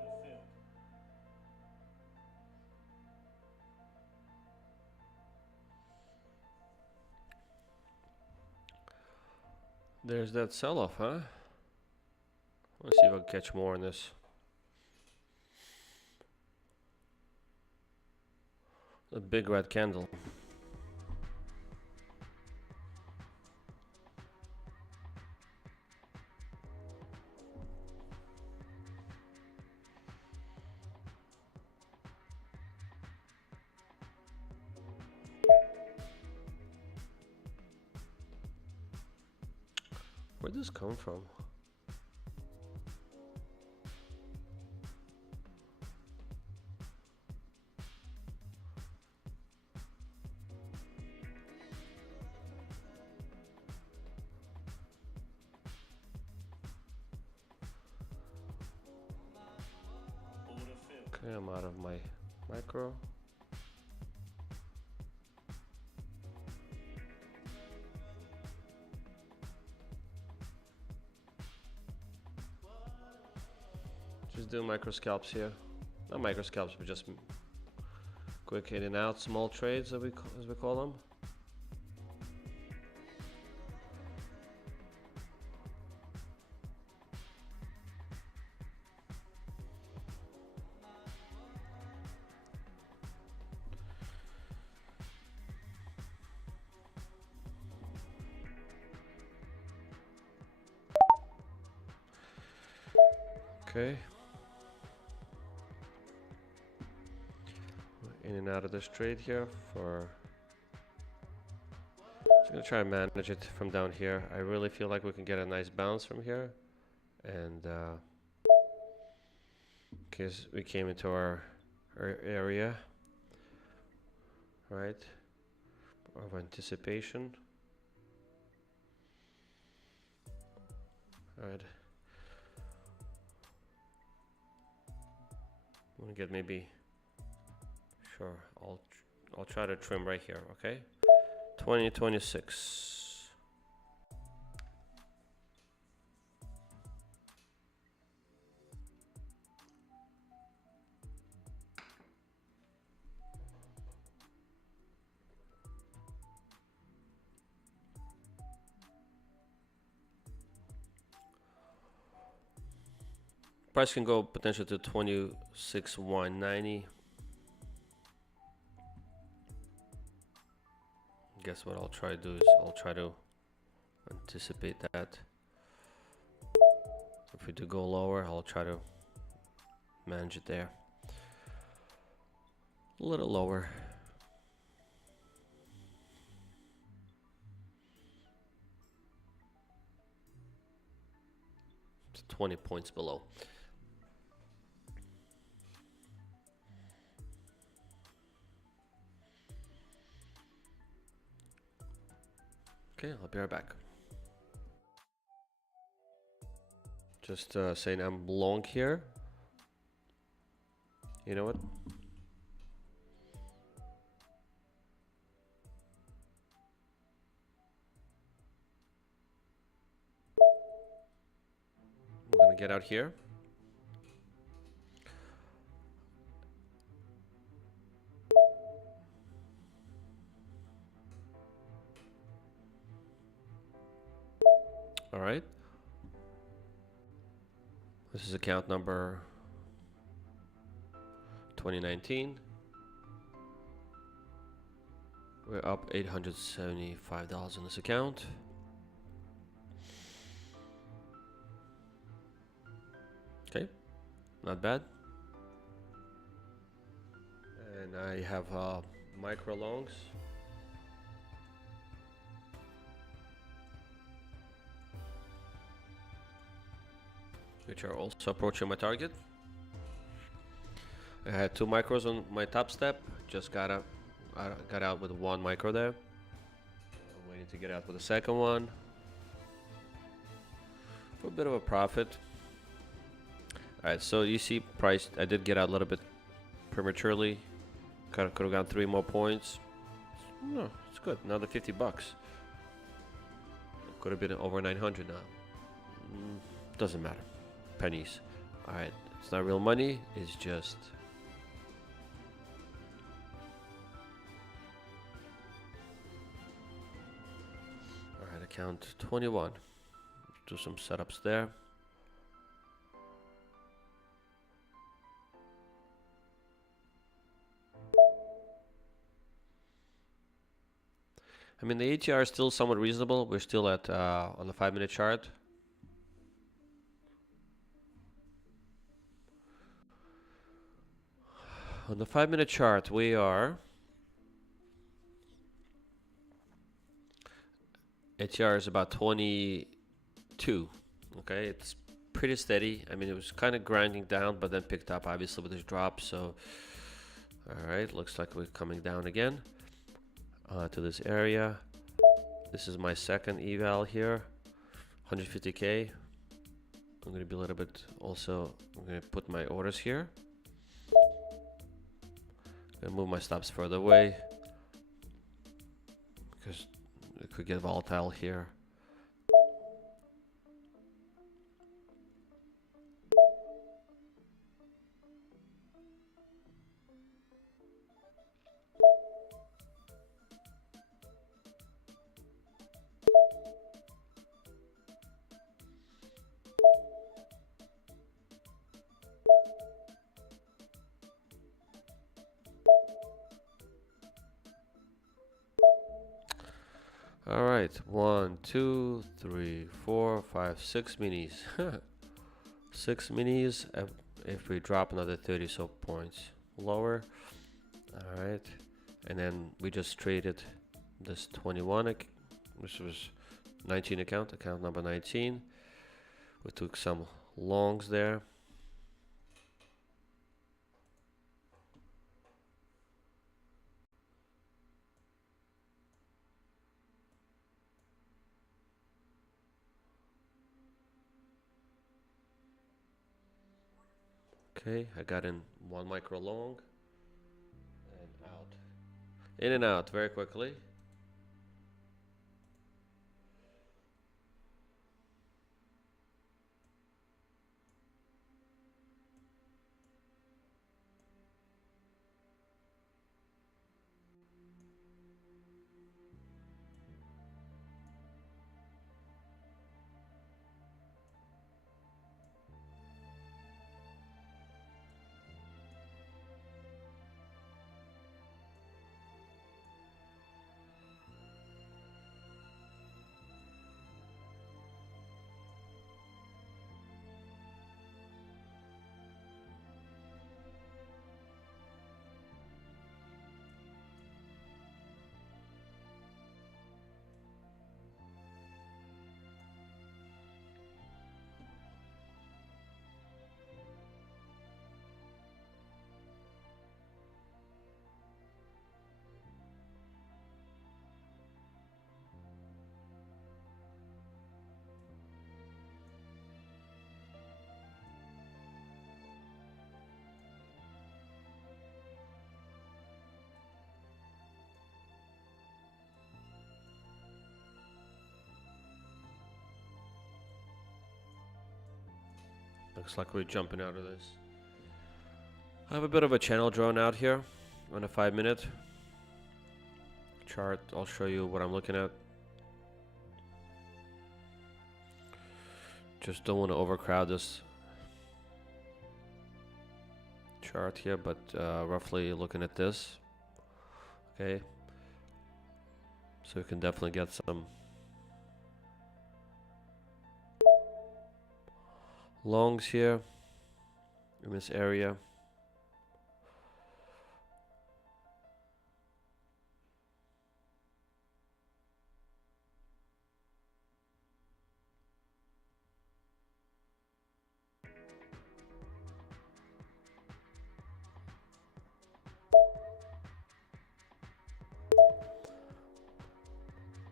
filled. There's that sell-off, huh? Let's see if I can catch more on this. A big red candle. Where'd this come from? Order filled. Okay, I'm out of my micro. Just do micro scalps here. Not micro scalps, but just quick in and out, small trades as we call them. Okay. In and out of this trade here for. Just gonna try and manage it from down here. I really feel like we can get a nice bounce from here, and because we came into our area, right, of anticipation. All right. I'm gonna get maybe. Sure. I'll try to trim right here. Okay. 2026. Price can go potentially to 26,190. Guess what I'll try to do is I'll try to anticipate that. If we do go lower, I'll try to manage it there. A little lower. It's 20 points below. Okay, I'll be right back. Just saying I'm long here. You know what? I'm gonna get out here. All right. This is account number 2019. We're up $875 in this account. Okay, not bad. And I have micro longs. Which are also approaching my target. I had 2 micros on my top step. Just got out with 1 micro there. I'm waiting to get out with the second one. For a bit of a profit. Alright, so you see price, I did get out a little bit prematurely. Could have gotten 3 more points. No, it's good. Another 50 bucks. Could have been over 900 now. Doesn't matter. Pennies. Alright, it's not real money, it's just alright, account 21. Do some setups there. I mean, the ATR is still somewhat reasonable. We're still at on the 5-minute chart. On the 5-minute chart, we are ATR is about 22. Okay, it's pretty steady. I mean, it was kind of grinding down, but then picked up obviously with this drop. So, all right, looks like we're coming down again to this area. This is my second eval here, 150K. I'm gonna be a little bit also. I'm gonna put my orders here. Gonna move my stops further away because it could get volatile here. All right, 1, 2, 3, 4, 5, 6 minis. 6 minis. If we drop another 30 so points lower. All right, and then we just traded this 21. This was 19 account number 19. We took some longs there. Okay, I got in 1 micro long and out. In and out very quickly. Looks like we're jumping out of this. I have a bit of a channel drawn out here on a 5-minute chart. I'll show you what I'm looking at. Just don't want to overcrowd this chart here, but roughly looking at this. Okay. So you can definitely get some longs here in this area.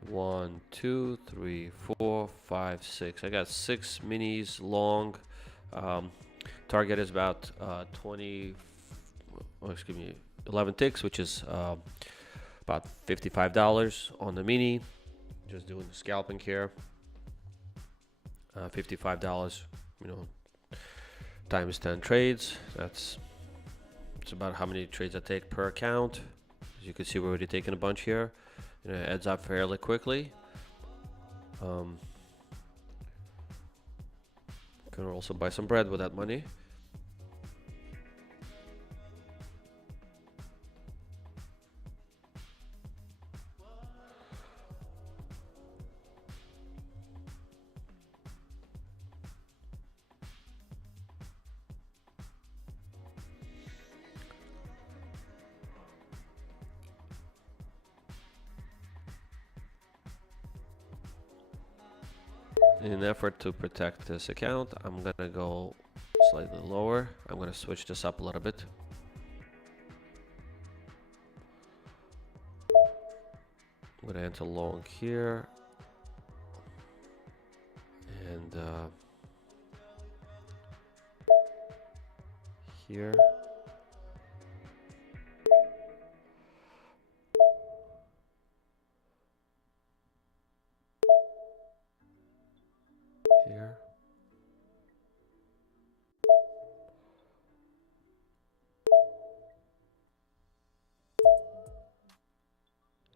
One, two, three, four, five, six. I got 6 minis long. Target is about 11 ticks, which is about $55 on the mini. Just doing the scalping here. $55, you know, times 10 trades. It's about how many trades I take per account. As you can see, we're already taking a bunch here. You know, it adds up fairly quickly. Can also buy some bread with that money. In an effort to protect this account, I'm gonna go slightly lower. I'm gonna switch this up a little bit. I'm gonna enter long here, and here. Here.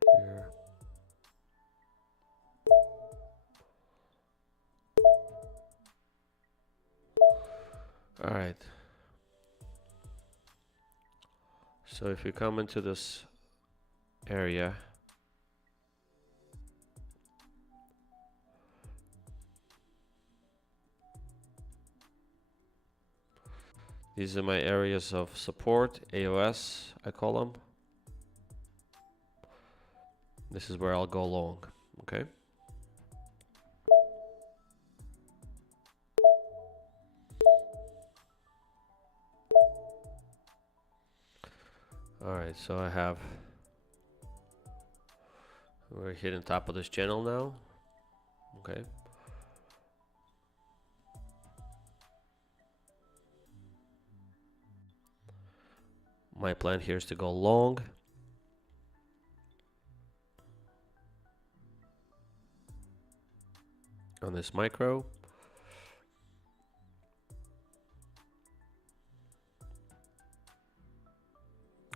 Here. All right. So if you come into this area, these are my areas of support, AOS, I call them. This is where I'll go long, okay? All right, so we're hitting top of this channel now, okay? My plan here is to go long. On this micro.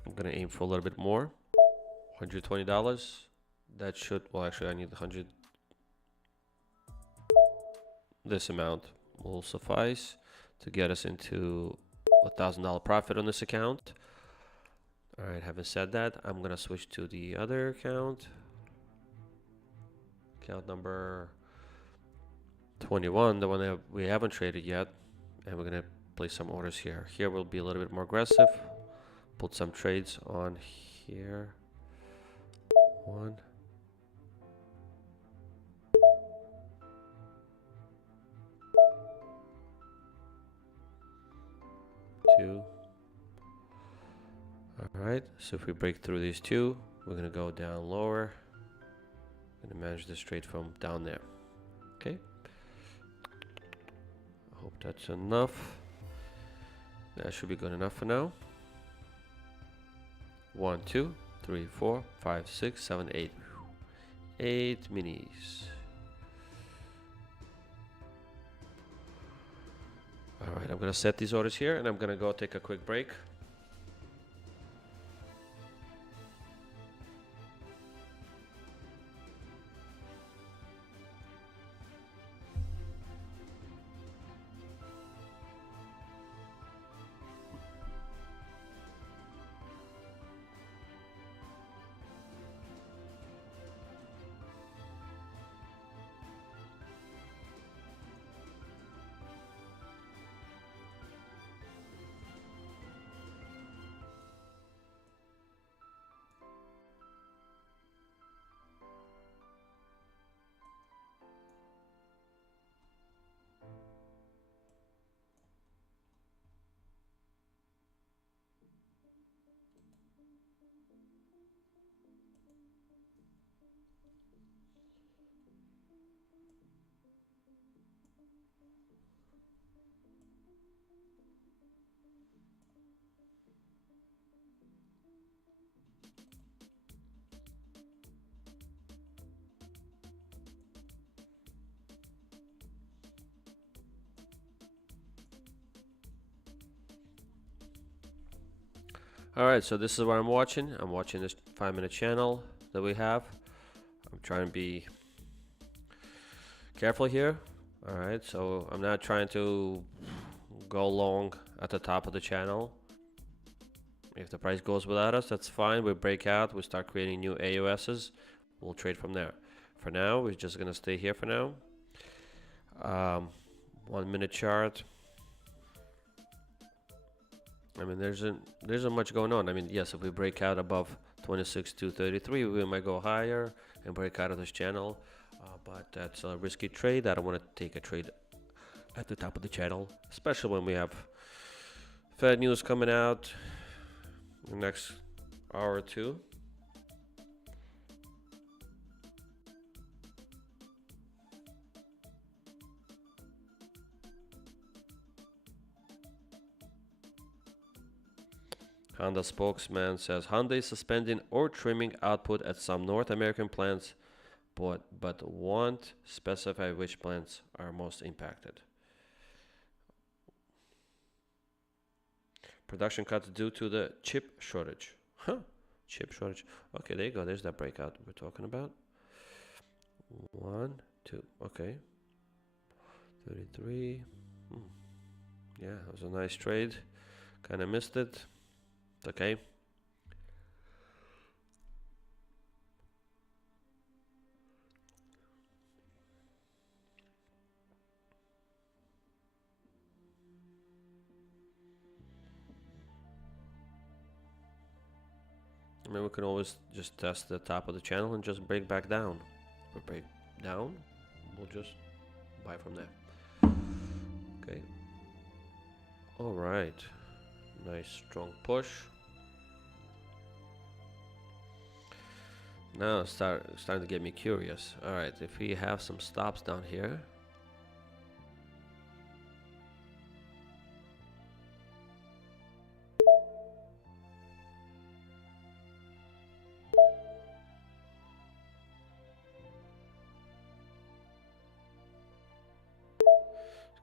I'm gonna aim for a little bit more. $120. That should, well, actually I need 100. This amount will suffice to get us into $1,000 profit on this account. All right, having said that, I'm gonna switch to the other account. Account number 21, the one that we haven't traded yet. And we're gonna place some orders here. Here we'll be a little bit more aggressive. Put some trades on here. 1. 2. Alright, so if we break through these two, we're gonna go down lower. I'm gonna manage this trade from down there. Okay. I hope that's enough. That should be good enough for now. 1, 2, 3, 4, 5, 6, 7, 8. 8 minis. Alright, I'm gonna set these orders here and I'm gonna go take a quick break. Alright, so this is what I'm watching. I'm watching this 5-minute channel that we have. I'm trying to be careful here. Alright, so I'm not trying to go long at the top of the channel. If the price goes without us, that's fine. We break out, we start creating new AUSs. We'll trade from there. For now, we're just gonna stay here for now. 1 minute chart. I mean, there isn't much going on. I mean, yes, if we break out above 26,233, we might go higher and break out of this channel. But that's a risky trade. I don't want to take a trade at the top of the channel, especially when we have Fed news coming out in the next hour or two. Honda spokesman says Honda is suspending or trimming output at some North American plants, but won't specify which plants are most impacted. Production cuts due to the chip shortage. Huh? Chip shortage. Okay, there you go. There's that breakout we're talking about. 1, 2. Okay. 33. Yeah, that was a nice trade. Kind of missed it. It's okay. I mean, we can always just test the top of the channel and just break back down. If we break down, we'll just buy from there. Okay. All right. Nice strong push. Now it's starting to get me curious. All right, if we have some stops down here.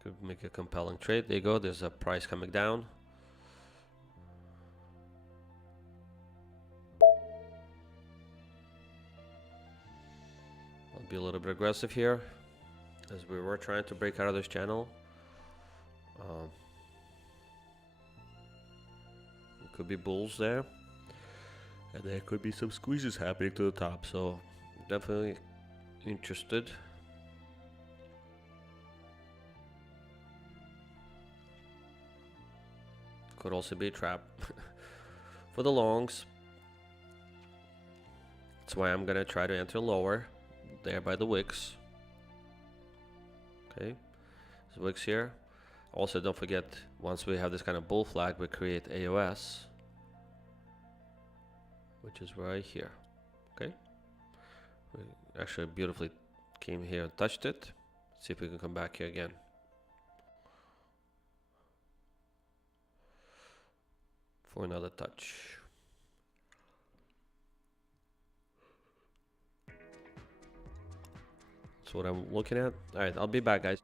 Could make a compelling trade. There you go. There's a price coming down. I'll be a little bit aggressive here, as we were trying to break out of this channel. Could be bulls there, and there could be some squeezes happening to the top, so definitely interested. Could also be a trap for the longs. That's why I'm gonna try to enter lower there by the wicks. Okay, so wicks here. Also, don't forget, once we have this kind of bull flag, we create AOS, which is right here. Okay, we actually beautifully came here and touched it. Let's see if we can come back here again. For another touch. That's what I'm looking at. All right, I'll be back, guys.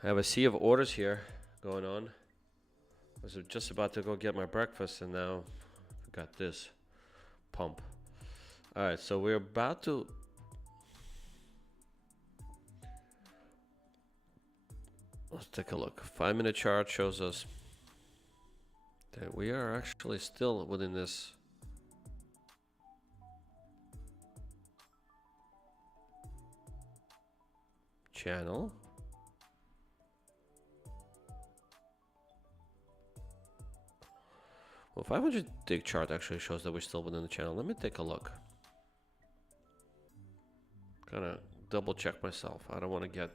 I have a sea of orders here going on. I was just about to go get my breakfast, and now I got this pump. All right, so we're about to let's take a look. 5-minute chart shows us that we are actually still within this channel. Well, 500 tick chart actually shows that we're still within the channel. Let me take a look. Gotta double check myself. I don't want to get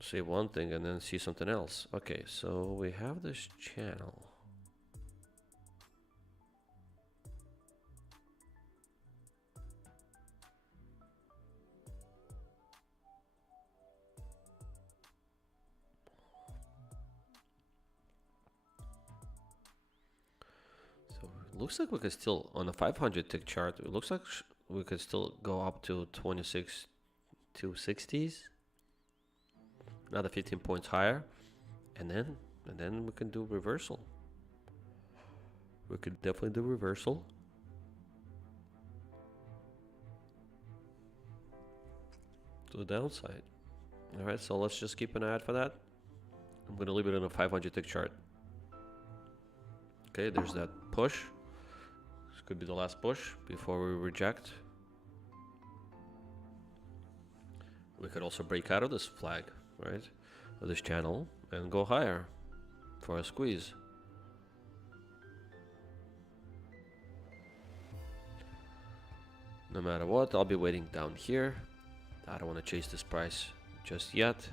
see one thing and then see something else. Okay, so we have this channel. Looks like we could still, on a 500 tick chart, it looks like we could still go up to 26 260s, another 15 points higher, and then we can do reversal. We could definitely do reversal. To the downside. All right, so let's just keep an eye out for that. I'm gonna leave it on a 500 tick chart. Okay, there's that push. This could be the last push before we reject. We could also break out of this flag, right? Or this channel and go higher for a squeeze. No matter what, I'll be waiting down here. I don't want to chase this price just yet.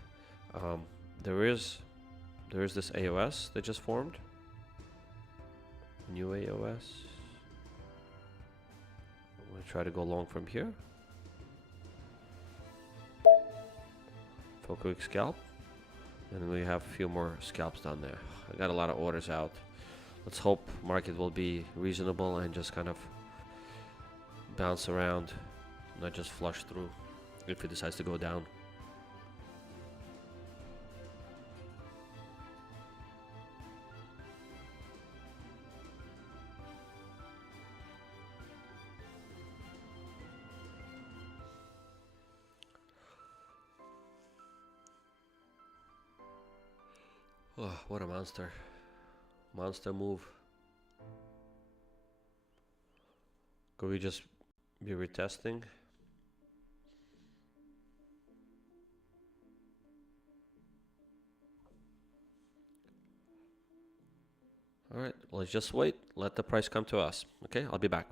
There is this AOS that just formed. New AOS. I'm going to try to go long from here. For a quick scalp. And we have a few more scalps down there. I got a lot of orders out. Let's hope market will be reasonable and just kind of bounce around, not just flush through if it decides to go down. Oh, what a monster. Monster move. Could we just be retesting? Alright, let's just wait. Let the price come to us. Okay, I'll be back.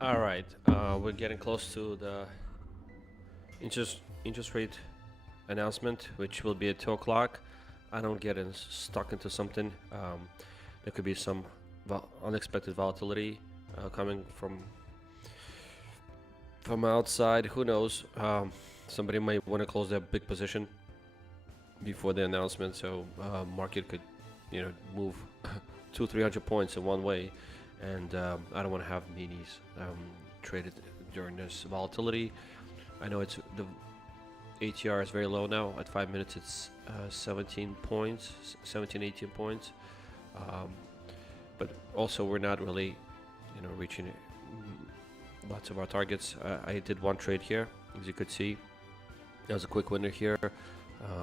All right, we're getting close to the interest rate announcement, which will be at 2 o'clock. I don't get stuck into something. There could be some unexpected volatility coming from outside. Who knows? Somebody might want to close their big position before the announcement, so market could, move 200-300 points in one way, and I don't want to have minis traded during this volatility. I know it's the ATR is very low now. At 5 minutes, it's 17 points, 17, 18 points. But also, we're not really, reaching lots of our targets. I did one trade here, as you could see. That was a quick winner here.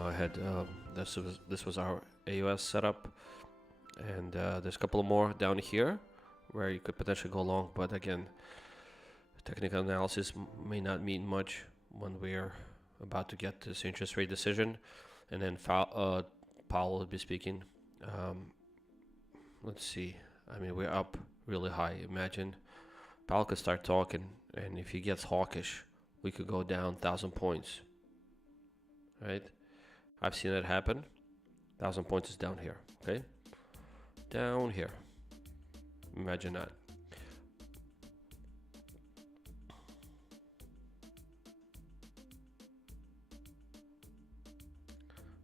I had this was our AUS setup, and there's a couple more down here where you could potentially go long. But again, technical analysis may not mean much when we're about to get this interest rate decision, and then Powell will be speaking. Let's see. I mean, we're up really high. Imagine Powell could start talking, and if he gets hawkish, we could go down 1,000 points. Right? I've seen that happen. 1,000 points is down here. Okay, down here. Imagine that.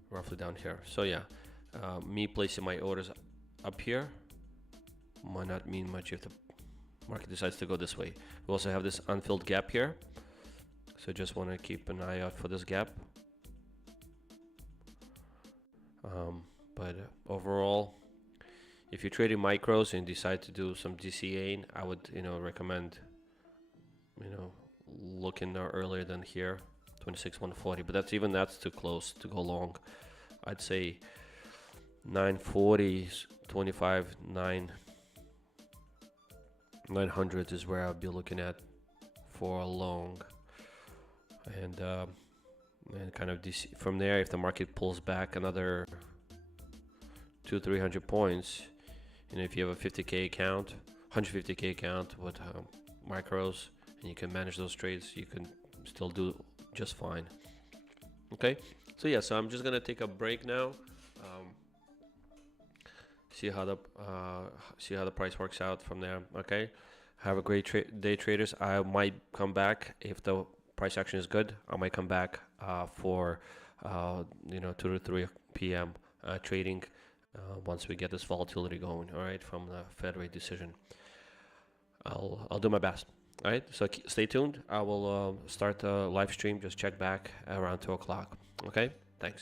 Roughly down here. So yeah, me placing my orders up here might not mean much if the market decides to go this way. We also have this unfilled gap here, so just want to keep an eye out for this gap. But overall, if you're trading micros and decide to do some DCAing, I would recommend looking earlier than here, 26,140. But that's too close to go long. I'd say 940, 25, 900 is where I'll be looking at for a long, and kind of from there, if the market pulls back another 200-300 points, if you have a 50k account, 150k account with micros, and you can manage those trades, you can still do just fine. Okay, so yeah, so I'm just gonna take a break now, see how the price works out from there. Okay, have a great day, traders. I might come back if the price action is good. I might come back for 2 to 3 p.m. Trading once we get this volatility going. All right, from the Fed rate decision. I'll do my best. All right, so stay tuned. I will start the live stream. Just check back around 2 o'clock. Okay.